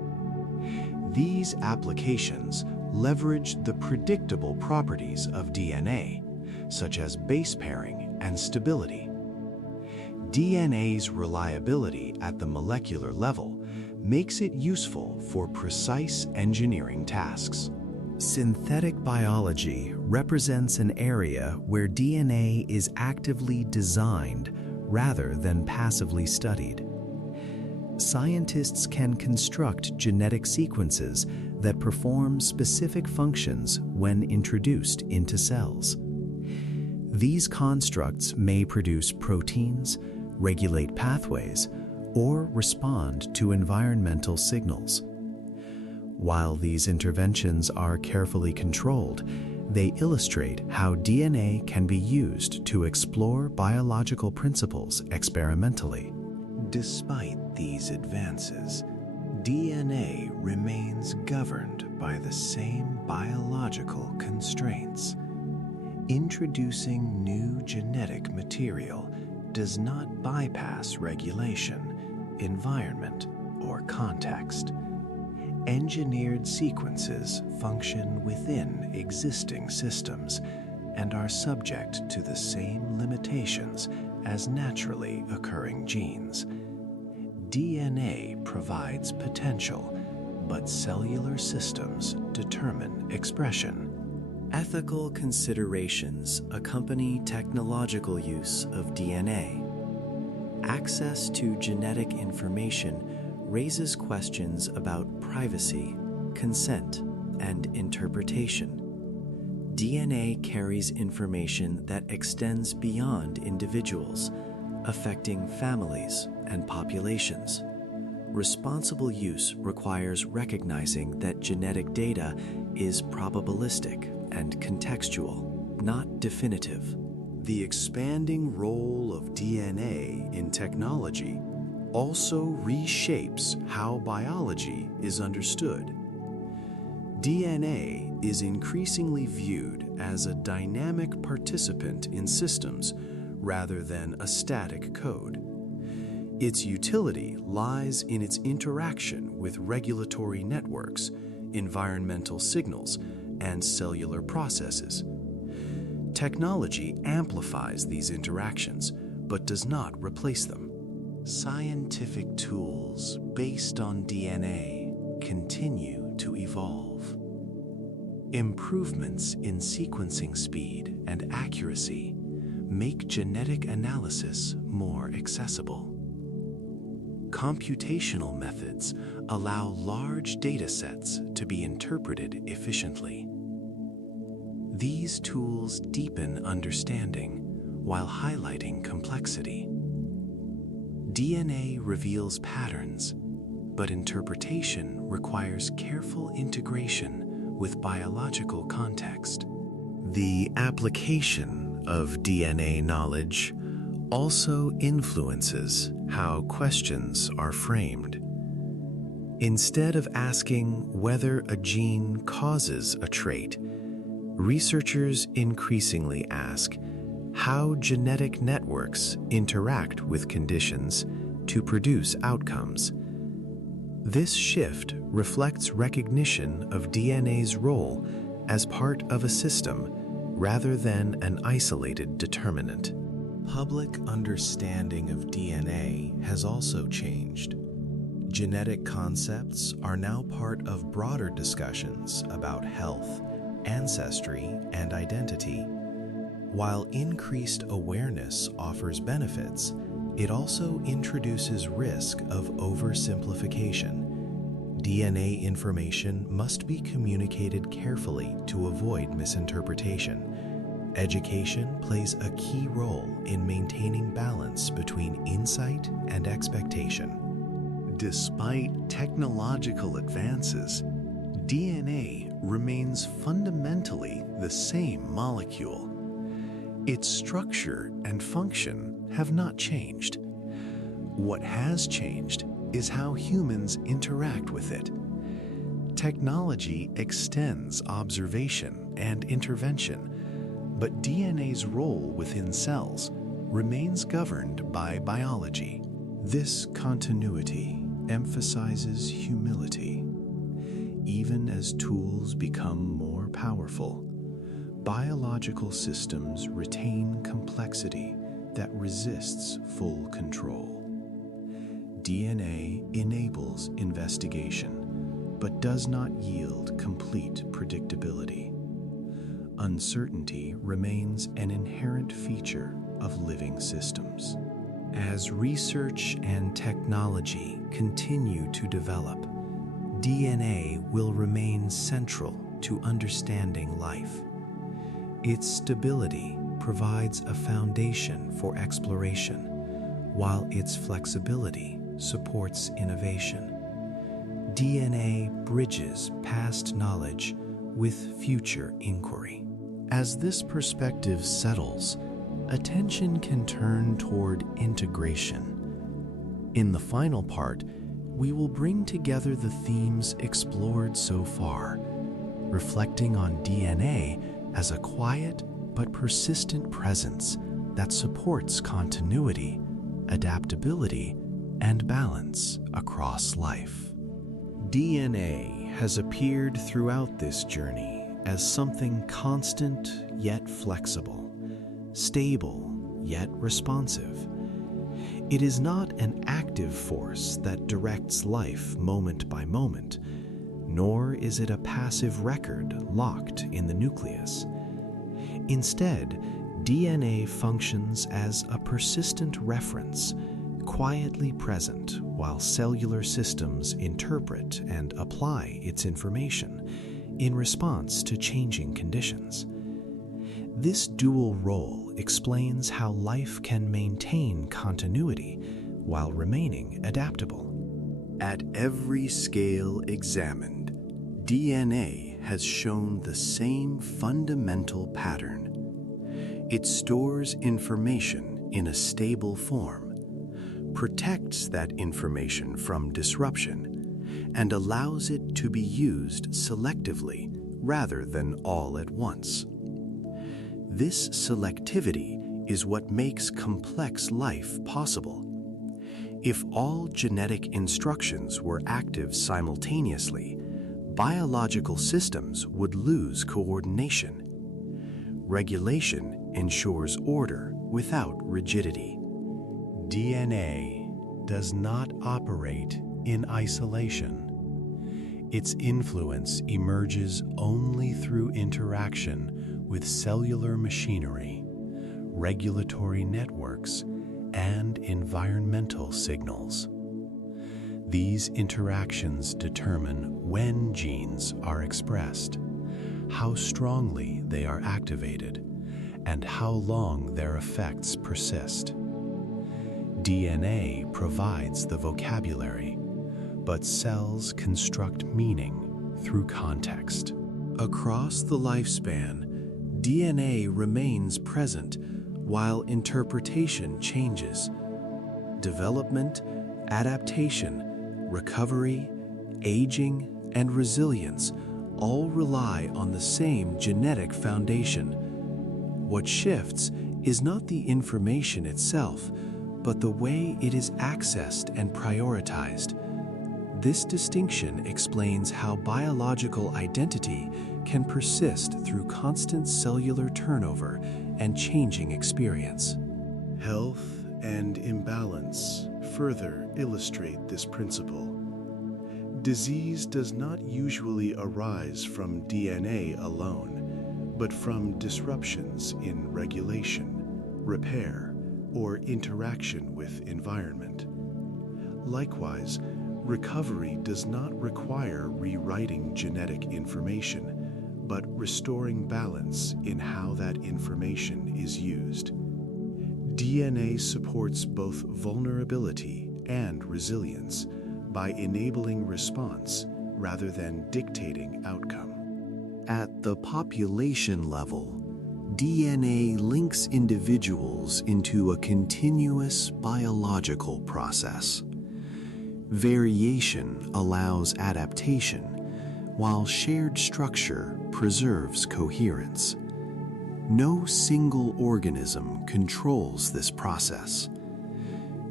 These applications leverage the predictable properties of DNA, such as base pairing and stability. DNA's reliability at the molecular level makes it useful for precise engineering tasks. Synthetic biology represents an area where DNA is actively designed rather than passively studied. Scientists can construct genetic sequences that perform specific functions when introduced into cells. These constructs may produce proteins, regulate pathways, or respond to environmental signals. While these interventions are carefully controlled, they illustrate how DNA can be used to explore biological principles experimentally. Despite these advances, DNA remains governed by the same biological constraints. Introducing new genetic material does not bypass regulation, environment, or context. Engineered sequences function within existing systems and are subject to the same limitations as naturally occurring genes. DNA provides potential, but cellular systems determine expression. Ethical considerations accompany technological use of DNA. Access to genetic information raises questions about privacy, consent, and interpretation. DNA carries information that extends beyond individuals, affecting families and populations. Responsible use requires recognizing that genetic data is probabilistic and contextual, not definitive. The expanding role of DNA in technology also reshapes how biology is understood. DNA is increasingly viewed as a dynamic participant in systems rather than a static code. Its utility lies in its interaction with regulatory networks, environmental signals, and cellular processes. Technology amplifies these interactions, but does not replace them. Scientific tools based on DNA continue to evolve. Improvements in sequencing speed and accuracy make genetic analysis more accessible. Computational methods allow large data sets to be interpreted efficiently. These tools deepen understanding while highlighting complexity. DNA reveals patterns, but interpretation requires careful integration with biological context. The application of DNA knowledge also influences how questions are framed. Instead of asking whether a gene causes a trait, researchers increasingly ask how genetic networks interact with conditions to produce outcomes. This shift reflects recognition of DNA's role as part of a system rather than an isolated determinant. Public understanding of DNA has also changed. Genetic concepts are now part of broader discussions about health, ancestry, and identity. While increased awareness offers benefits, it also introduces risk of oversimplification. DNA information must be communicated carefully to avoid misinterpretation. Education plays a key role in maintaining balance between insight and expectation. Despite technological advances, DNA remains fundamentally the same molecule. Its structure and function have not changed. What has changed is how humans interact with it. Technology extends observation and intervention, but DNA's role within cells remains governed by biology. This continuity emphasizes humility. Even as tools become more powerful, biological systems retain complexity that resists full control. DNA enables investigation, but does not yield complete predictability. Uncertainty remains an inherent feature of living systems. As research and technology continue to develop, DNA will remain central to understanding life. Its stability provides a foundation for exploration, while its flexibility supports innovation. DNA bridges past knowledge with future inquiry. As this perspective settles, attention can turn toward integration. In the final part, we will bring together the themes explored so far, reflecting on DNA as a quiet but persistent presence that supports continuity, adaptability, and balance across life. DNA has appeared throughout this journey as something constant yet flexible, stable yet responsive. It is not an active force that directs life moment by moment, nor is it a passive record locked in the nucleus. Instead, DNA functions as a persistent reference, quietly present while cellular systems interpret and apply its information in response to changing conditions. This dual role explains how life can maintain continuity while remaining adaptable. At every scale examined, DNA has shown the same fundamental pattern. It stores information in a stable form, protects that information from disruption, and allows it to be used selectively rather than all at once. This selectivity is what makes complex life possible. If all genetic instructions were active simultaneously, biological systems would lose coordination. Regulation ensures order without rigidity. DNA does not operate in isolation. Its influence emerges only through interaction with cellular machinery, regulatory networks, and environmental signals. These interactions determine when genes are expressed, how strongly they are activated, and how long their effects persist. DNA provides the vocabulary, but cells construct meaning through context. Across the lifespan, DNA remains present while interpretation changes. Development, adaptation, recovery, aging, and resilience all rely on the same genetic foundation. What shifts is not the information itself, but the way it is accessed and prioritized. This distinction explains how biological identity can persist through constant cellular turnover and changing experience. Health and imbalance further illustrate this principle. Disease does not usually arise from DNA alone, but from disruptions in regulation, repair, or interaction with environment. Likewise, recovery does not require rewriting genetic information, but restoring balance in how that information is used. DNA supports both vulnerability and resilience by enabling response rather than dictating outcome. At the population level, DNA links individuals into a continuous biological process. Variation allows adaptation, while shared structure preserves coherence. No single organism controls this process.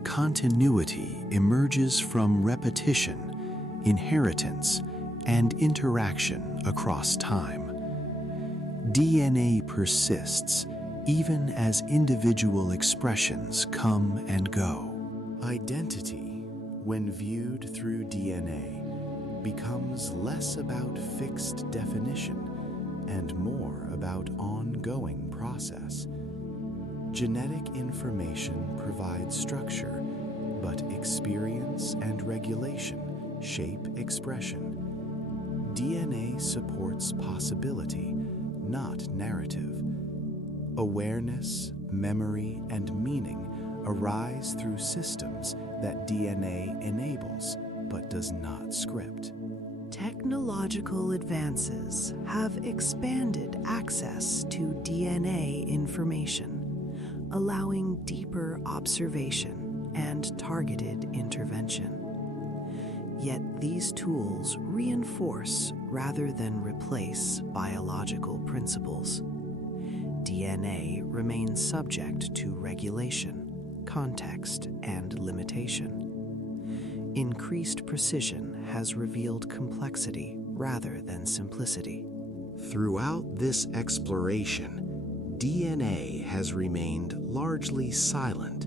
Continuity emerges from repetition, inheritance, and interaction across time. DNA persists even as individual expressions come and go. Identity, when viewed through DNA, becomes less about fixed definition and more about ongoing process. Genetic information provides structure, but experience and regulation shape expression. DNA supports possibility, not narrative. Awareness, memory, and meaning arise through systems that DNA enables but does not script. Technological advances have expanded access to DNA information, allowing deeper observation and targeted intervention. Yet these tools reinforce rather than replace biological principles. DNA remains subject to regulation, context, and limitation. Increased precision has revealed complexity rather than simplicity. Throughout this exploration, DNA has remained largely silent.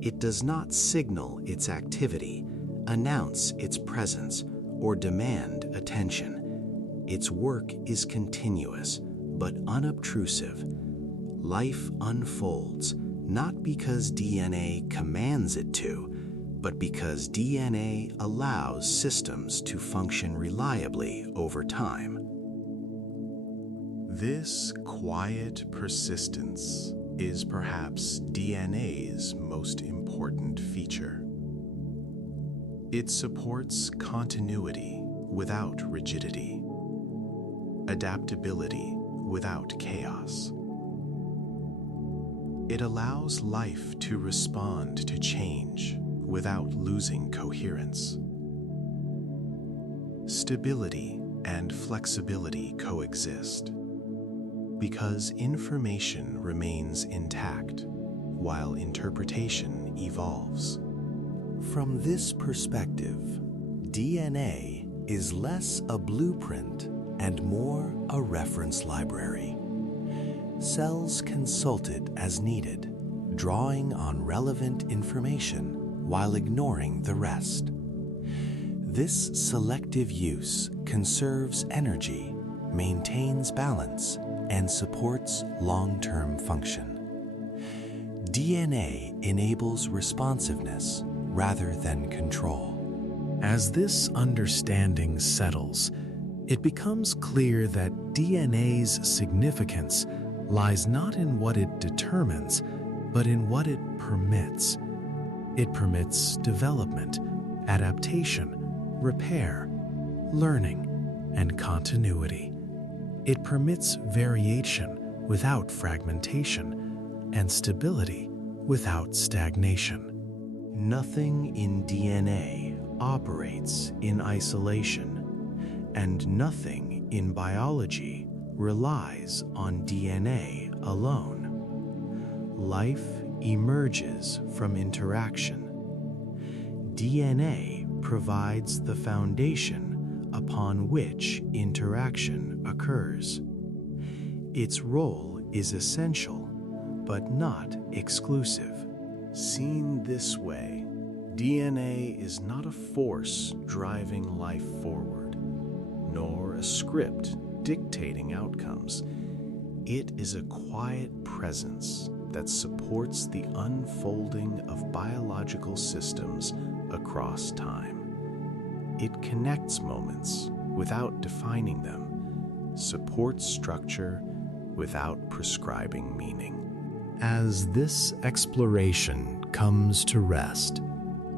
It does not signal its activity, announce its presence, or demand attention. Its work is continuous, but unobtrusive. Life unfolds, not because DNA commands it to, but because DNA allows systems to function reliably over time. This quiet persistence is perhaps DNA's most important feature. It supports continuity without rigidity, adaptability without chaos. It allows life to respond to change without losing coherence. Stability and flexibility coexist because information remains intact while interpretation evolves. From this perspective, DNA is less a blueprint and more a reference library. Cells consulted as needed, drawing on relevant information while ignoring the rest. This selective use conserves energy, maintains balance, and supports long-term function. DNA enables responsiveness rather than control. As this understanding settles, it becomes clear that DNA's significance lies not in what it determines, but in what it permits. It permits development, adaptation, repair, learning, and continuity. It permits variation without fragmentation and stability without stagnation. Nothing in DNA operates in isolation, and nothing in biology relies on DNA alone. Life emerges from interaction. DNA provides the foundation upon which interaction occurs. Its role is essential, but not exclusive. Seen this way, DNA is not a force driving life forward, nor a script dictating outcomes. It is a quiet presence that supports the unfolding of biological systems across time. It connects moments without defining them, supports structure without prescribing meaning. As this exploration comes to rest,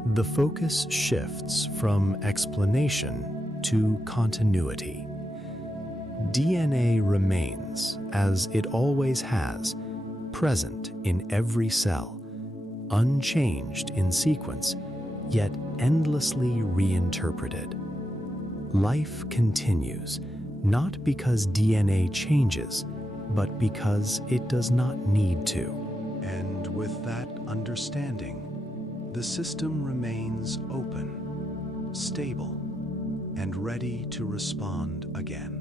the focus shifts from explanation to continuity. DNA remains, as it always has, present in every cell, unchanged in sequence, yet endlessly reinterpreted. Life continues, not because DNA changes, but because it does not need to. And with that understanding, the system remains open, stable, and ready to respond again.